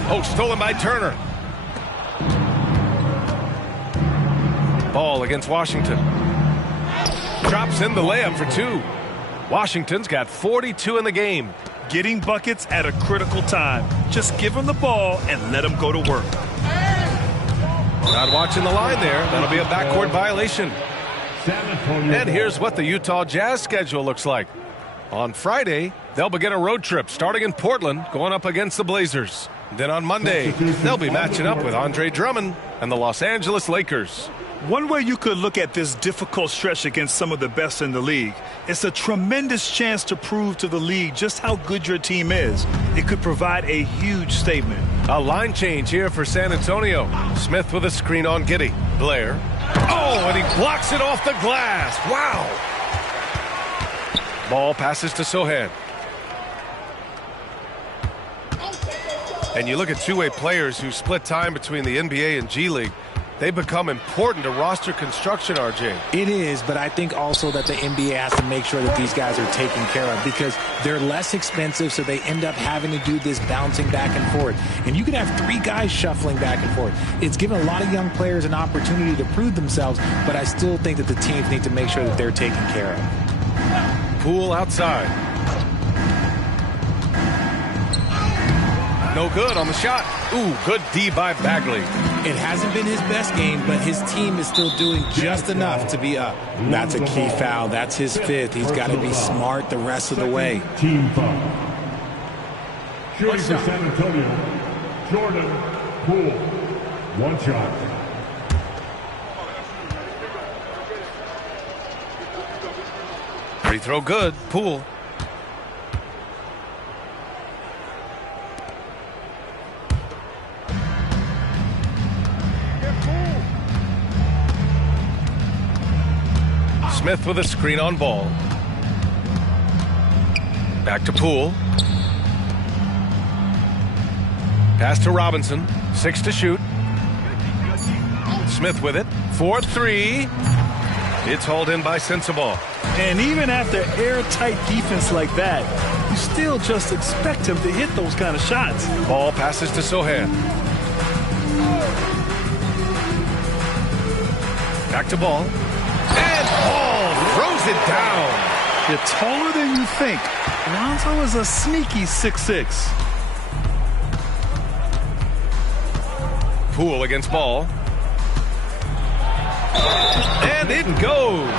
Oh, stolen by Turner. Ball against Washington. Drops in the layup for two. Washington's got 42 in the game. Getting buckets at a critical time. Just give them the ball and let them go to work. Not watching the line there. That'll be a backcourt violation. And here's what the Utah Jazz schedule looks like. On Friday, they'll begin a road trip starting in Portland, going up against the Blazers. Then on Monday, they'll be matching up with Andre Drummond and the Los Angeles Lakers. One way you could look at this difficult stretch against some of the best in the league, it's a tremendous chance to prove to the league just how good your team is. It could provide a huge statement. A line change here for San Antonio. Smith with a screen on Giddey. Blair. Oh, and he blocks it off the glass. Wow. Ball passes to Sohan. And you look at two-way players who split time between the NBA and G League. They become important to roster construction, RJ. It is, but I think also that the NBA has to make sure that these guys are taken care of because they're less expensive, so they end up having to do this bouncing back and forth. And you can have three guys shuffling back and forth. It's given a lot of young players an opportunity to prove themselves, but I still think that the teams need to make sure that they're taken care of. Poole outside. No good on the shot. Ooh, good D by Bagley. It hasn't been his best game, but his team is still doing just enough to be up. That's a key foul. That's his fifth. He's got to be smart the rest of the way. Team foul. Shooting for San Antonio, Jordan Poole. One shot. Free throw good. Poole. Smith with a screen on Ball. Back to Poole. Pass to Robinson. 6 to shoot. Smith with it. 4-3. It's hauled in by Sensabaugh. And even after airtight defense like that, you still just expect him to hit those kind of shots. Ball passes to Sohan. Back to Ball. And Ball throws it down. You're taller than you think. Lonzo is a sneaky 6'6". Poole against Ball. And it goes.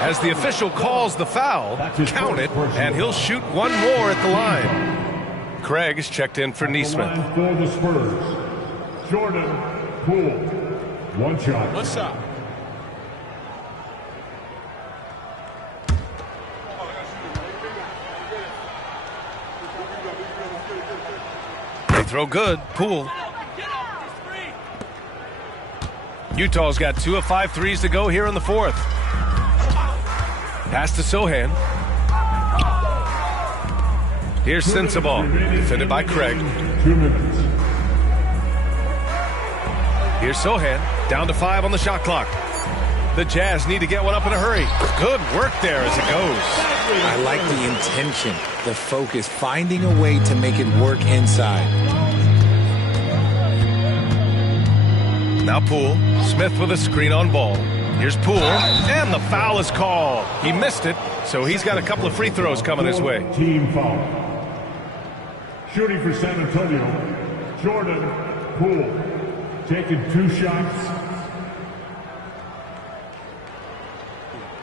As the official calls the foul, count it, and he'll shoot one more at the line. Craig is checked in for Neesmith. For the Spurs, Jordan Poole. One shot. One shot. They throw good. Poole. Utah's got 2 of 5 threes to go here in the fourth. Pass to Sohan. Here's Sensabaugh, defended by Craig. 2 minutes. Here's Sohan, down to 5 on the shot clock. The Jazz need to get one up in a hurry. Good work there as it goes. I like the intention, the focus, finding a way to make it work inside. Now Poole. Smith with a screen on Ball. Here's Poole, and the foul is called. He missed it, so he's got a couple of free throws coming his way. Team foul. Shooting for San Antonio, Jordan Poole. Taking 2 shots.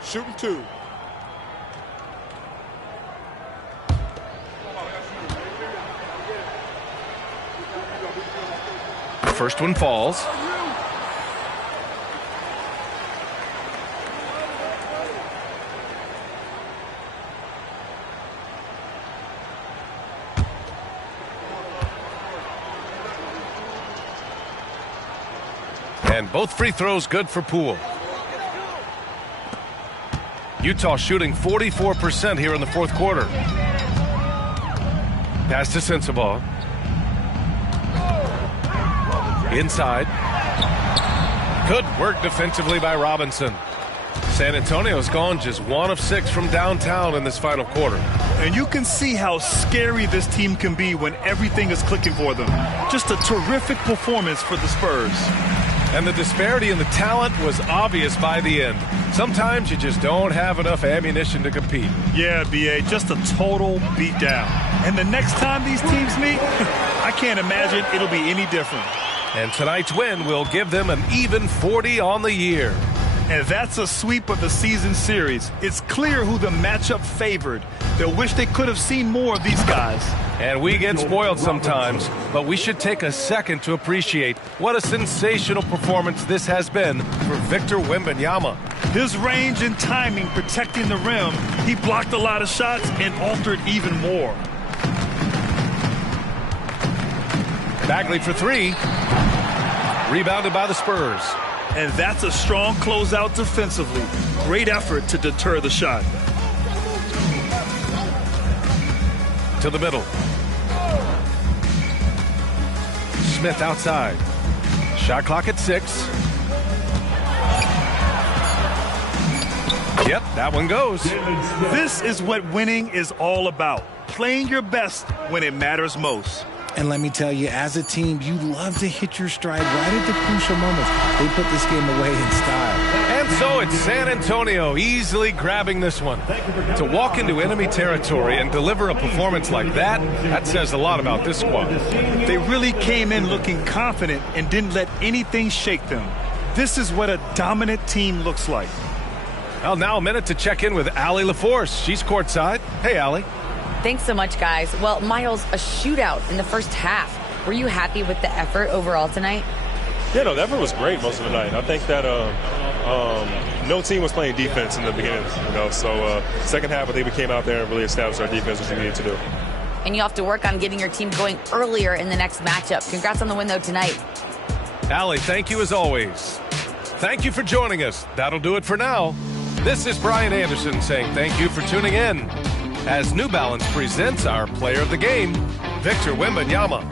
Shooting 2. First one falls. And both free throws good for Poole. Utah shooting 44% here in the fourth quarter. Pass to Sensabaugh. Inside. Good work defensively by Robinson. San Antonio's gone just 1 of 6 from downtown in this final quarter. And you can see how scary this team can be when everything is clicking for them. Just a terrific performance for the Spurs. And the disparity in the talent was obvious by the end. Sometimes you just don't have enough ammunition to compete. Yeah, B.A., just a total beatdown. And the next time these teams meet, I can't imagine it'll be any different. And tonight's win will give them an even 40 on the year. And that's a sweep of the season series. It's clear who the matchup favored. They'll wish they could have seen more of these guys. And we get spoiled sometimes, but we should take a second to appreciate what a sensational performance this has been for Victor Wembanyama. His range and timing protecting the rim, he blocked a lot of shots and altered even more. Bagley for 3. Rebounded by the Spurs. And that's a strong closeout defensively. Great effort to deter the shot. To the middle. Smith outside. Shot clock at 6. Yep, that one goes. This is what winning is all about. Playing your best when it matters most. And let me tell you, as a team, you love to hit your stride right at the crucial moments. They put this game away in style. And so it's San Antonio easily grabbing this one. To walk into enemy territory and deliver a performance like that says a lot about this squad. They really came in looking confident and didn't let anything shake them. This is what a dominant team looks like. Well, now a minute to check in with Allie LaForce. She's courtside. Hey, Allie. Thanks so much, guys. Well, Miles, a shootout in the first half. Were you happy with the effort overall tonight? Yeah, no, the effort was great most of the night. I think that no team was playing defense in the beginning, so second half I think we came out there and really established our defense, which we needed to do. And you have to work on getting your team going earlier in the next matchup. Congrats on the win, though, tonight. Allie, thank you as always. Thank you for joining us. That'll do it for now. This is Brian Anderson saying thank you for tuning in as New Balance presents our player of the game, Victor Wembanyama.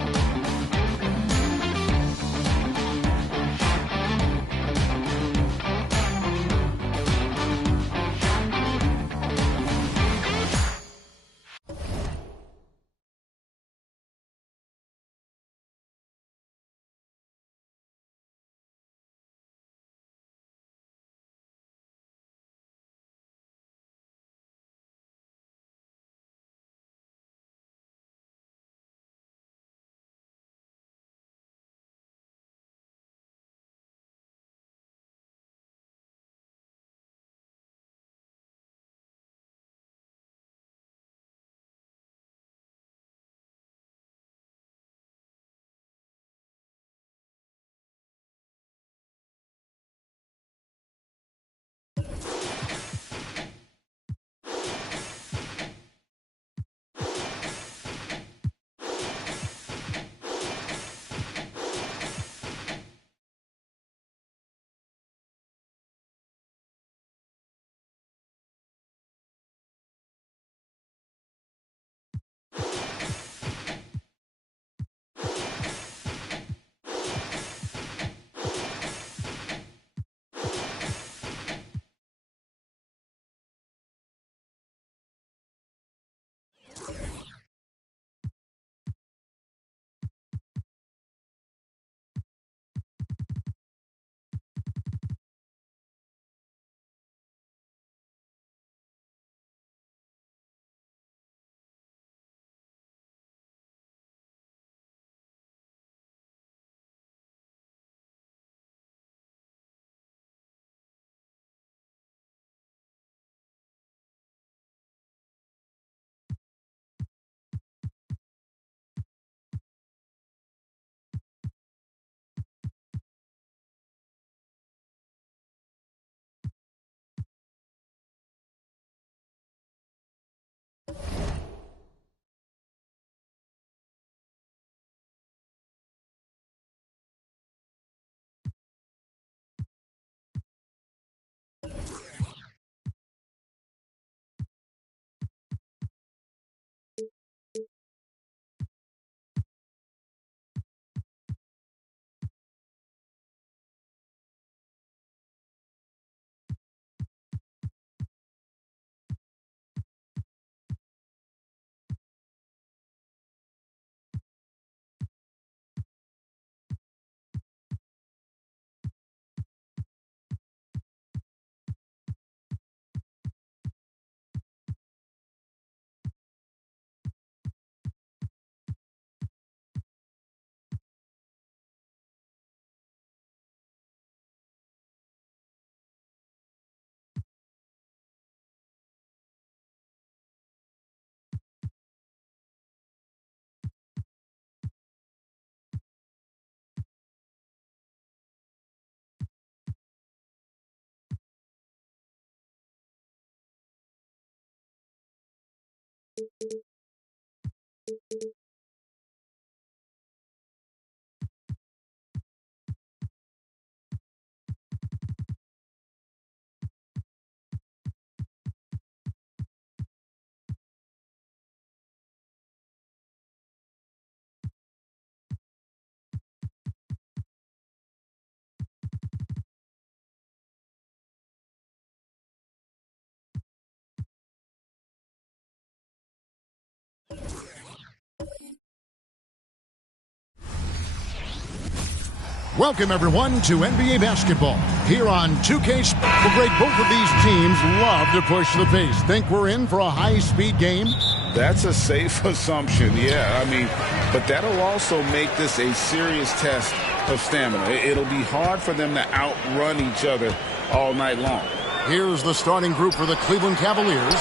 Welcome, everyone, to NBA basketball here on 2K Sports. Great, both of these teams love to push the pace. Think we're in for a high-speed game? That's a safe assumption, yeah. I mean, but that'll also make this a serious test of stamina. It'll be hard for them to outrun each other all night long. Here's the starting group for the Cleveland Cavaliers.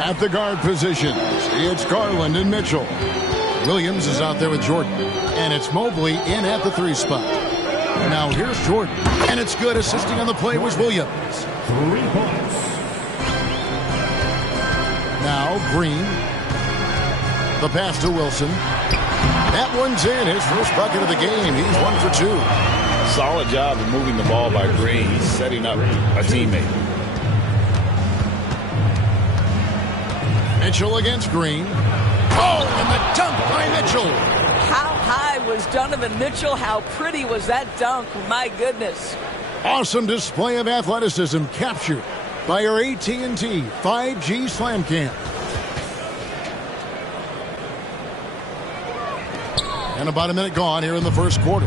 At the guard positions, it's Garland and Mitchell. Williams is out there with Jordan. And it's Mobley in at the 3 spot. Now here's Jordan. And it's good. Assisting on the play was Williams. 3 points. Now Green. The pass to Wilson. That one's in. His first bucket of the game. He's 1 for 2. Solid job of moving the ball by Green. He's setting up a teammate. Mitchell against Green. Oh, and the dunk by Mitchell. How high was Donovan Mitchell? How pretty was that dunk? My goodness. Awesome display of athleticism captured by our AT&T 5G Slam Cam. And about a minute gone here in the first quarter.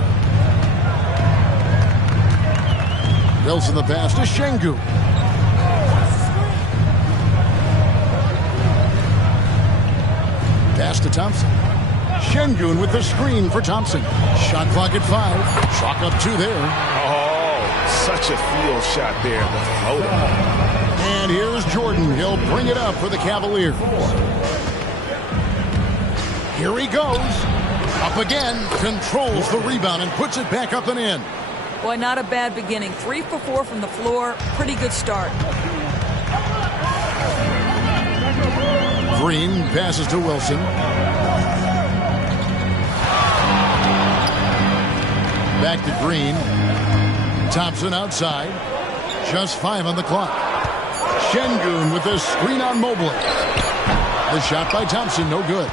Wilson the pass to Şengün. Pass to Thompson. Şengün with the screen for Thompson. Shot clock at 5. Chalk up 2 there. Oh, such a field shot there. The floater. And here's Jordan. He'll bring it up for the Cavaliers. Here he goes. Up again. Controls the rebound and puts it back up and in. Boy, not a bad beginning. 3 for 4 from the floor. Pretty good start. Green passes to Wilson. Back to Green. Thompson outside. Just 5 on the clock. Şengün with the screen on Mobley. The shot by Thompson, no good.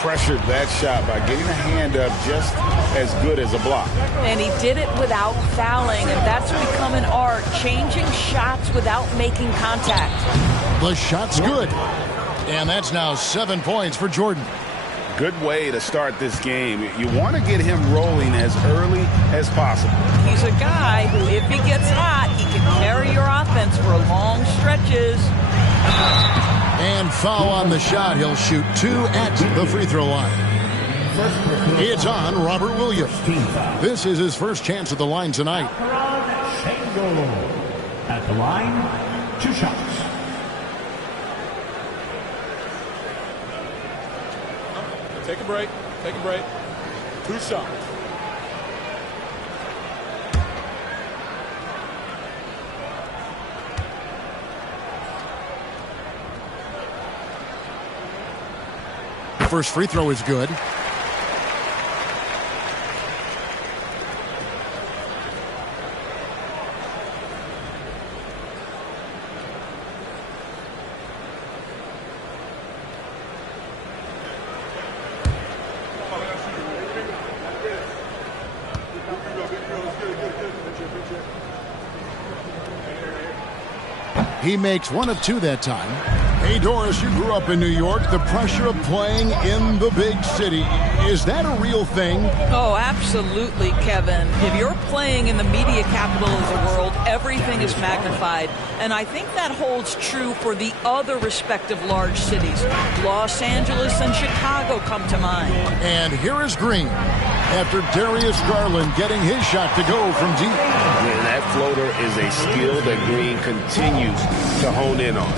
Pressured that shot by getting a hand up just as good as a block. And he did it without fouling, and that's become an art, changing shots without making contact. The shot's good. And that's now 7 points for Jordan. Good way to start this game. You want to get him rolling as early as possible. He's a guy who, if he gets hot, he can carry your offense for long stretches. And foul on the shot. He'll shoot 2 at the free throw line. It's on Robert Williams. This is his first chance at the line tonight. At the line, 2 shots. Take a break. Take a break. 2 shots. First free throw is good. He makes 1 of 2 that time. Hey, Doris, you grew up in New York. The pressure of playing in the big city, is that a real thing? Oh, absolutely, Kevin. If you're playing in the media capital of the world, everything is magnified. And I think that holds true for the other respective large cities. Los Angeles and Chicago come to mind. And here is Green after Darius Garland getting his shot to go from deep. And that floater is a skill that Green continues to hone in on.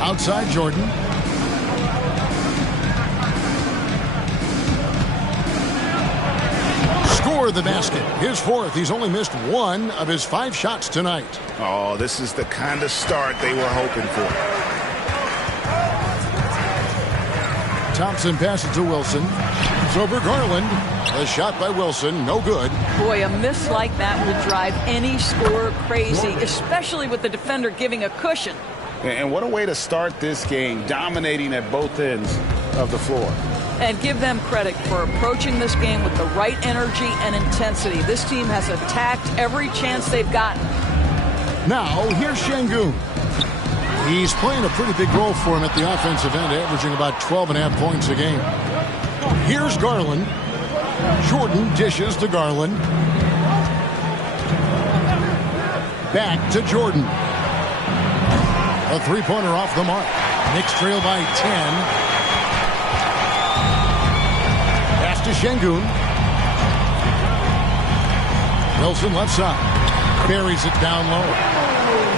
Outside Jordan. Score the basket. His 4th. He's only missed 1 of his 5 shots tonight. Oh, this is the kind of start they were hoping for. Thompson passes to Wilson. It's over Garland. A shot by Wilson, no good. Boy, a miss like that will drive any scorer crazy, especially with the defender giving a cushion. And what a way to start this game, dominating at both ends of the floor. And give them credit for approaching this game with the right energy and intensity. This team has attacked every chance they've gotten. Now, here's Şengün. He's playing a pretty big role for him at the offensive end, averaging about 12.5 points a game. Here's Garland. Jordan dishes to Garland. Back to Jordan. A three-pointer off the mark. Knicks trail by 10. Pass to Şengün. Wilson left side. Buries it down low.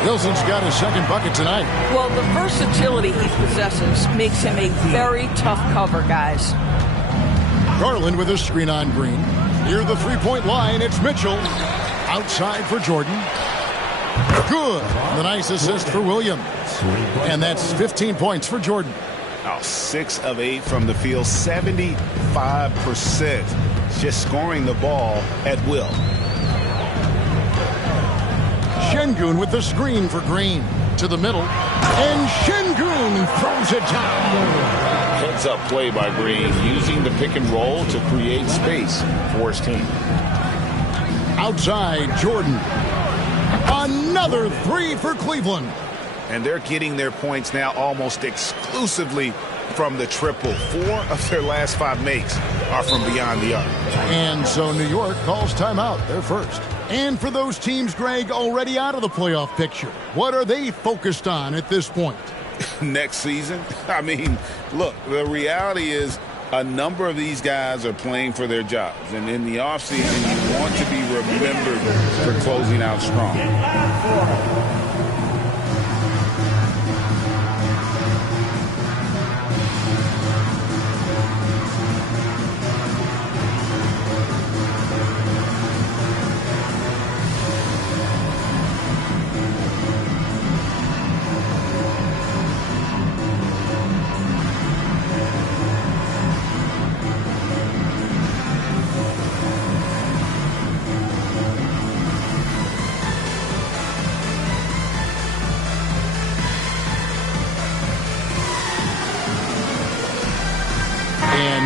Wilson's got his second bucket tonight. Well, the versatility he possesses makes him a very tough cover, guys. Garland with a screen on Green. Near the three-point line, it's Mitchell. Outside for Jordan. Good. The nice assist for Williams. And that's 15 points for Jordan. 6 of 8 from the field, 75%. Just scoring the ball at will. Şengün with the screen for Green. To the middle. And Şengün throws it down. Heads-up play by Green, using the pick and roll to create space for his team. Outside, Jordan. Another three for Cleveland. And they're getting their points now almost exclusively from the triple. 4 of their last 5 makes are from beyond the arc. And so New York calls timeout. They're first. And for those teams, Greg, already out of the playoff picture, what are they focused on at this point? Next season? I mean, look, the reality is a number of these guys are playing for their jobs. And in the offseason, you want to be remembered for closing out strong.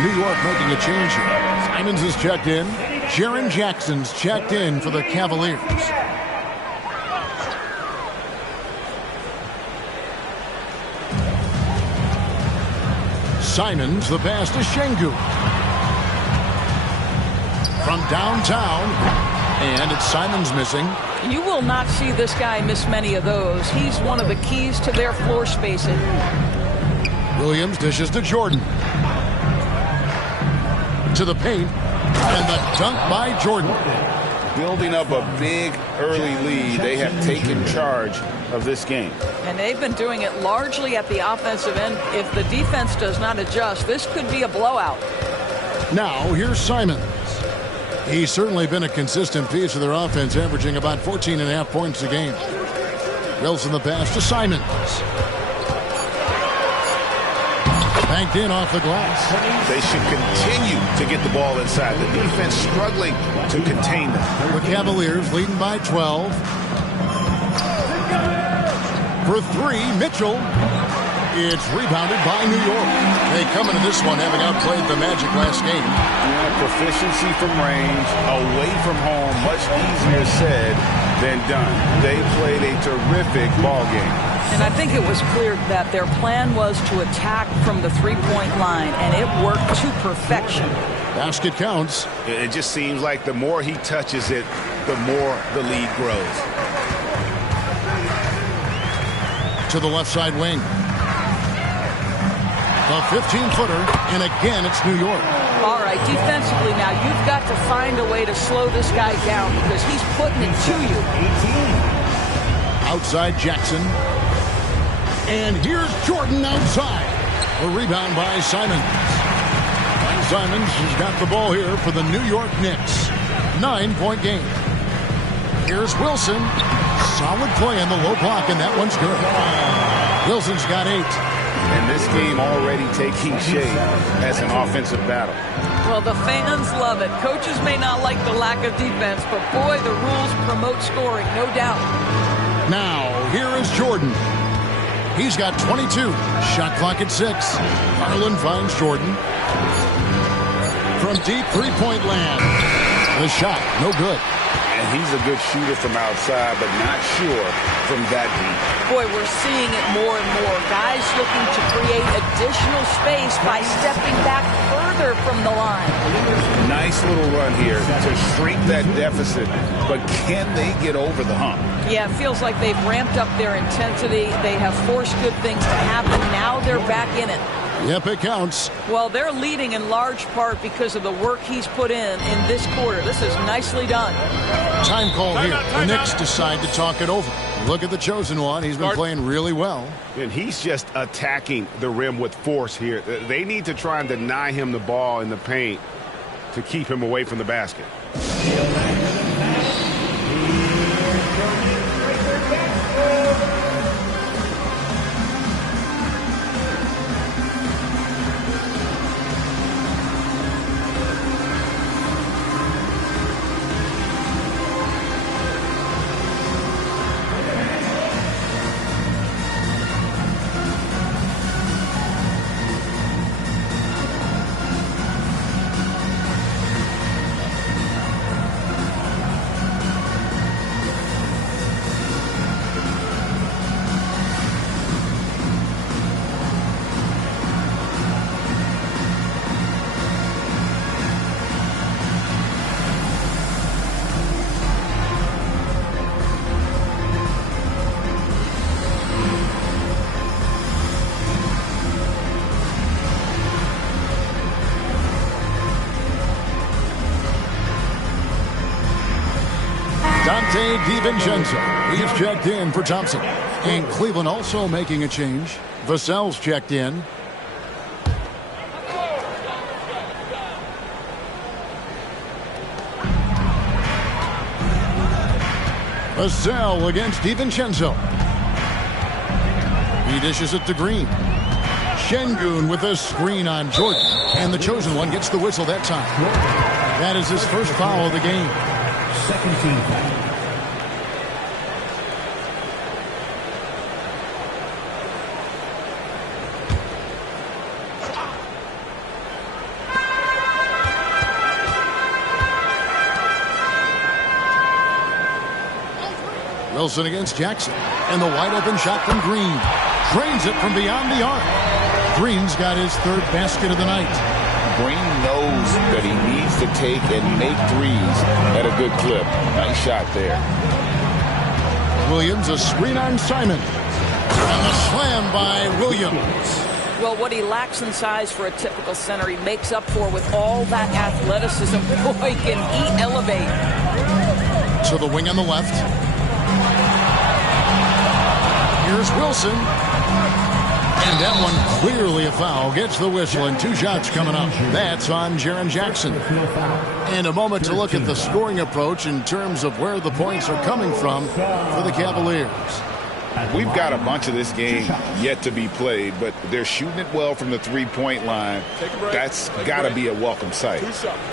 New York making a change here. Simons is checked in. Jaren Jackson's checked in for the Cavaliers. Simons, the pass to Şengün. From downtown, and it's Simons missing. You will not see this guy miss many of those. He's one of the keys to their floor spacing. Williams dishes to Jordan. To the paint, and the dunk by Jordan. Building up a big early lead, they have taken charge of this game. And they've been doing it largely at the offensive end. If the defense does not adjust, this could be a blowout. Now, here's Simons. He's certainly been a consistent piece of their offense, averaging about 14.5 points a game. Wilson the pass to Simons. Banked in off the glass. They should continue to get the ball inside. The defense struggling to contain them. The Cavaliers leading by 12. For 3, Mitchell. It's rebounded by New York. They come into this one having outplayed the Magic last game. Yeah, proficiency from range, away from home, much easier said than done. They played a terrific ball game. And I think it was clear that their plan was to attack from the three-point line, and it worked to perfection. Basket counts. It just seems like the more he touches it, the more the lead grows. To the left side wing. A 15-footer, and again it's New York. All right, defensively now, you've got to find a way to slow this guy down because he's putting it to you. Outside Jackson. And here's Jordan outside. A rebound by Simons. Simons has got the ball here for the New York Knicks. 9-point game. Here's Wilson. Solid play on the low block, and that one's good. Wilson's got 8. and this game already taking shape as an offensive battle. Well, the fans love it. Coaches may not like the lack of defense, but boy, the rules promote scoring, no doubt. Now, here is Jordan. He's got 22. Shot clock at 6. Garland finds Jordan. From deep three-point land. The shot, no good. And he's a good shooter from outside, but not sure from that deep. Boy, we're seeing it more and more. Guys looking to create additional space by stepping back further from the line. Nice little run here to shrink that deficit, but can they get over the hump? Yeah, it feels like they've ramped up their intensity. They have forced good things to happen. Now they're back in it. Yep, it counts. Well, they're leading in large part because of the work he's put in this quarter. This is nicely done. Time call here. The Knicks decide to talk it over. Look at the chosen one. He's been playing really well. And he's just attacking the rim with force here. They need to try and deny him the ball in the paint to keep him away from the basket. Dante DiVincenzo. He's checked in for Thompson. And Cleveland also making a change. Vassell's checked in. Vassell against DiVincenzo. He dishes it to Green. Şengün with a screen on Jordan. And the chosen one gets the whistle that time. That is his first foul of the game. Second team foul. Wilson against Jackson. And the wide open shot from Green. Drains it from beyond the arc. Green's got his third basket of the night. Green knows that he needs to take and make threes at a good clip. Nice shot there. Williams, a screen on Simon. And the slam by Williams. Well, what he lacks in size for a typical center, he makes up for with all that athleticism. Boy, can he elevate. To the wing on the left. Here's Wilson. And that one clearly a foul. Gets the whistle and 2 shots coming up. That's on Jaren Jackson. And a moment to look at the scoring approach in terms of where the points are coming from for the Cavaliers. We've got a bunch of this game yet to be played, but they're shooting it well from the three-point line. That's got to be a welcome sight.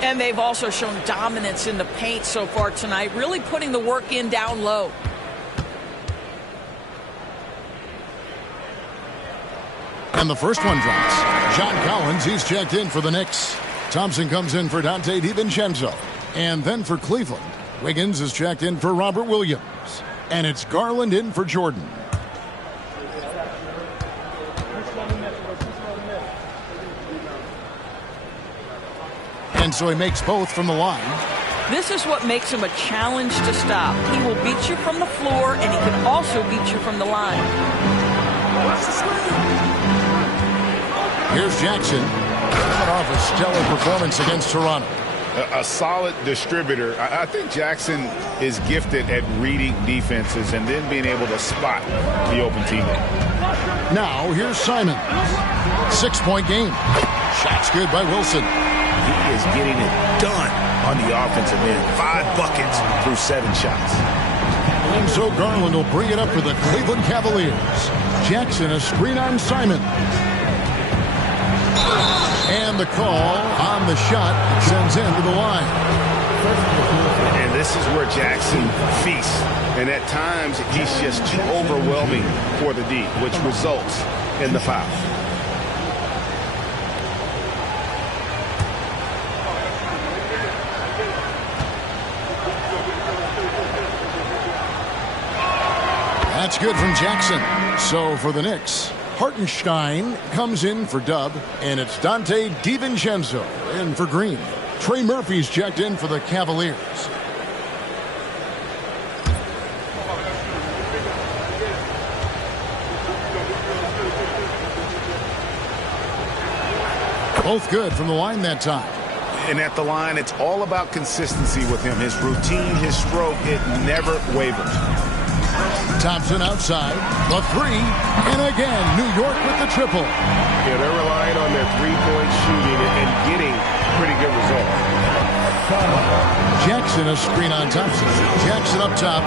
And they've also shown dominance in the paint so far tonight, really putting the work in down low. And the first one drops. John Collins, he's checked in for the Knicks. Thompson comes in for Dante DiVincenzo. And then for Cleveland, Wiggins is checked in for Robert Williams. And it's Garland in for Jordan. And so he makes both from the line. This is what makes him a challenge to stop. He will beat you from the floor, and he can also beat you from the line. Here's Jackson. Coming off a stellar performance against Toronto. A solid distributor. I think Jackson is gifted at reading defenses and then being able to spot the open teammate. Now, here's Simon. 6-point game. Shots good by Wilson. He is getting it done on the offensive end. 5 buckets through 7 shots. And so Garland will bring it up for the Cleveland Cavaliers. Jackson, a screen on Simon. And the call on the shot sends him to the line. And this is where Jackson feasts. And at times, he's just too overwhelming for the D, which results in the foul. That's good from Jackson. So for the Knicks, Hartenstein comes in for Dub, and it's Dante DiVincenzo in for Green. Trey Murphy's checked in for the Cavaliers. Both good from the line that time. And at the line, it's all about consistency with him. His routine, his stroke, it never wavers. Thompson outside, the three, and again, New York with the triple. Yeah, they're relying on their three-point shooting and getting pretty good results. Jackson, a screen on Thompson. Jackson up top.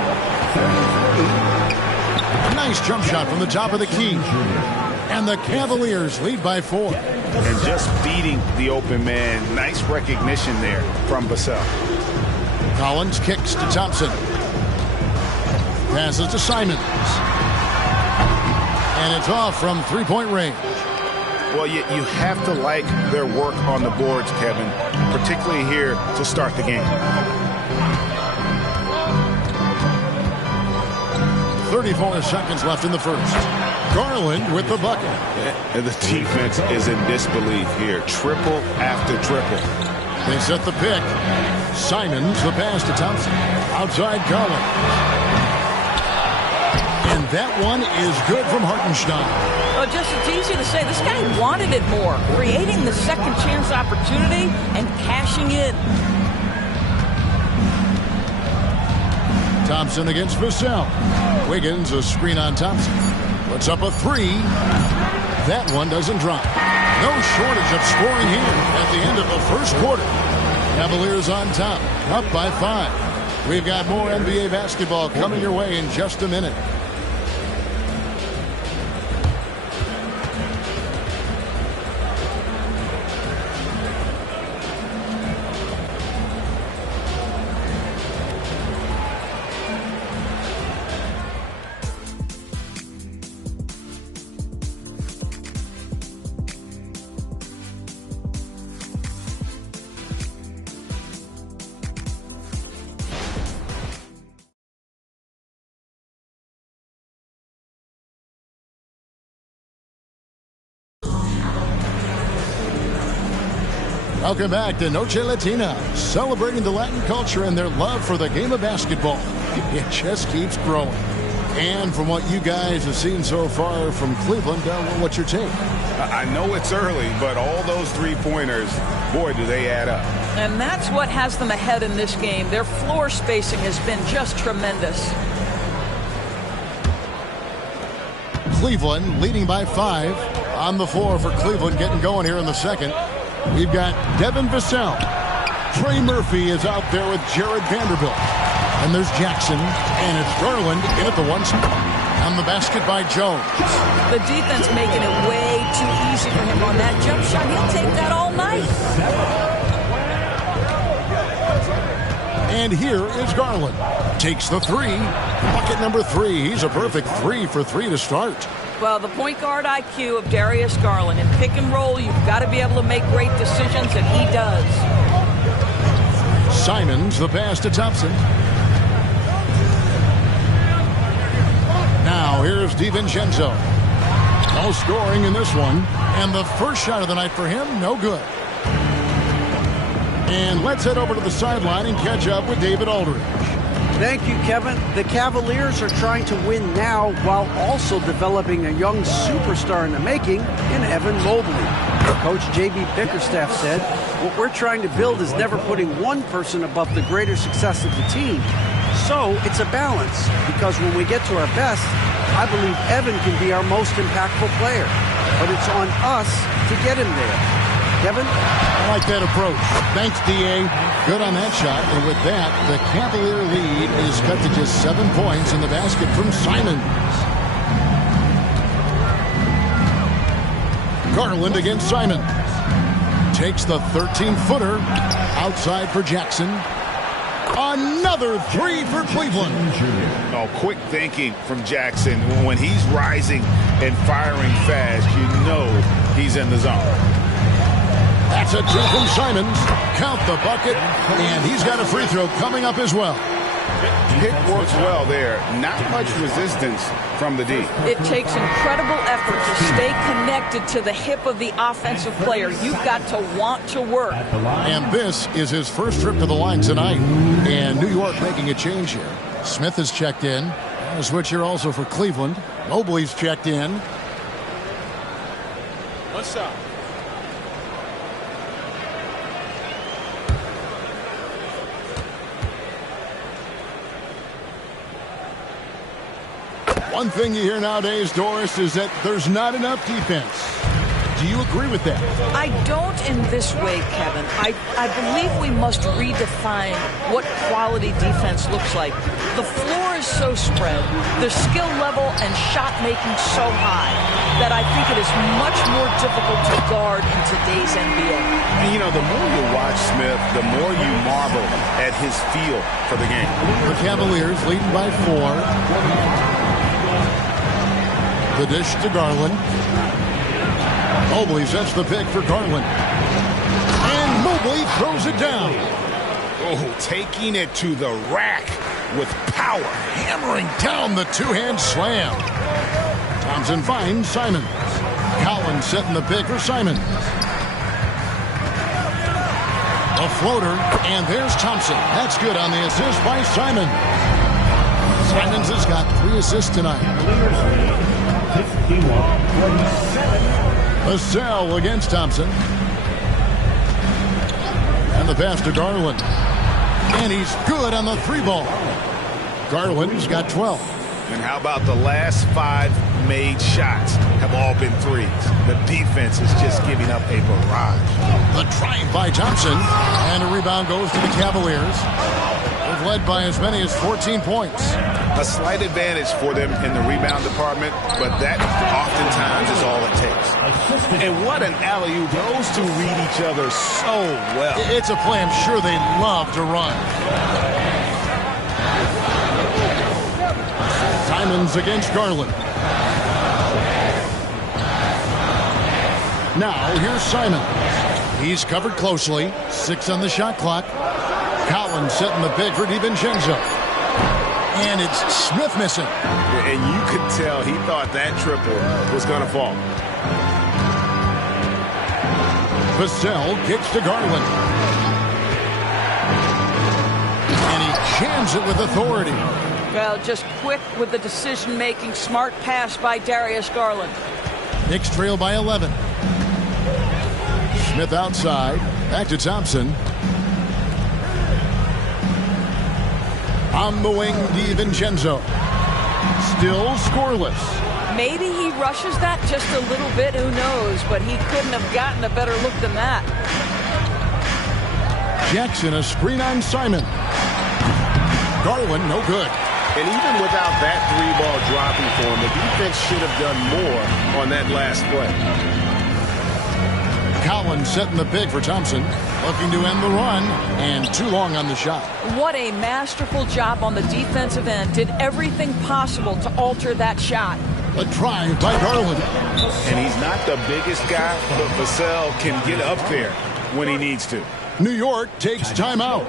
Nice jump shot from the top of the key. And the Cavaliers lead by 4. And just beating the open man. Nice recognition there from Vassell. Collins kicks to Thompson. Passes to Simons. And it's off from three-point range. Well, you have to like their work on the boards, Kevin, particularly here to start the game. 34 seconds left in the first. Garland with the bucket. And the defense is in disbelief here. Triple after triple. They set the pick. Simons, the pass to Thompson. Outside Garland. And that one is good from Hartenstein. Well, just it's easy to say this guy wanted it more, creating the second chance opportunity and cashing in. Thompson against Vassell. Wiggins, a screen on Thompson. Puts up a three. That one doesn't drop. No shortage of scoring here at the end of the first quarter. Cavaliers on top, up by 5. We've got more NBA basketball coming your way in just a minute. Welcome back to Noche Latina, celebrating the Latin culture and their love for the game of basketball. It just keeps growing. And from what you guys have seen so far from Cleveland, what's your take? I know it's early, but all those three-pointers, boy, do they add up. And that's what has them ahead in this game. Their floor spacing has been just tremendous. Cleveland leading by 5 on the floor for Cleveland, getting going here in the second. We've got Devin Vassell. Trey Murphy is out there with Jared Vanderbilt. And there's Jackson, and it's Garland in at the 1 spot. On the basket by Jones. The defense making it way too easy for him on that jump shot. He'll take that all night. And here is Garland. Takes the three. Bucket number 3. He's a perfect 3 for 3 to start. Well, the point guard IQ of Darius Garland. In pick and roll, you've got to be able to make great decisions, and he does. Simons, the pass to Thompson. Now, here's DiVincenzo. No scoring in this one. And the first shot of the night for him, no good. And let's head over to the sideline and catch up with David Aldridge. Thank you, Kevin. The Cavaliers are trying to win now while also developing a young superstar in the making in Evan Mobley. Coach J.B. Bickerstaff said, what we're trying to build is never putting one person above the greater success of the team. So it's a balance, because when we get to our best, I believe Evan can be our most impactful player. But it's on us to get him there. Kevin? I like that approach. Thanks, D.A. Good on that shot. And with that, the Cavalier lead is cut to just 7 points in the basket from Simons. Garland against Simons. Takes the 13-footer outside for Jackson. Another three for Cleveland. Oh, quick thinking from Jackson. When he's rising and firing fast, you know he's in the zone. That's a two from Simons. Count the bucket, and he's got a free throw coming up as well. Pick works well there. Not much resistance from the D. It takes incredible effort to stay connected to the hip of the offensive player. You've got to want to work. And this is his first trip to the line tonight. And New York making a change here. Smith has checked in. A switch here also for Cleveland. Mobley's checked in. What's up? One thing you hear nowadays, Doris, is that there's not enough defense. Do you agree with that? I don't in this way, Kevin. I believe we must redefine what quality defense looks like. The floor is so spread, the skill level and shot making so high that I think it is much more difficult to guard in today's NBA. And you know, the more you watch Smith, the more you marvel at his feel for the game. The Cavaliers leading by 4. The dish to Garland. Mobley sets the pick for Garland. And Mobley throws it down. Oh, taking it to the rack with power. Hammering down the two-hand slam. Thompson finds Simons. Collins setting the pick for Simons. A floater, and there's Thompson. That's good on the assist by Simons. Simons has got 3 assists tonight. Vassell against Thompson. And the pass to Garland. And he's good on the 3-ball. Garland's got 12. And how about the last 5 made shots have all been threes? The defense is just giving up a barrage. The drive by Thompson. And a rebound goes to the Cavaliers. They've led by as many as 14 points. A slight advantage for them in the rebound department, but that oftentimes is all it takes. And what an alley-oop. Those two read each other so well. It's a play I'm sure they love to run. Simons against Garland. Now here's Simons. He's covered closely. 6 on the shot clock. Collins setting the pick for DiVincenzo. And it's Smith missing. And you could tell he thought that triple was going to fall. Vassell kicks to Garland. And he jams it with authority. Well, just quick with the decision-making. Smart pass by Darius Garland. Knicks trail by 11. Smith outside. Back to Thompson. On the wing, DiVincenzo. Still scoreless. Maybe he rushes that just a little bit. Who knows? But he couldn't have gotten a better look than that. Jackson, a screen on Simon. Garland, no good. And even without that 3-ball dropping for him, the defense should have done more on that last play. Collins setting the pick for Thompson. Looking to end the run, and too long on the shot. What a masterful job on the defensive end. Did everything possible to alter that shot. A drive by Garland. And he's not the biggest guy, but Vassell can get up there when he needs to. New York takes timeout.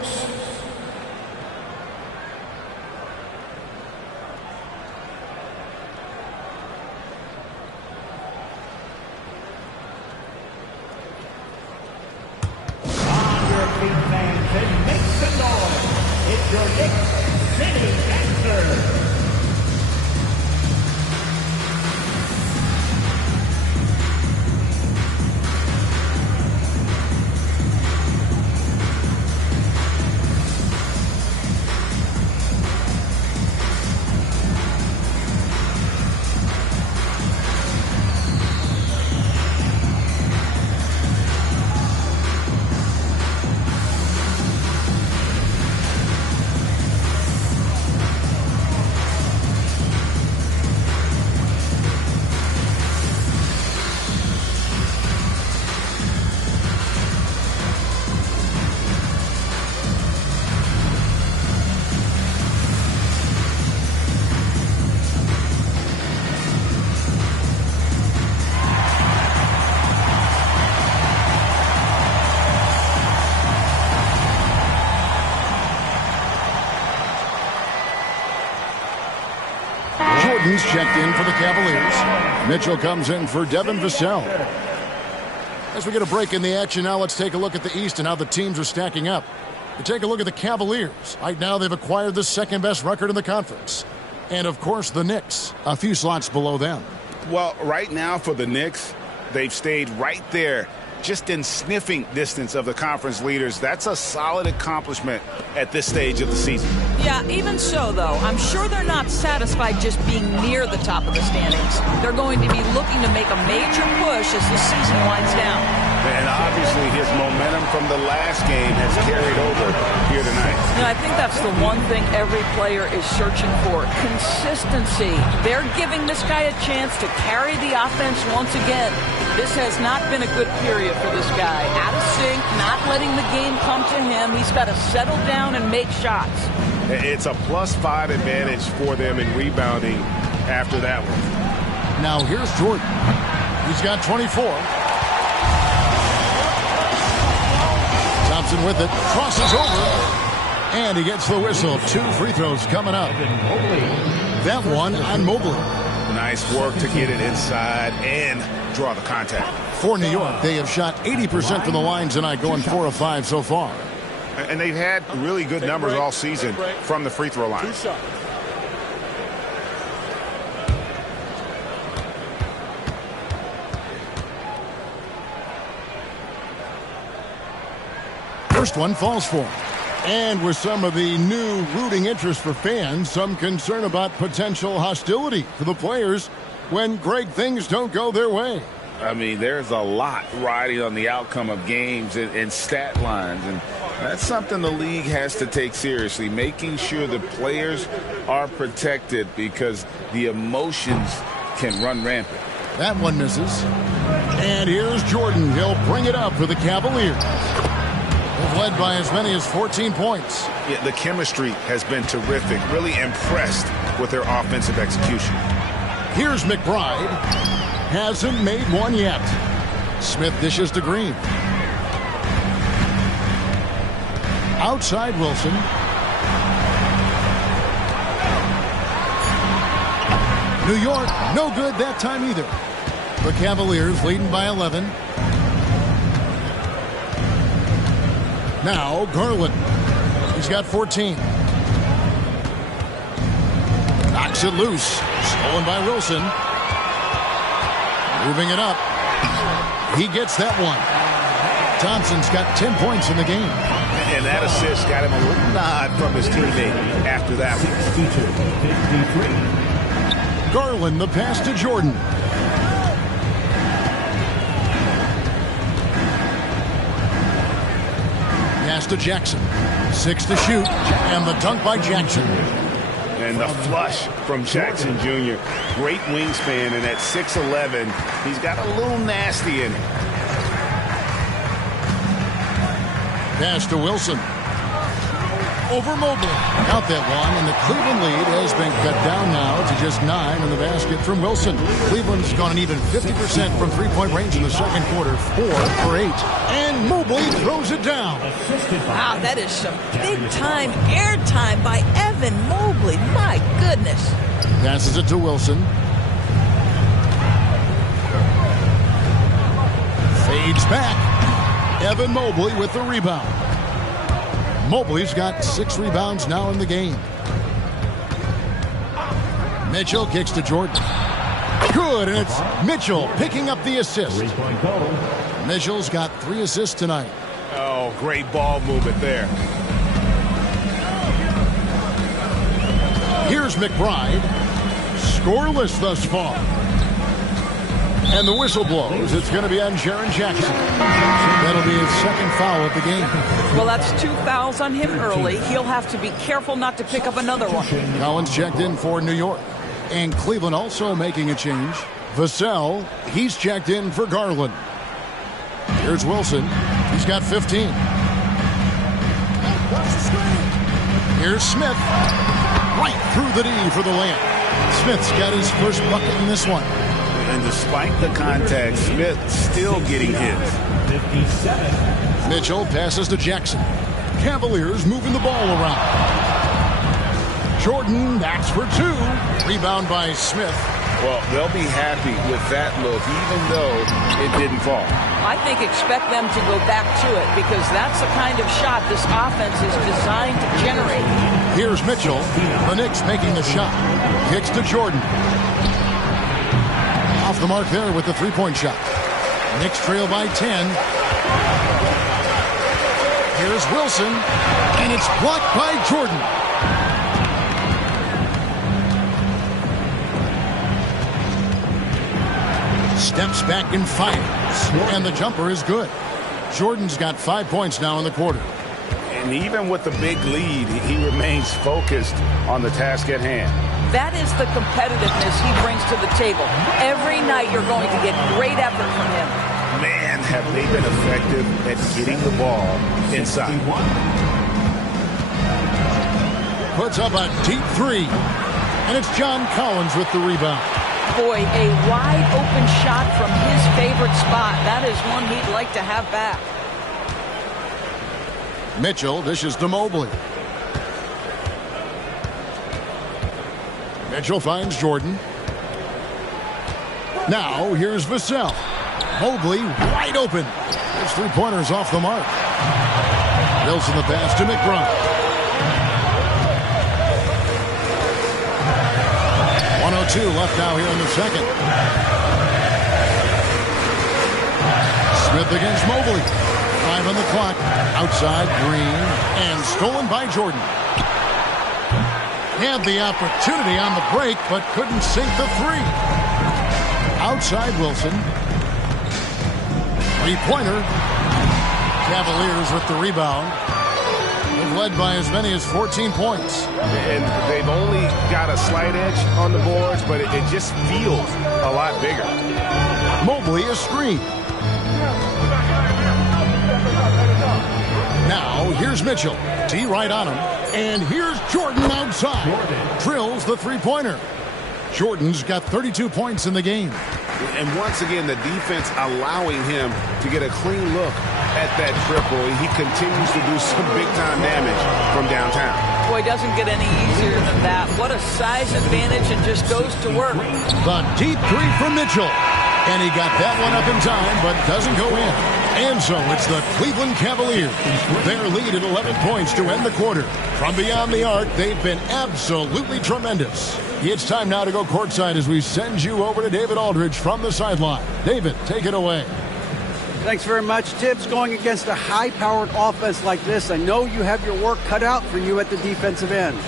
Jordan's checked in for the Cavaliers. Mitchell comes in for Devin Vassell. As we get a break in the action now, let's take a look at the East and how the teams are stacking up. You take a look at the Cavaliers. Right now, they've acquired the second-best record in the conference. And, of course, the Knicks, a few slots below them. Well, right now for the Knicks, they've stayed right there, just in sniffing distance of the conference leaders. That's a solid accomplishment at this stage of the season. Yeah, even so, though, I'm sure they're not satisfied just being near the top of the standings. They're going to be looking to make a major push as the season winds down. And obviously his momentum from the last game has carried over here tonight. I think that's the one thing every player is searching for, consistency. They're giving this guy a chance to carry the offense once again. This has not been a good period for this guy. Out of sync, not letting the game come to him. He's got to settle down and make shots. It's a +5 advantage for them in rebounding after that one. Now here's Jordan. He's got 24. Thompson with it, crosses over, and he gets the whistle. 2 free throws coming up. That one on Mobley. Nice work to get it inside and draw the contact. For New York, they have shot 80% from the line tonight, going 4 of 5 so far. And they've had really good numbers all season from the free throw line. First one falls for him. And with some of the new rooting interest for fans, some concern about potential hostility for the players when great things don't go their way. I mean, there's a lot riding on the outcome of games and stat lines, and that's something the league has to take seriously, making sure the players are protected because the emotions can run rampant. That one misses. And here's Jordan. He'll bring it up for the Cavaliers. They've led by as many as 14 points. Yeah, the chemistry has been terrific. Really impressed with their offensive execution. Here's McBride. Hasn't made one yet. Smith dishes to Green. Outside Wilson. New York, no good that time either. The Cavaliers leading by 11. Now Garland. He's got 14. Knocks it loose. Stolen by Wilson. Moving it up. He gets that one. Thompson's got 10 points in the game. And that assist got him a little nod from his teammate after that one. Garland, the pass to Jordan. Pass to Jackson. 6 to shoot. And the dunk by Jackson. And the flush from Jackson Jr. Great wingspan, and at 6'11", he's got a little nasty in it. Pass to Wilson. Over Mobley. Out that one, and the Cleveland lead has been cut down now to just 9 in the basket from Wilson. Cleveland's gone an even 50% from three-point range in the second quarter, 4 for 8. And Mobley throws it down. Wow, that is some big-time airtime by Evan Mobley. My goodness. Passes it to Wilson. Fades back. Evan Mobley with the rebound. Mobley's got 6 rebounds now in the game. Mitchell kicks to Jordan. Good, and it's Mitchell picking up the assist. Mitchell's got 3 assists tonight. Oh, great ball movement there. Here's McBride. Scoreless thus far. And the whistle blows. It's going to be on Jaren Jackson. That'll be his second foul of the game. Well, that's 2 fouls on him early. He'll have to be careful not to pick up another one. Collins checked in for New York. And Cleveland also making a change. Vassell, he's checked in for Garland. Here's Wilson. He's got 15. Here's Smith. Right through the D for the layup. Smith's got his first bucket in this one. And despite the contact, Smith still getting his. 57. Mitchell passes to Jackson. Cavaliers moving the ball around. Jordan, that's for two. Rebound by Smith. Well, they'll be happy with that look, even though it didn't fall. I think expect them to go back to it because that's the kind of shot this offense is designed to generate. Here's Mitchell. The Knicks making the shot. Kicks to Jordan. Off the mark there with the three-point shot. Knicks trail by 10. Here's Wilson, and it's blocked by Jordan. Steps back and fires, and the jumper is good. Jordan's got 5 points now in the quarter. And even with the big lead, he remains focused on the task at hand. That is the competitiveness he brings to the table. Every night you're going to get great effort from him. Man, have they been effective at getting the ball inside. Puts up a deep three, and it's John Collins with the rebound. Boy, a wide open shot from his favorite spot. That is one he'd like to have back. Mitchell dishes to Mobley. Mitchell finds Jordan. Now here's Vassell. Mobley wide open. His three-pointers off the mark. Wilson the pass to McBride. 1:02 left now here in the second. Smith against Mobley. 5 on the clock. Outside Green. And stolen by Jordan. Had the opportunity on the break, but couldn't sink the three. Outside Wilson. Three-pointer. Cavaliers with the rebound. They've led by as many as 14 points. And they've only got a slight edge on the boards, but it just feels a lot bigger. Mobley a screen. Now here's Mitchell. T right on him. And here's Jordan outside. Drills the three-pointer. Jordan's got 32 points in the game. And once again, the defense allowing him to get a clean look at that triple. He continues to do some big-time damage from downtown. Boy, doesn't get any easier than that. What a size advantage, and just goes to work. The deep three from Mitchell. And he got that one up in time, but doesn't go in. And so it's the Cleveland Cavaliers. Their lead at 11 points to end the quarter. From beyond the arc, they've been absolutely tremendous. It's time now to go courtside as we send you over to David Aldridge from the sideline. David, take it away. Thanks very much, Tibbs. Going against a high-powered offense like this, I know you have your work cut out for you at the defensive end.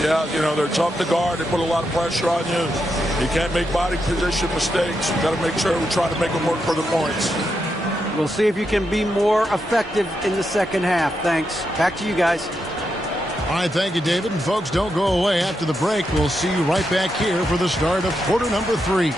Yeah, you know, they're tough to guard. They put a lot of pressure on you. You can't make body position mistakes. We've got to make sure we try to make them work for the points. We'll see if you can be more effective in the second half. Thanks. Back to you guys. All right, thank you, David. And folks, don't go away. After the break, we'll see you right back here for the start of quarter number 3.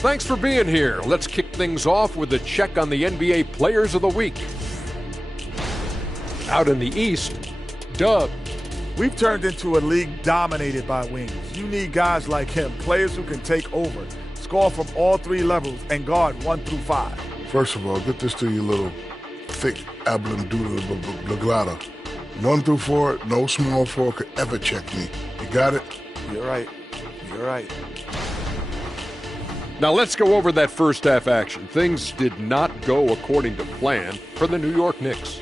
Thanks for being here. Let's kick things off with a check on the NBA Players of the Week. Out in the East, Dub. We've turned into a league dominated by wings. You need guys like him, players who can take over, score from all 3 levels, and guard 1 through 5. First of all, get this to you little thick ablum doodle blaglada. 1 through 4, no small 4 could ever check me. You got it? You're right. You're right. Now let's go over that first half action. Things did not go according to plan for the New York Knicks.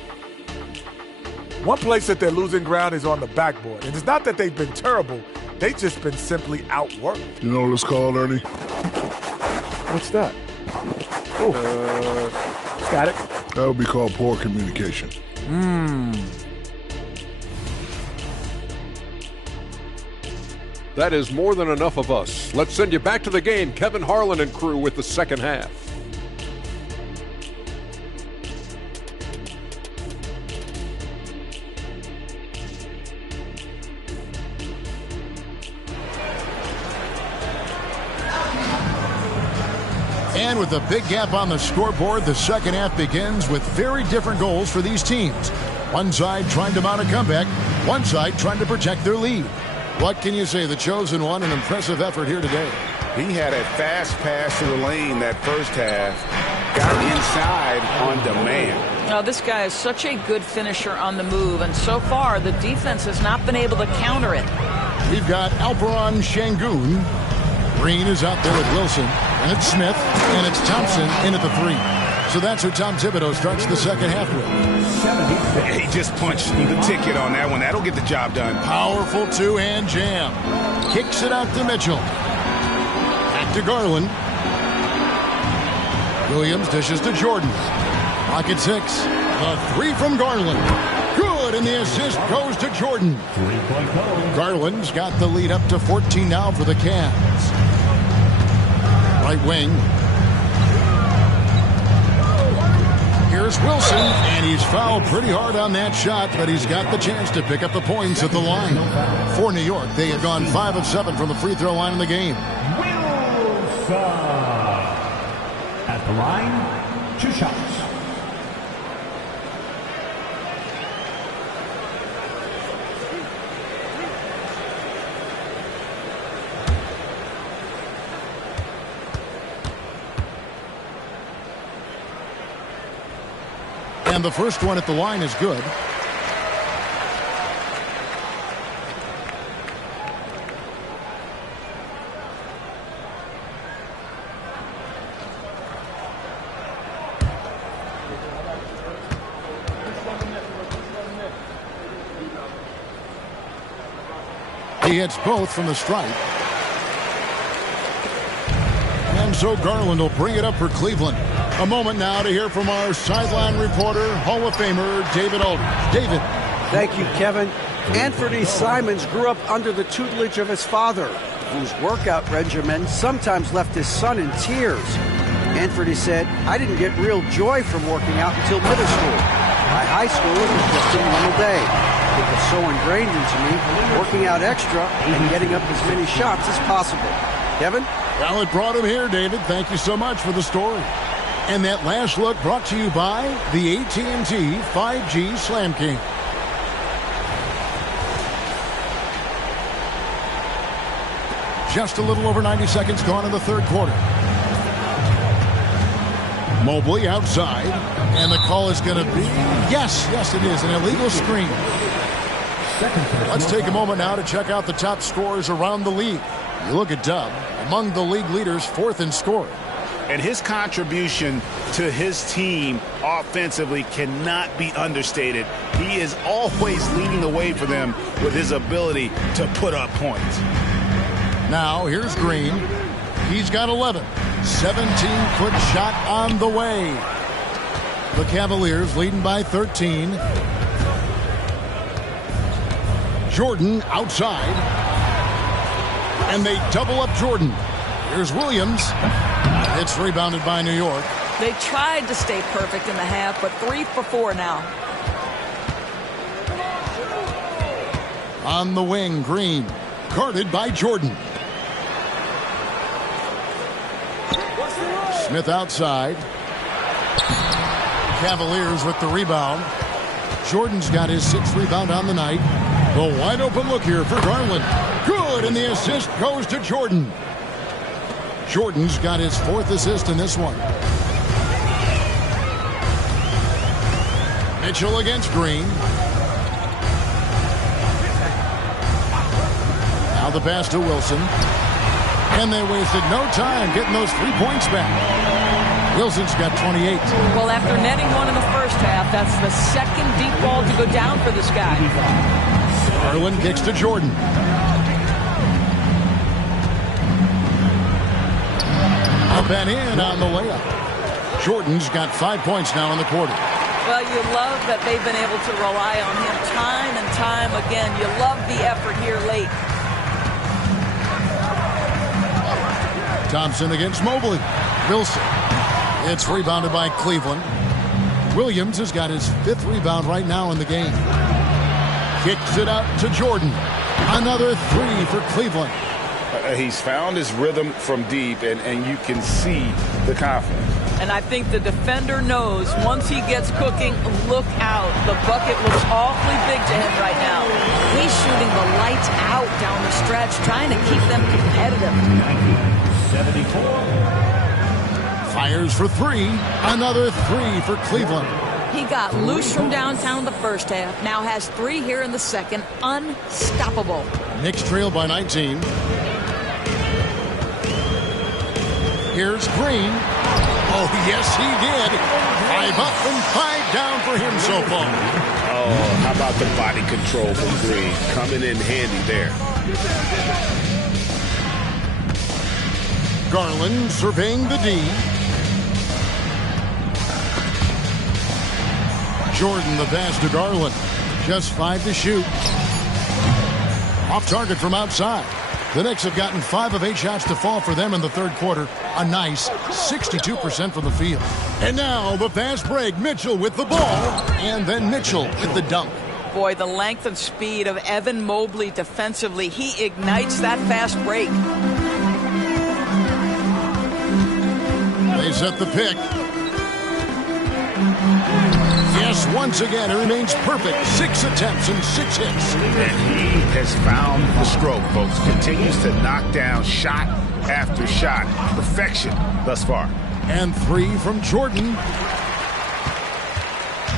One place that they're losing ground is on the backboard. And it's not that they've been terrible. They've just been simply outworked. You know what it's called, Ernie? What's that? Oh, got it. That would be called poor communication. That is more than enough of us. Let's send you back to the game. Kevin Harlan and crew with the second half. And with a big gap on the scoreboard, the second half begins with very different goals for these teams. One side trying to mount a comeback. One side trying to protect their lead. What can you say? The chosen one, an impressive effort here today. He had a fast pass to the lane that first half. Got inside on demand. Now, this guy is such a good finisher on the move, and so far the defense has not been able to counter it. We've got Alperon Şengün. Green is out there with Wilson, and it's Smith, and it's Thompson in at the 3. So that's who Tom Thibodeau starts the second half with. He just punched the ticket on that one. That'll get the job done. Powerful two-hand jam. Kicks it out to Mitchell. Back to Garland. Williams dishes to Jordan. Pocket 6. The 3 from Garland. Good, and the assist goes to Jordan. Garland's got the lead up to 14 now for the Cavs. Right wing. Here's Wilson, and he's fouled pretty hard on that shot, but he's got the chance to pick up the points at the line. For New York, they have gone 5 of 7 from the free throw line in the game. Wilson at the line, 2 shots. And the first one at the line is good. He hits both from the stripe. And so Garland will bring it up for Cleveland. A moment now to hear from our sideline reporter, Hall of Famer David Aldridge. David. Thank you, Kevin. Anthony Simons grew up under the tutelage of his father, whose workout regimen sometimes left his son in tears. Anthony said, "I didn't get real joy from working out until middle school. By high school, it was just a normal day. It was so ingrained into me, working out extra and getting up as many shots as possible." Kevin? Well, it brought him here, David. Thank you so much for the story. And that last look brought to you by the AT&T 5G Slam King. Just a little over 90 seconds gone in the third quarter. Mobley outside, and the call is going to be, yes, it is, an illegal screen. Let's take a moment now to check out the top scorers around the league. You look at Dub, among the league leaders, 4th in scoring. And his contribution to his team offensively cannot be understated. He is always leading the way for them with his ability to put up points. Now, here's Green. He's got 11. 17-foot shot on the way. The Cavaliers leading by 13. Jordan outside. And they double up Jordan. Here's Williams. It's rebounded by New York. They tried to stay perfect in the half, but 3 for 4 now. On the wing, Green. Guarded by Jordan. Smith outside. Cavaliers with the rebound. Jordan's got his 6th rebound on the night. The wide open look here for Garland. Good, and the assist goes to Jordan. Jordan's got his 4th assist in this one. Mitchell against Green. Now the pass to Wilson. And they wasted no time getting those 3 points back. Wilson's got 28. Well, after netting one in the first half, that's the second deep ball to go down for this guy. Garland kicks to Jordan. Up and in on the layup. Jordan's got 5 points now in the quarter. Well, you love that they've been able to rely on him time and time again. You love the effort here late. Thompson against Mobley. Wilson. It's rebounded by Cleveland. Williams has got his 5th rebound right now in the game. Kicks it out to Jordan. Another 3 for Cleveland. He's found his rhythm from deep, and you can see the confidence. And I think the defender knows once he gets cooking, look out. The bucket looks awfully big to him right now. He's shooting the lights out down the stretch, trying to keep them competitive. 74. Fires for three. Another three for Cleveland. He got loose from downtown in the first half. Now has 3 here in the second. Unstoppable. Knicks trail by 19. Here's Green. Oh, yes, he did. 5 up and 5 down for him so far. Oh, how about the body control from Green? Coming in handy there. Garland surveying the D. Jordan the pass to Garland. Just 5 to shoot. Off target from outside. The Knicks have gotten 5 of 8 shots to fall for them in the third quarter. A nice 62% from the field. And now the fast break. Mitchell with the ball. And then Mitchell with the dunk. Boy, the length and speed of Evan Mobley defensively. He ignites that fast break. They set the pick. Yes, once again, it remains perfect. 6 attempts and 6 hits. And he has found the stroke, folks. Continues to knock down shot after shot. Perfection thus far. And 3 from Jordan.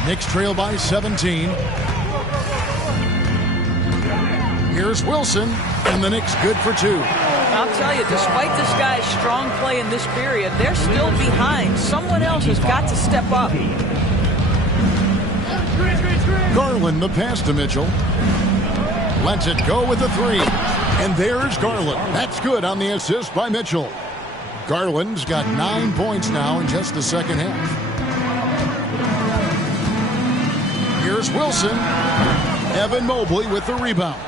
Knicks trail by 17. Here's Wilson, and the Knicks good for 2. I'll tell you, despite this guy's strong play in this period, they're still behind. Someone else has got to step up. Garland the pass to Mitchell. Lets it go with the 3. And there's Garland. That's good on the assist by Mitchell. Garland's got 9 points now in just the second half. Here's Wilson. Evan Mobley with the rebound.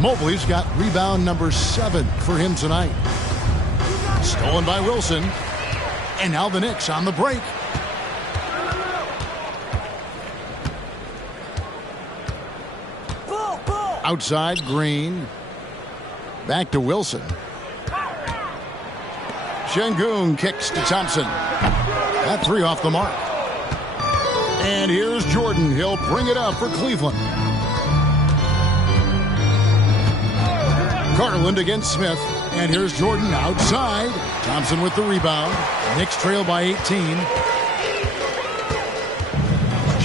Mobley's got rebound number 7 for him tonight. Stolen by Wilson. And now the Knicks on the break. Outside, Green. Back to Wilson. Şengün kicks to Thompson. That 3 off the mark. And here's Jordan. He'll bring it up for Cleveland. Garland against Smith. And here's Jordan outside. Thompson with the rebound. Knicks trail by 18.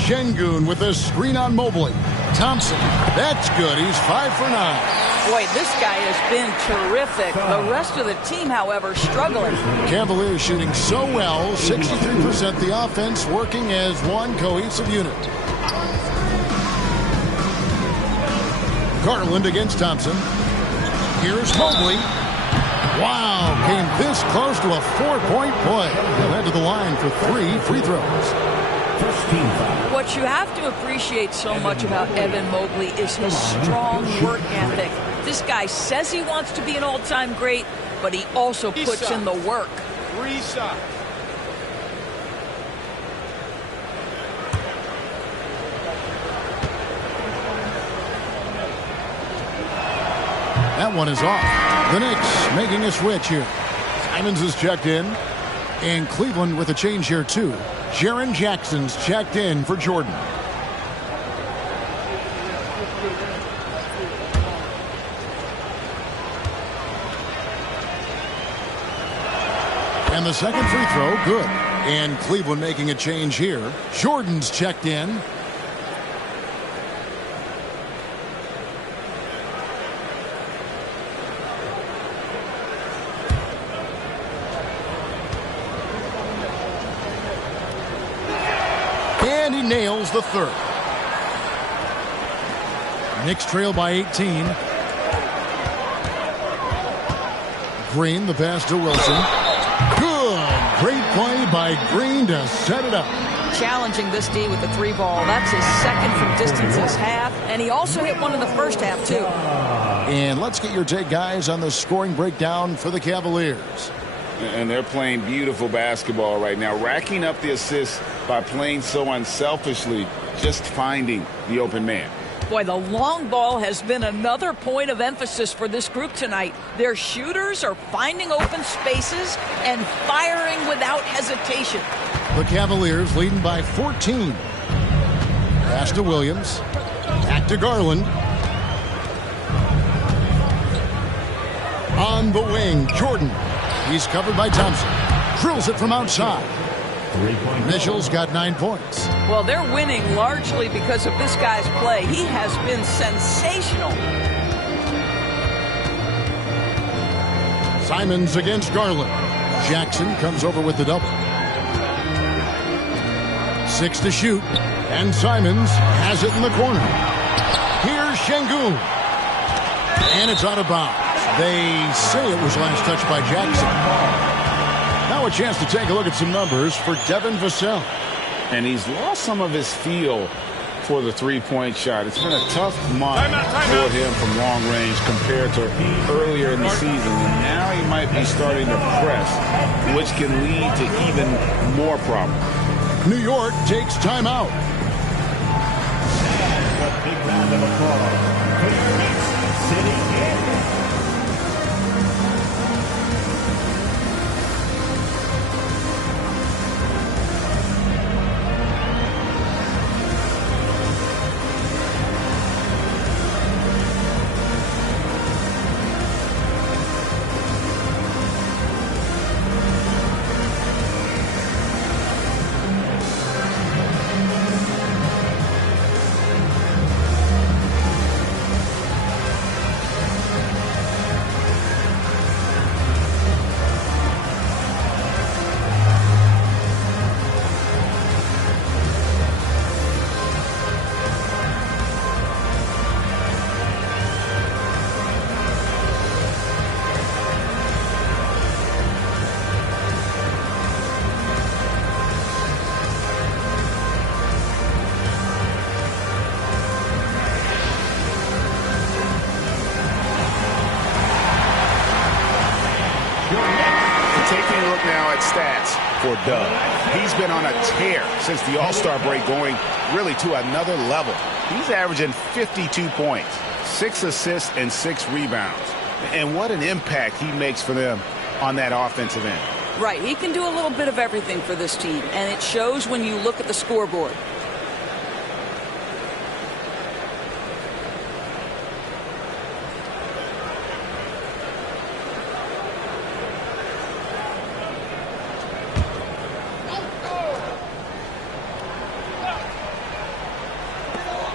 Şengün with a screen on Mobley. Thompson, that's good. He's 5 for 9. Boy, this guy has been terrific. The rest of the team, however, struggling. Cavaliers shooting so well, 63%. The offense working as one cohesive unit. Garland against Thompson. Here's Mobley. Wow, came this close to a 4-point play. He'll head to the line for 3 free throws. What you have to appreciate so much about Evan Mobley is his strong work ethic. This guy says he wants to be an all-time great, but he also puts in the work. 3 shots. That one is off. The Knicks making a switch here. Simons is checked in. And Cleveland with a change here, too. Jaren Jackson's checked in for Jordan. And the second free throw, good. And Cleveland making a change here. Jordan's checked in. And he nails the third. Knicks trail by 18. Green, the pass to Wilson. Good. Great play by Green to set it up. Challenging this D with the 3 ball. That's his second from distance this half. And he also hit one in the first half, too. And let's get your take, guys, on the scoring breakdown for the Cavaliers. And they're playing beautiful basketball right now, racking up the assists by playing so unselfishly, just finding the open man. Boy, the long ball has been another point of emphasis for this group tonight. Their shooters are finding open spaces and firing without hesitation. The Cavaliers leading by 14. Pass to Williams. Back to Garland. On the wing, Jordan. He's covered by Thompson. Drills it from outside. Mitchell's got 9 points. Well, they're winning largely because of this guy's play. He has been sensational. Simons against Garland. Jackson comes over with the double. 6 to shoot. And Simons has it in the corner. Here's Şengün. And it's out of bounds. They say it was last touched by Jackson. Now a chance to take a look at some numbers for Devin Vassell. And he's lost some of his feel for the three-point shot. It's been a tough month for him from long range compared to earlier in the season. And now he might be starting to press, which can lead to even more problems. New York takes timeout. A big round of applause for your Knicks sitting in. For Doug. He's been on a tear since the All-Star break, going really to another level. He's averaging 52 points, 6 assists, and 6 rebounds. And what an impact he makes for them on that offensive end. Right, he can do a little bit of everything for this team, and it shows when you look at the scoreboard.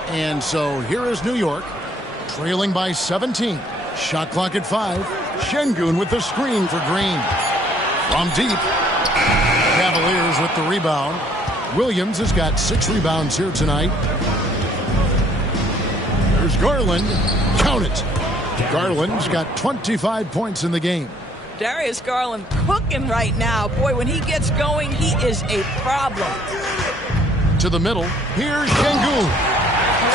And so here is New York, trailing by 17. Shot clock at 5. Şengün with the screen for Green. From deep. Cavaliers with the rebound. Williams has got 6 rebounds here tonight. There's Garland. Count it. Garland's got 25 points in the game. Darius Garland cooking right now. Boy, when he gets going, he is a problem. To the middle. Here's Şengün.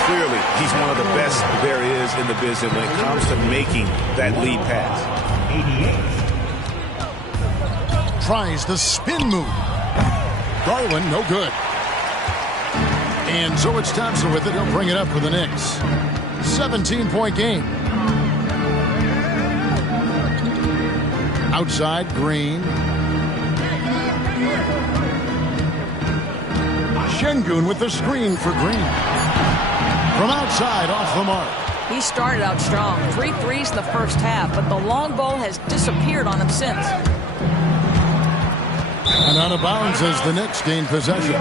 Clearly, he's one of the best there is in the business when it comes to making that lead pass. 88. Tries the spin move. Garland, no good. And so it's Thompson with it. He'll bring it up for the Knicks. 17-point game. Outside, Green. Şengün with the screen for Green. From outside, off the mark. He started out strong. 3 threes in the first half, but the long ball has disappeared on him since. And out of bounds as the Knicks gain possession.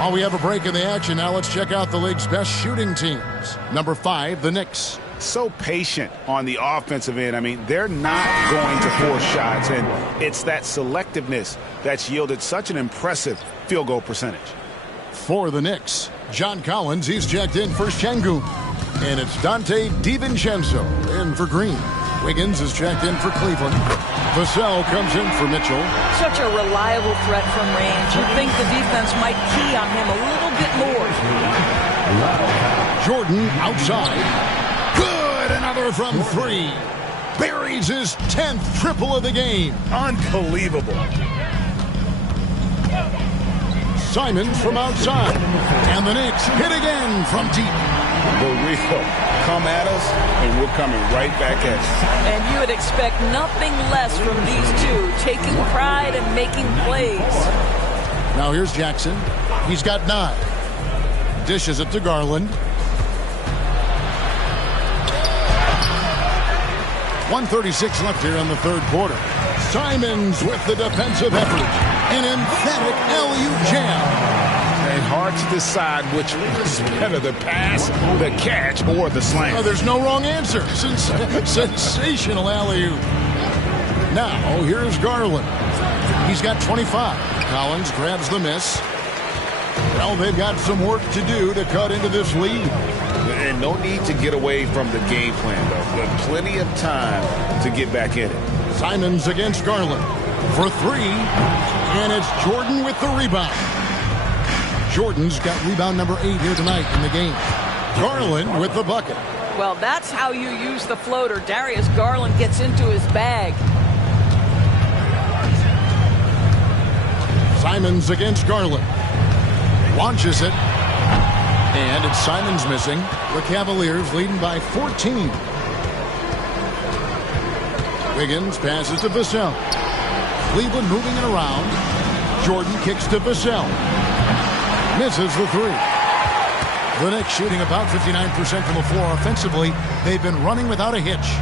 While we have a break in the action, now let's check out the league's best shooting teams. Number 5, the Knicks. So patient on the offensive end. I mean, they're not going to force shots, and it's that selectiveness that's yielded such an impressive field goal percentage. For the Knicks, John Collins, he's checked in for Şengün. And it's Dante DiVincenzo in for Green. Wiggins is checked in for Cleveland. Vassell comes in for Mitchell. Such a reliable threat from range. You'd think the defense might key on him a little bit more. Jordan outside. Good, another from 3. Buries his 10th triple of the game. Unbelievable. Simons from outside. And the Knicks hit again from deep. For real. Come at us, and we're coming right back at you. And you would expect nothing less from these two, taking pride and making plays. Now here's Jackson. He's got 9. Dishes it to Garland. 1:36 left here in the third quarter. Simons with the defensive effort. An emphatic LU jam. And hard to decide which was better, the pass, the catch, or the slam. Oh, there's no wrong answer. Sensational alley-oop. Now, here's Garland. He's got 25. Collins grabs the miss. Well, they've got some work to do to cut into this lead. And no need to get away from the game plan, though. There's plenty of time to get back in it. Simons against Garland for 3. And it's Jordan with the rebound. Jordan's got rebound number 8 here tonight in the game. Garland with the bucket. Well, that's how you use the floater. Darius Garland gets into his bag. Simons against Garland. Launches it. And it's Simons missing. The Cavaliers leading by 14. Wiggins passes to Vassell. Cleveland moving it around. Jordan kicks to Vassell. Misses the 3. The Knicks shooting about 59% from the floor offensively. They've been running without a hitch.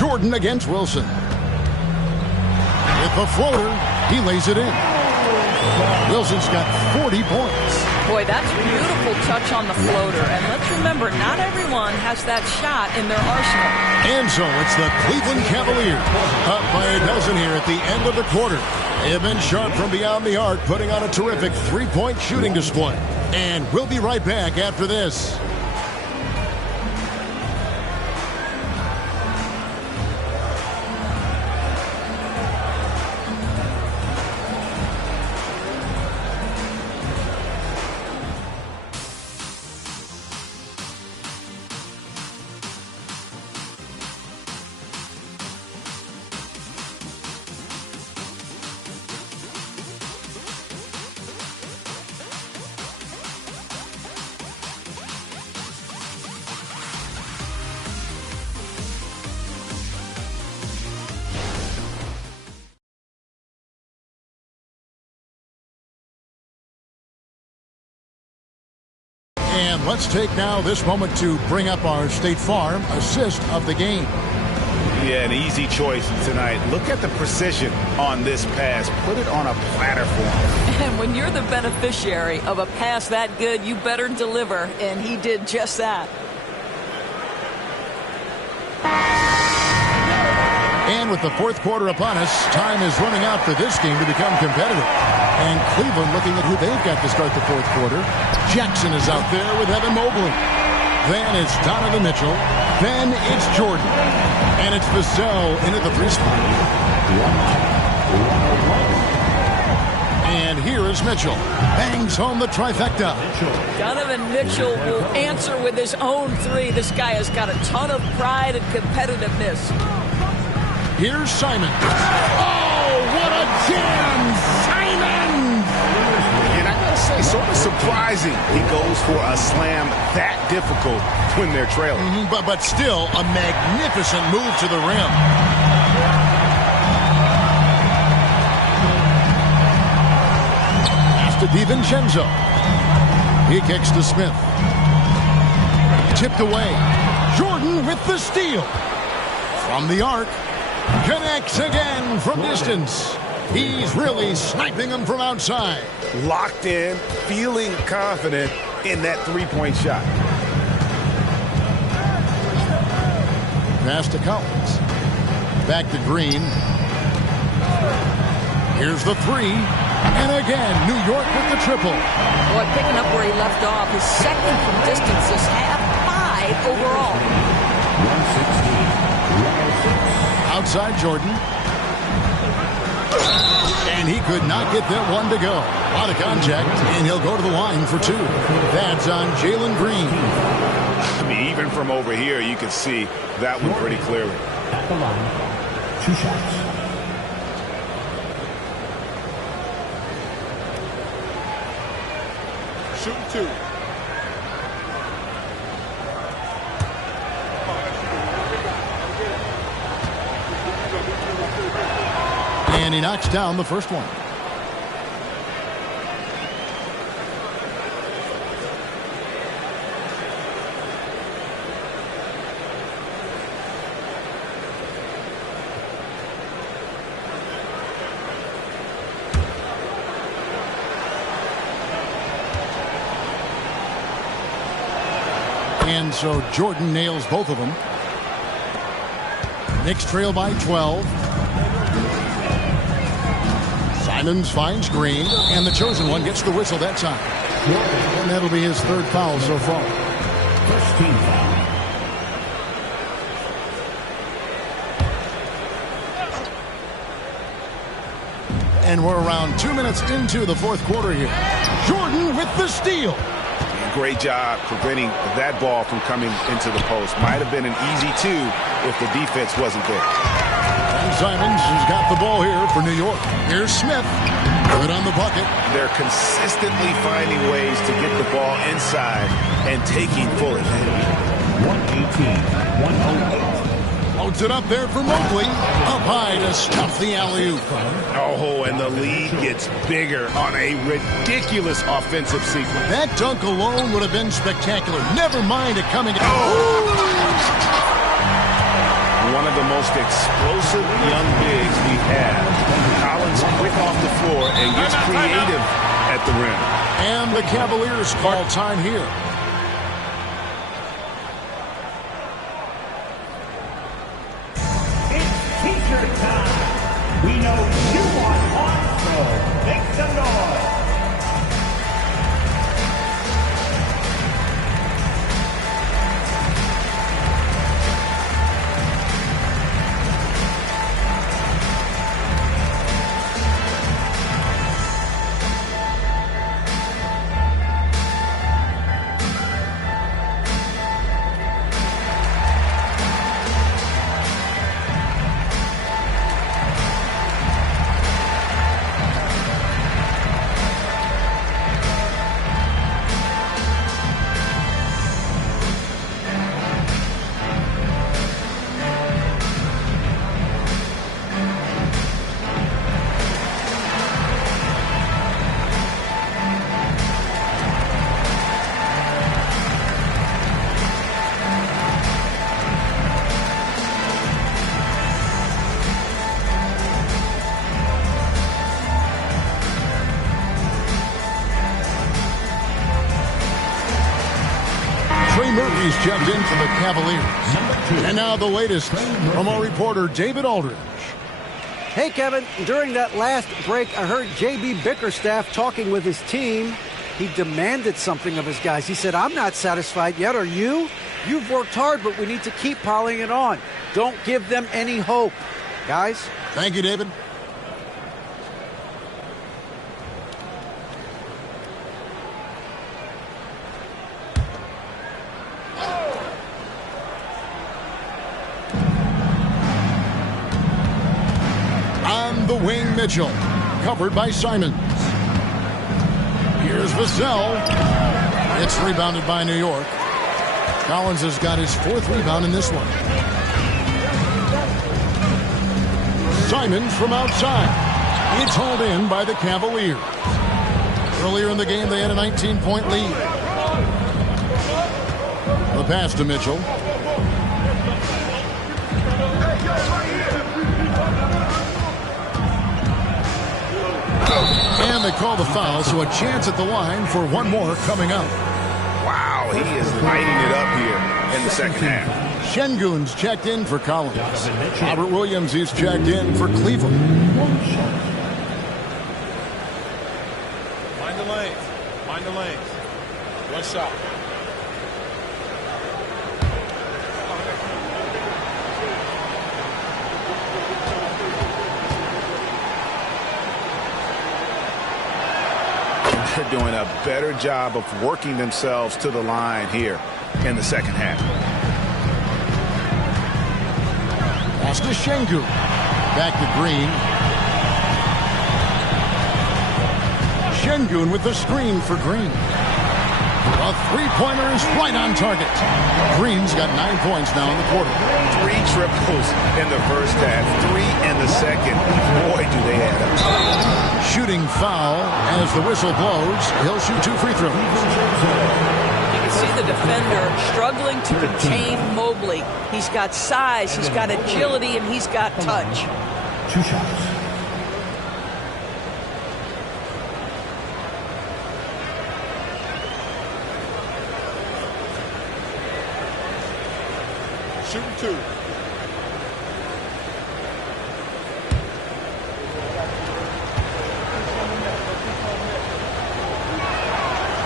Jordan against Wilson. With the floater, he lays it in. Wilson's got 40 points. Boy, that's a beautiful touch on the floater. And let's remember, not everyone has that shot in their arsenal. And so it's the Cleveland Cavaliers up by a dozen here at the end of the quarter. They have been sharp from beyond the arc, putting on a terrific three-point shooting display. And we'll be right back after this. And let's take now this moment to bring up our State Farm assist of the game. Yeah, an easy choice tonight. Look at the precision on this pass. Put it on a platter for him. And when you're the beneficiary of a pass that good, you better deliver. And he did just that. And with the fourth quarter upon us, time is running out for this game to become competitive. And Cleveland looking at who they've got to start the fourth quarter. Jackson is out there with Evan Mobley. Then it's Donovan Mitchell. Then it's Jordan. And it's Vassell in at the 3 spot. And here is Mitchell. Bangs home the trifecta. Donovan Mitchell will answer with his own 3. This guy has got a ton of pride and competitiveness. Here's Simons. Oh, what a jam! Simons! And I gotta say, sort of surprising he goes for a slam that difficult when they're trailing. But still, a magnificent move to the rim. Pass to DiVincenzo. He kicks to Smith. Tipped away. Jordan with the steal. From the arc. Connects again from distance. He's really sniping them from outside. Locked in, feeling confident in that three-point shot. Pass to Collins. Back to Green. Here's the 3. And again, New York with the triple. Boy, picking up where he left off. His second from distance is half 5 overall. 116. Outside Jordan. And he could not get that one to go. A lot of contact, and he'll go to the line for 2. That's on Jalen Green. I mean, even from over here, you can see that one pretty clearly. At the line, 2 shots. shooting 2. And he knocks down the first one. And so Jordan nails both of them. Knicks trail by 12. Simons finds Green, and the chosen one gets the whistle that time. And that'll be his 3rd foul so far. First team foul. And we're around 2 minutes into the 4th quarter here. Jordan with the steal. Great job preventing that ball from coming into the post. Might have been an easy 2 if the defense wasn't there. And Simons has got the ball here for New York. Here's Smith. Good on the bucket. They're consistently finding ways to get the ball inside and taking full advantage. 118-108. Loads it up there for Mobley. Up high to stuff the alley-oop. Oh, and the lead gets bigger on a ridiculous offensive sequence. That dunk alone would have been spectacular. Never mind it coming out. One of the most explosive young bigs we have. Collins quick off the floor and gets creative at the rim. And the Cavaliers call time here. T-shirt time. We know you want one, so make some noise. Murphy's checked in for the Cavaliers. And now the latest from our reporter, David Aldridge. Hey, Kevin, during that last break, I heard J.B. Bickerstaff talking with his team. He demanded something of his guys. He said, I'm not satisfied yet, are you? You've worked hard, but we need to keep piling it on. Don't give them any hope. Guys? Thank you, David. On the wing, Mitchell. Covered by Simons. Here's Vassell. It's rebounded by New York. Collins has got his 4th rebound in this one. Simons from outside. It's hauled in by the Cavaliers. Earlier in the game, they had a 19-point lead. The pass to Mitchell. And they call the foul, so a chance at the line for one more coming up. Wow, he is lighting it up here in the second half. Şengün's checked in for Collins. Robert Williams is checked in for Cleveland. Find the lanes. Find the lanes. One shot. They're doing a better job of working themselves to the line here in the second half. Pass to Şengün. Back to Green. Şengün with the screen for Green. A three-pointer is right on target. Green's got 9 points now in the quarter. 3 triples in the first half, 3 in the second. Boy, do they add up. Shooting foul as the whistle blows. He'll shoot 2 free throws. You can see the defender struggling to contain Mobley. He's got size, he's got agility, and he's got touch. 2 shots. Shooting 2.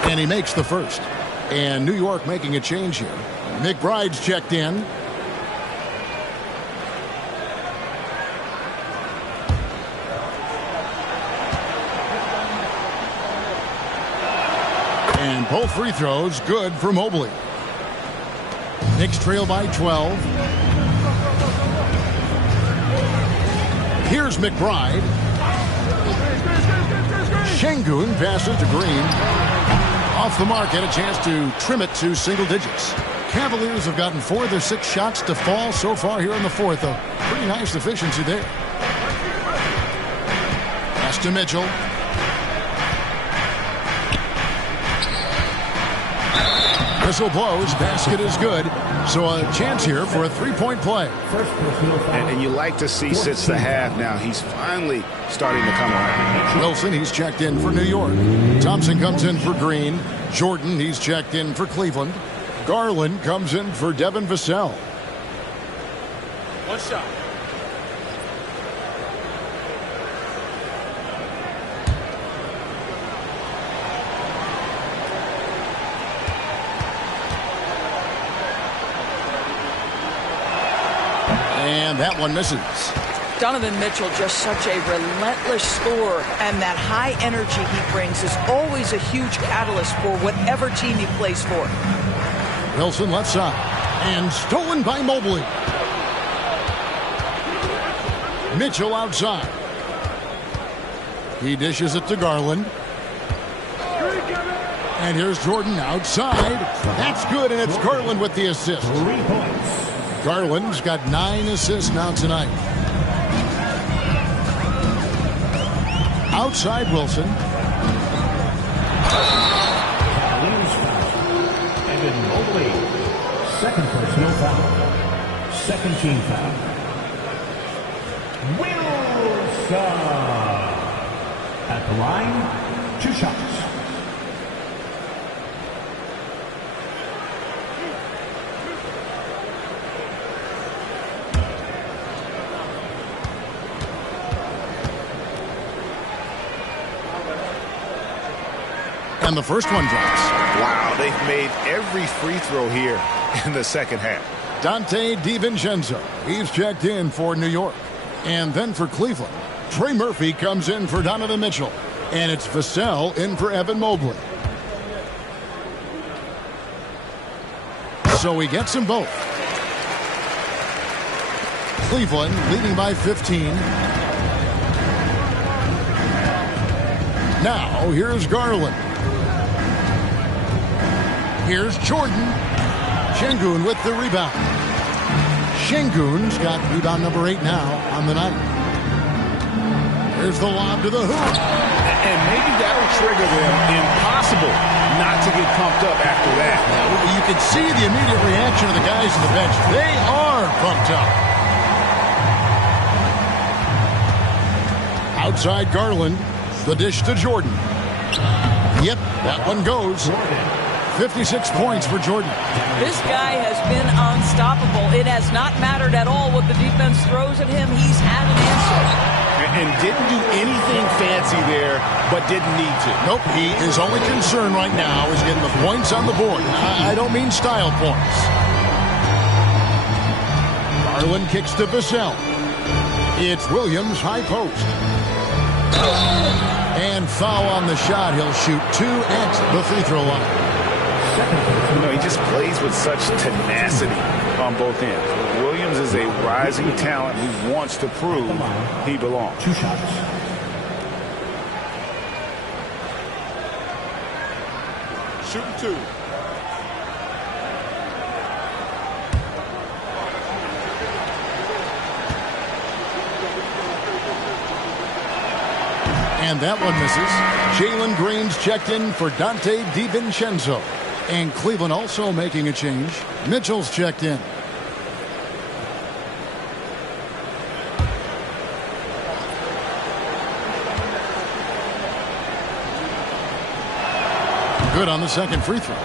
And he makes the first. And New York making a change here. McBride's checked in. And both free throws good for Mobley. Knicks trail by 12. Here's McBride. Şengün passes to Green. Off the mark, had a chance to trim it to single digits. Cavaliers have gotten 4 of their 6 shots to fall so far here in the fourth. A pretty nice efficiency there. Pass to Mitchell. Whistle blows. Basket is good. So a chance here for a 3-point play. And you like to see since the half now, he's finally starting to come around. Wilson, he's checked in for New York. Thompson comes in for Green. Jordan, he's checked in for Cleveland. Garland comes in for Devin Vassell. 1 shot. And that one misses. Donovan Mitchell, just such a relentless scorer, and that high energy he brings is always a huge catalyst for whatever team he plays for. Wilson left side. And stolen by Mobley. Mitchell outside. He dishes it to Garland. And here's Jordan outside. That's good, and it's Garland with the assist. 3 points. Garland's got 9 assists now tonight. Outside Wilson. And then Mobley, 2nd personal foul. 2nd team foul. Wilson at the line, 2 shots. And the first one drops. Wow, they've made every free throw here in the second half. Dante DiVincenzo, he's checked in for New York. And then for Cleveland, Trey Murphy comes in for Donovan Mitchell. And it's Vassell in for Evan Mobley. So he gets them both. Cleveland leading by 15. Now here's Garland. Here's Jordan. Şengün with the rebound. Şengün's got rebound number 8 now on the night. Here's the lob to the hoop. And maybe that'll trigger them. Impossible not to get pumped up after that. You can see the immediate reaction of the guys on the bench. They are pumped up. Outside Garland. The dish to Jordan. Yep, that one goes. 56 points for Jordan. This guy has been unstoppable. It has not mattered at all what the defense throws at him. He's had an answer. And didn't do anything fancy there, but didn't need to. Nope, his only concern right now is getting the points on the board. I don't mean style points. Garland kicks to Vassell. It's Williams high post. And foul on the shot. He'll shoot 2 at the free throw line. You know, he just plays with such tenacity on both ends. Williams is a rising talent who wants to prove he belongs. 2 shots. Shooting 2. And that one misses. Jalen Green's checked in for Dante DiVincenzo. And Cleveland also making a change. Mitchell's checked in. Good on the second free throw.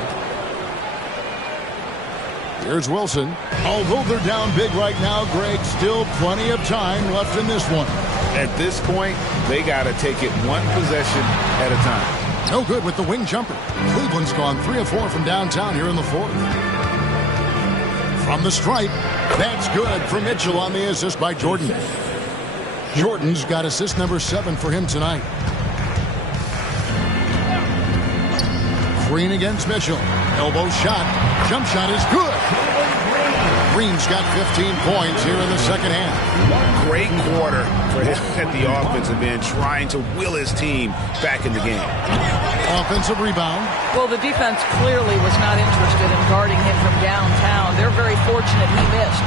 Here's Wilson. Although they're down big right now, Greg, still plenty of time left in this one. At this point, they got to take it one possession at a time. No good with the wing jumper. Cleveland's gone 3 of 4 from downtown here in the fourth. From the stripe, that's good for Mitchell on the assist by Jordan. Jordan's got assist number 7 for him tonight. Green against Mitchell. Elbow shot. Jump shot is good. Green's got 15 points here in the second half. Great quarter for him at the offensive end, trying to will his team back in the game. Offensive rebound. Well, the defense clearly was not interested in guarding him from downtown. They're very fortunate he missed.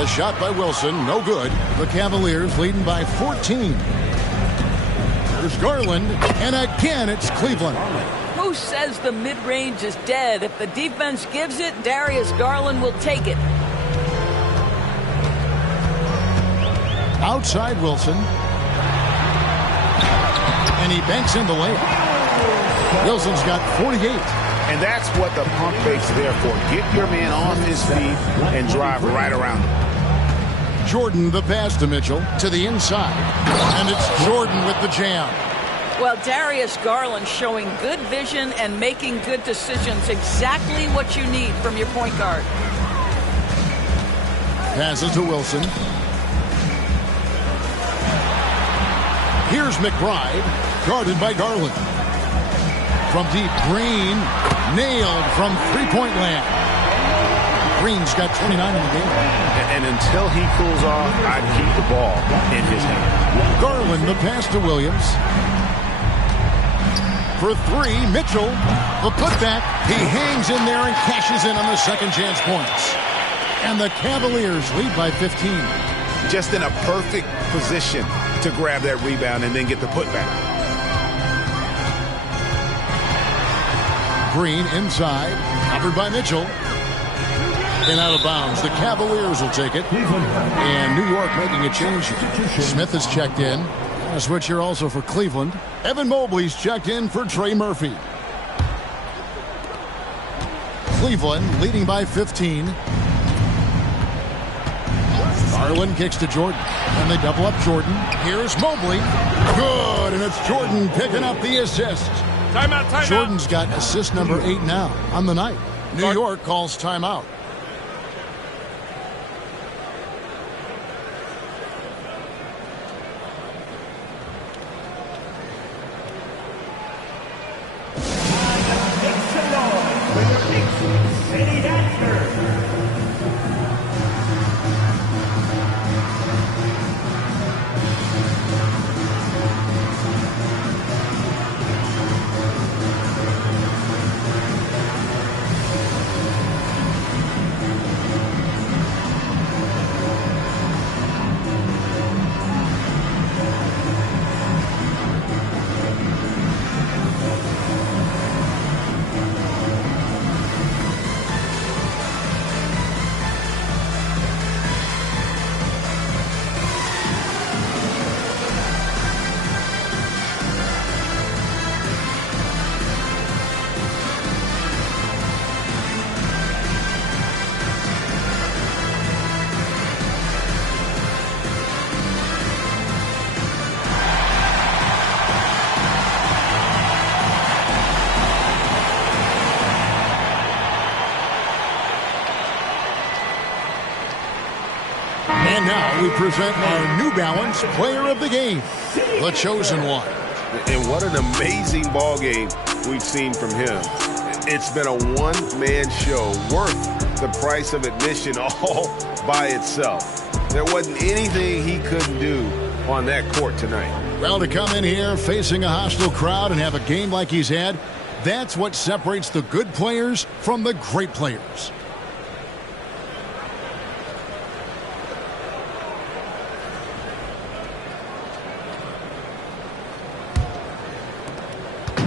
The shot by Wilson, no good. The Cavaliers leading by 14. There's Garland, and again it's Cleveland. Who says the mid-range is dead? If the defense gives it, Darius Garland will take it. Outside Wilson. And he banks in the layup. Wilson's got 48. And that's what the pump fake's there for. Get your man off his feet and drive right around him. Jordan the pass to Mitchell to the inside. And it's Jordan with the jam. Well, Darius Garland showing good vision and making good decisions. Exactly what you need from your point guard. Passes to Wilson. Here's McBride, guarded by Garland. From deep, Green, nailed from three-point land. Green's got 29 in the game. And until he cools off, I'd keep the ball in his hand. Garland, the pass to Williams. For 3, Mitchell, the putback. He hangs in there and cashes in on the second chance points. And the Cavaliers lead by 15. Just in a perfect position to grab that rebound and then get the putback. Green inside, covered by Mitchell. And out of bounds. The Cavaliers will take it. And New York making a change. Smith is checked in. A switch here also for Cleveland. Evan Mobley's checked in for Trey Murphy. Cleveland leading by 15. Garland kicks to Jordan. And they double up Jordan. Here's Mobley. Good. And it's Jordan picking up the assist. Timeout. Jordan's got assist number 8 now on the night. New York calls timeout. And now we present our New Balance Player of the Game, the chosen one. And what an amazing ball game we've seen from him. It's been a one-man show worth the price of admission all by itself. There wasn't anything he couldn't do on that court tonight. Well, to come in here facing a hostile crowd and have a game like he's had, that's what separates the good players from the great players.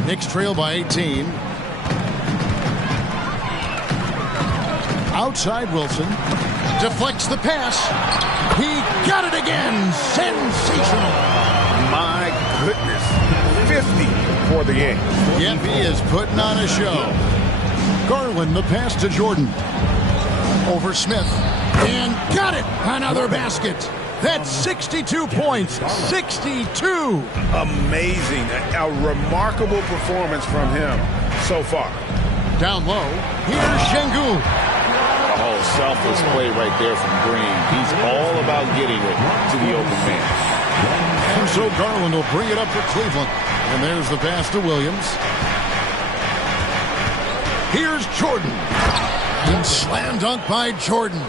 Knicks trail by 18. Outside Wilson. Deflects the pass. He got it again. Sensational. My goodness. 50 for the game. Yep, he is putting on a show. Garland, the pass to Jordan. Over Smith. And got it. Another basket. That's 62 points. 62. Amazing. A remarkable performance from him so far. Down low. Here's Şengün. Oh, selfless play right there from Green. He's all about getting it to the open man. And so Garland will bring it up for Cleveland. And there's the pass to Williams. Here's Jordan. And slam dunk by Jordan.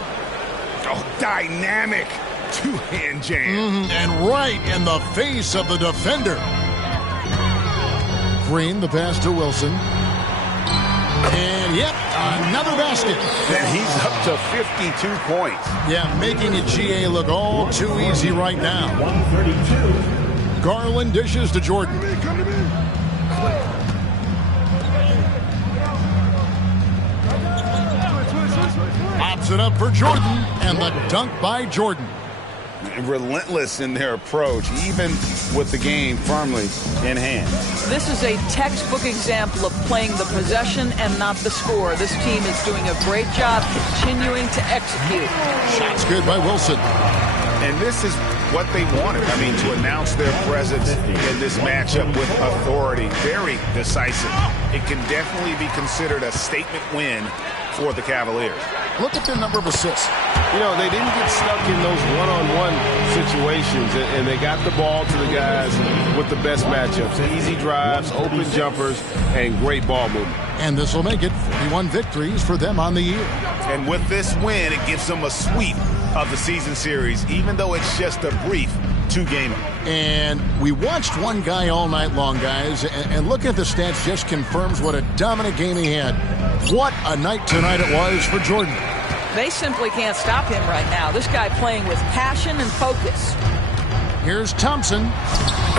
Oh, dynamic. Two-hand jam. And right in the face of the defender. Green, the pass to Wilson. And, yep, another basket. And he's up to 52 points. Yeah, making it GA look all too easy right now. 132. Garland dishes to Jordan. Pops it up for Jordan, and the dunk by Jordan. Relentless in their approach, even with the game firmly in hand. This is a textbook example of playing the possession and not the score. This team is doing a great job continuing to execute. Shots good by Wilson. And this is what they wanted. I mean, to announce their presence in this matchup with authority. Very decisive. It can definitely be considered a statement win for the Cavaliers. Look at their number of assists. You know, they didn't get stuck in those one-on-one situations, and they got the ball to the guys with the best matchups. Easy drives, open jumpers, and great ball movement. And this will make it 41 victories for them on the year. And with this win, it gives them a sweep of the season series, even though it's just a brief two-gamer. And we watched one guy all night long, guys, and looking at the stats just confirms what a dominant game he had. What a night tonight it was for Jordan. They simply can't stop him right now. This guy playing with passion and focus. Here's Thompson.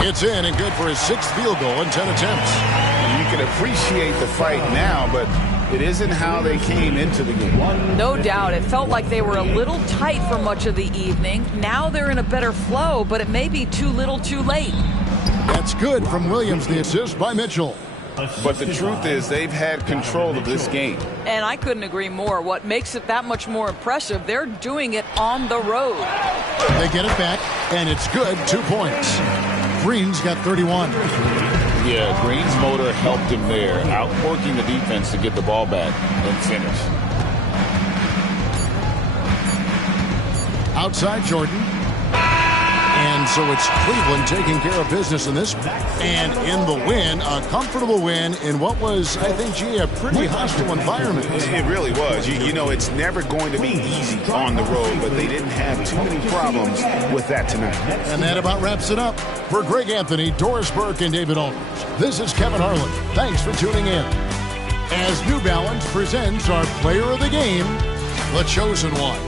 It's in and good for his 6th field goal in 10 attempts. And you can appreciate the fight now, but it isn't how they came into the game. No doubt. It felt like they were a little tight for much of the evening. Now they're in a better flow, but it may be too little too late. That's good from Williams, the assist by Mitchell. But the truth is they've had control of this game. And I couldn't agree more. What makes it that much more impressive, they're doing it on the road. They get it back, and it's good. 2 points. Green's got 31. Yeah, Green's motor helped him there, outworking the defense to get the ball back and finish. Outside Jordan. And so it's Cleveland taking care of business in this. And in the win, a comfortable win in what was, I think, a pretty hostile environment. It really was. You know, it's never going to be easy on the road, but they didn't have too many problems with that tonight. And that about wraps it up. For Greg Anthony, Doris Burke, and David Aldridge, this is Kevin Harlan. Thanks for tuning in. As New Balance presents our player of the game, the chosen one.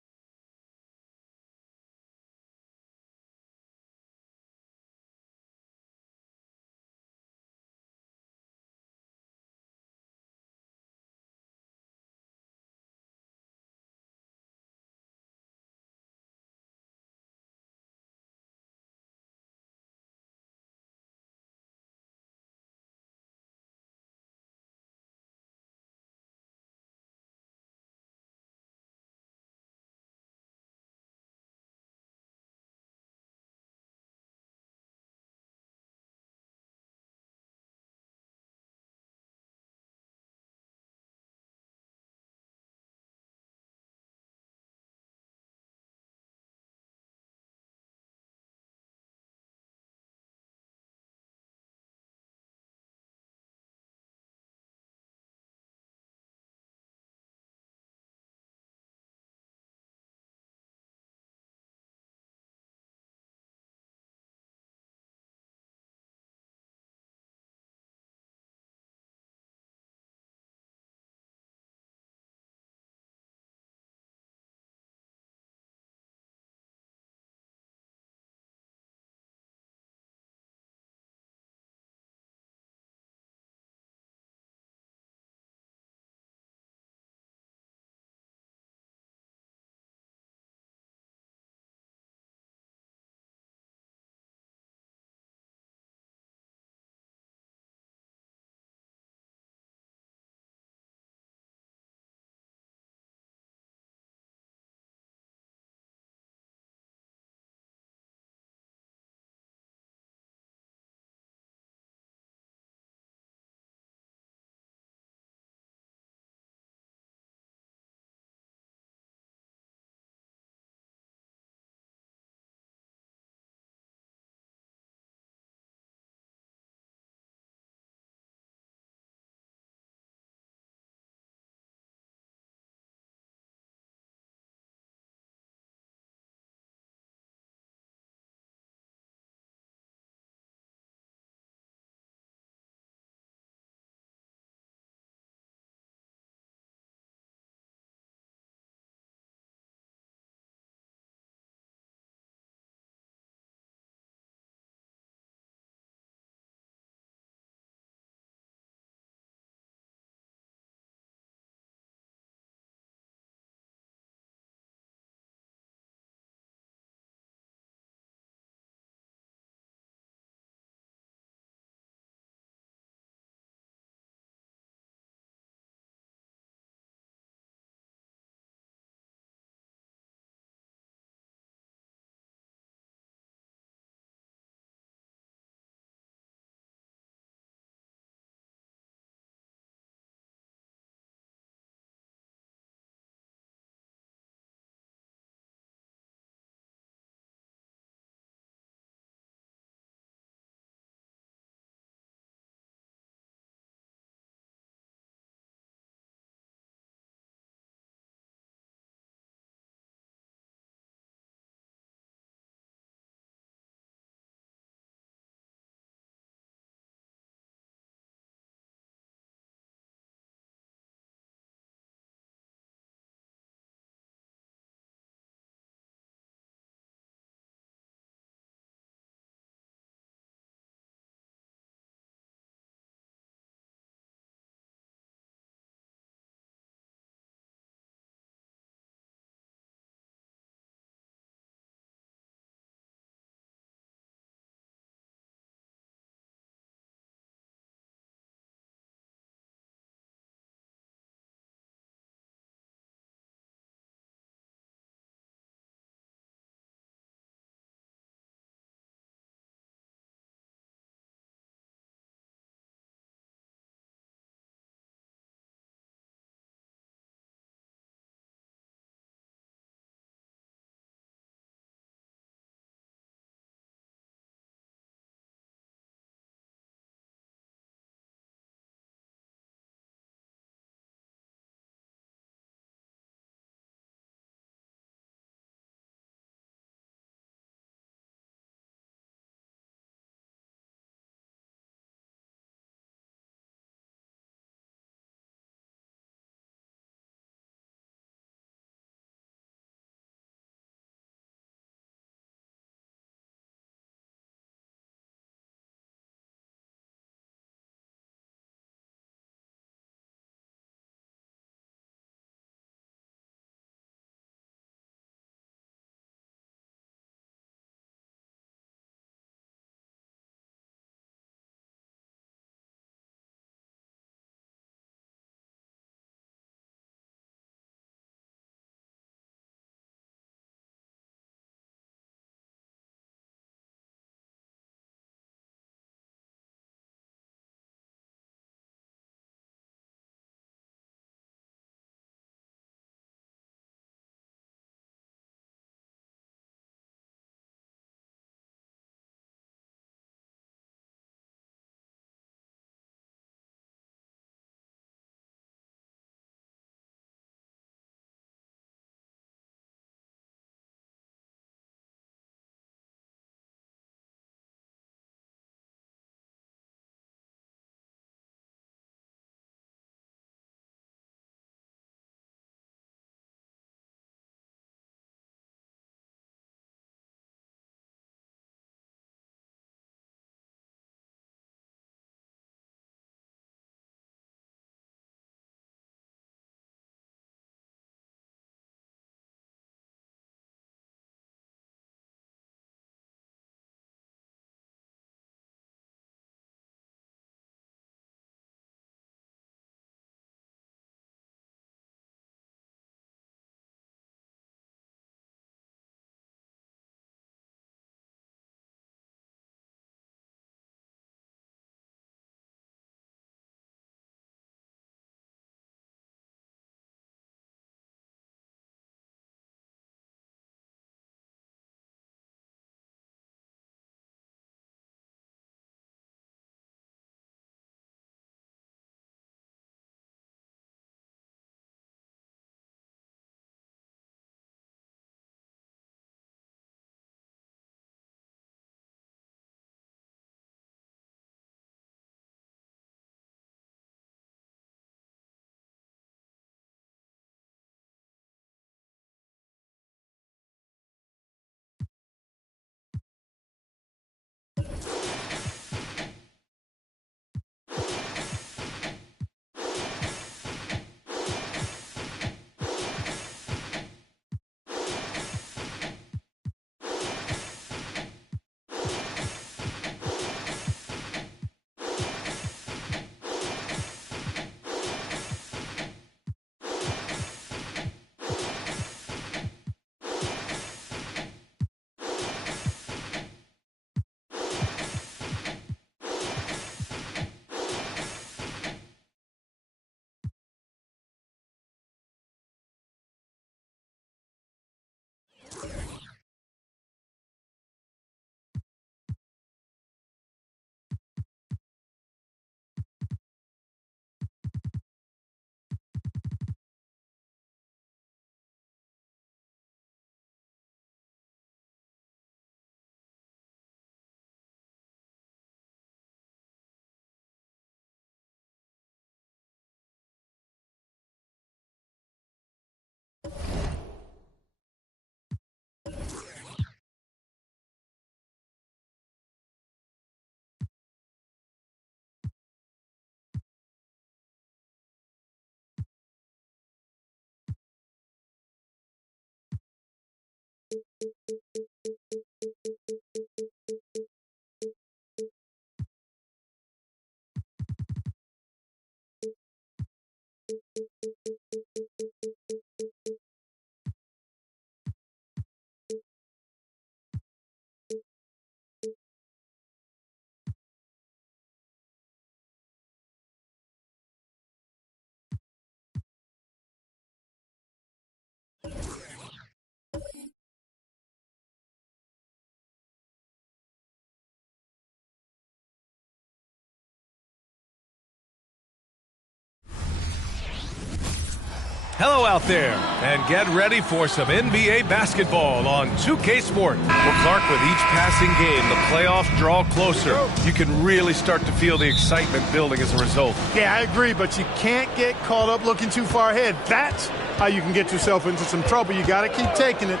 Hello out there, and get ready for some NBA basketball on 2K Sport. Well, Clark, with each passing game, the playoffs draw closer. You can really start to feel the excitement building as a result. Yeah, I agree, but you can't get caught up looking too far ahead. That's how you can get yourself into some trouble. You got to keep taking it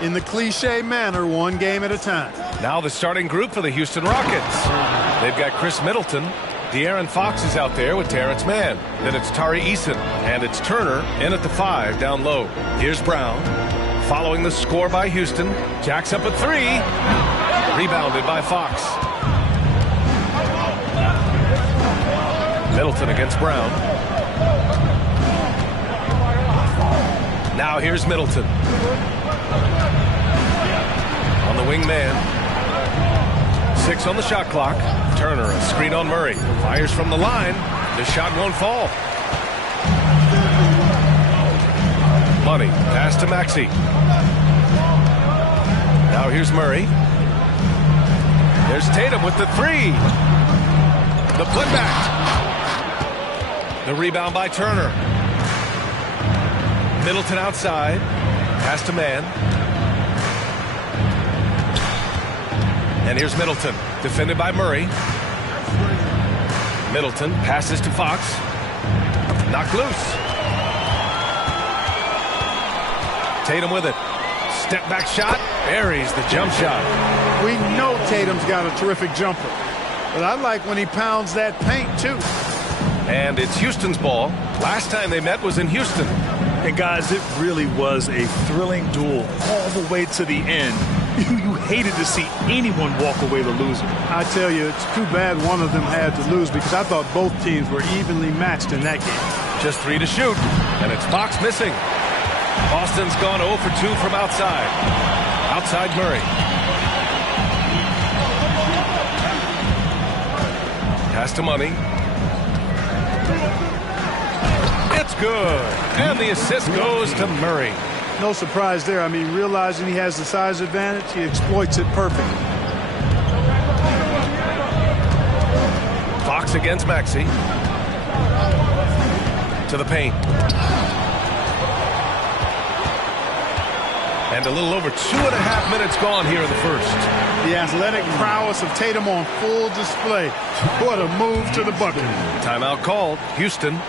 in the cliche manner, one game at a time. Now the starting group for the Houston Rockets. They've got Chris Middleton. De'Aaron Fox is out there with Terrence Mann. Then it's Tari Eason, and it's Turner in at the 5 down low. Here's Brown. Following the score by Houston. Jacks up a 3. Rebounded by Fox. Middleton against Brown. Now here's Middleton. On the wing man. 6 on the shot clock. Turner, a screen on Murray. Fires from the line. The shot won't fall. Money. Pass to Maxey. Now here's Murray. There's Tatum with the 3. The putback. The rebound by Turner. Middleton outside. Pass to Mann. And here's Middleton, defended by Murray. Middleton passes to Fox. Knocked loose. Tatum with it. Step back shot. Buries the jump shot. We know Tatum's got a terrific jumper, but I like when he pounds that paint too. And it's Houston's ball. Last time they met was in Houston. And guys, it really was a thrilling duel all the way to the end. You hated to see anyone walk away the loser. I tell you, it's too bad one of them had to lose because I thought both teams were evenly matched in that game. Just 3 to shoot, and it's Fox missing. Boston's gone 0 for 2 from outside. Outside Murray. Pass to Money. It's good, and the assist goes to Murray. No surprise there. I mean, realizing he has the size advantage, he exploits it perfectly. Fox against Maxey. To the paint. And a little over 2.5 minutes gone here in the first. The athletic prowess of Tatum on full display. What a move to the bucket. Timeout called. Houston.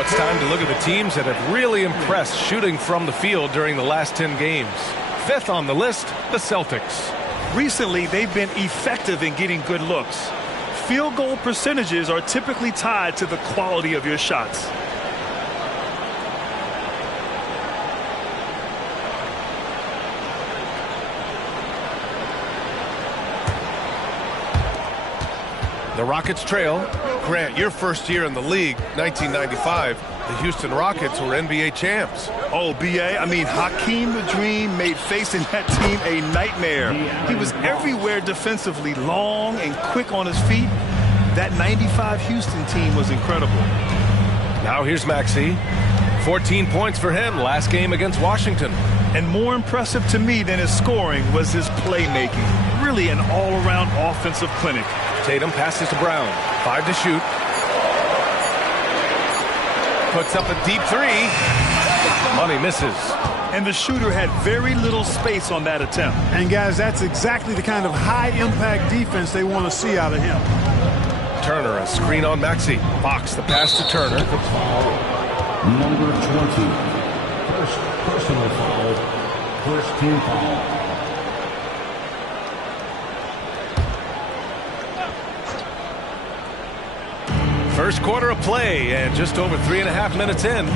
It's time to look at the teams that have really impressed shooting from the field during the last 10 games. 5th on the list, the Celtics. Recently, they've been effective in getting good looks. Field goal percentages are typically tied to the quality of your shots. The Rockets trail. Grant, your first year in the league, 1995, the Houston Rockets were NBA champs. Oh, B.A., I mean, Hakeem the Dream made facing that team a nightmare. He was everywhere defensively, long and quick on his feet. That 95 Houston team was incredible. Now here's Maxey. 14 points for him last game against Washington. And more impressive to me than his scoring was his playmaking. Really an all-around offensive clinic. Tatum passes to Brown. 5 to shoot. Puts up a deep three. Money misses. And the shooter had very little space on that attempt. And, guys, that's exactly the kind of high-impact defense they want to see out of him. Turner, a screen on Maxey. Fox, the pass to Turner. Number 20. First personal foul. First team foul. First quarter of play and just over 3.5 minutes in.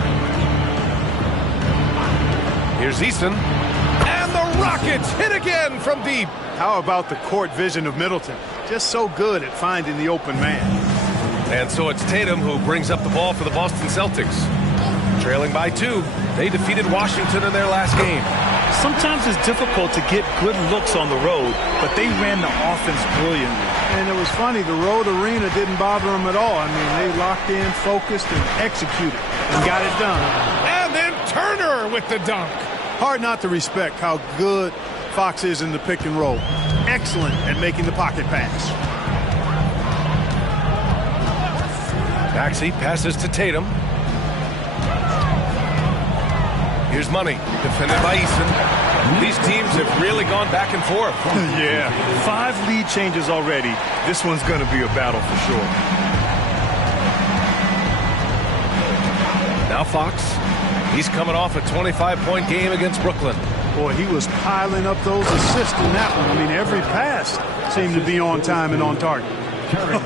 Here's Eason. And the Rockets hit again from deep. How about the court vision of Middleton? Just so good at finding the open man. And so it's Tatum who brings up the ball for the Boston Celtics. Trailing by 2, they defeated Washington in their last game. Sometimes it's difficult to get good looks on the road, but they ran the offense brilliantly. And it was funny, the road arena didn't bother them at all. I mean, they locked in, focused, and executed, and got it done. And then Turner with the dunk. Hard not to respect how good Fox is in the pick and roll. Excellent at making the pocket pass. Maxey passes to Tatum. Here's Money, defended by Eason. These teams have really gone back and forth. Yeah, 5 lead changes already. This one's going to be a battle for sure. Now Fox. He's coming off a 25-point game against Brooklyn. Boy, he was piling up those assists in that one. I mean, every pass seemed to be on time and on target.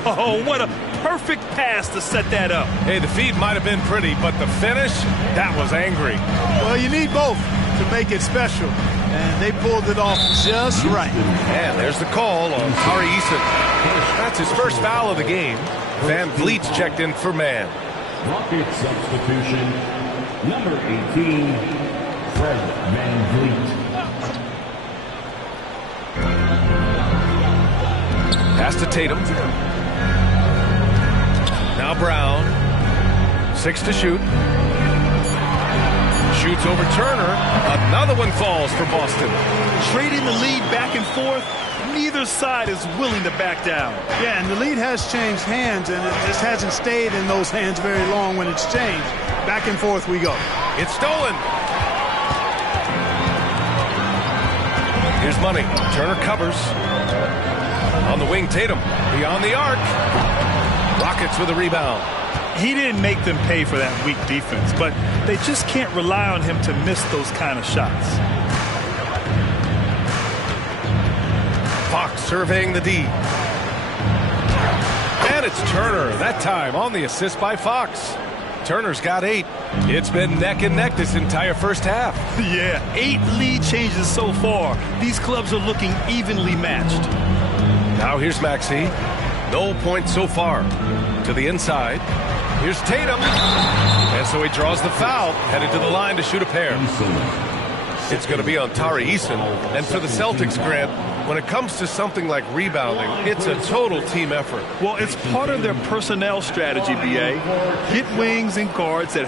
Oh, what a perfect pass to set that up. Hey, the feed might have been pretty, but the finish, that was angry. Well, you need both to make it special, and they pulled it off just right. And there's the call on Tari Eason. That's his first foul of the game. Van Vliet's checked in for man. Rocket substitution, number 18, Fred Van Vliet. Pass to Tatum. Now Brown. 6 to shoot. Shoots over Turner. Another one falls for Boston. Trading the lead back and forth. Neither side is willing to back down. Yeah, and the lead has changed hands, and it just hasn't stayed in those hands very long when it's changed. Back and forth we go. It's stolen. Here's Money. Turner covers. On the wing, Tatum. Beyond the arc. Rockets with a rebound. He didn't make them pay for that weak defense, but they just can't rely on him to miss those kind of shots. Fox surveying the D. And it's Turner, that time on the assist by Fox. Turner's got 8. It's been neck and neck this entire first half. Yeah, 8 lead changes so far. These clubs are looking evenly matched. Now here's Maxey. No points so far. To the inside. Here's Tatum. And so he draws the foul, headed to the line to shoot a pair. It's going to be on Tari Eason. And for the Celtics, Grant, when it comes to something like rebounding, it's a total team effort. Well, it's part of their personnel strategy, B.A. Get wings and guards that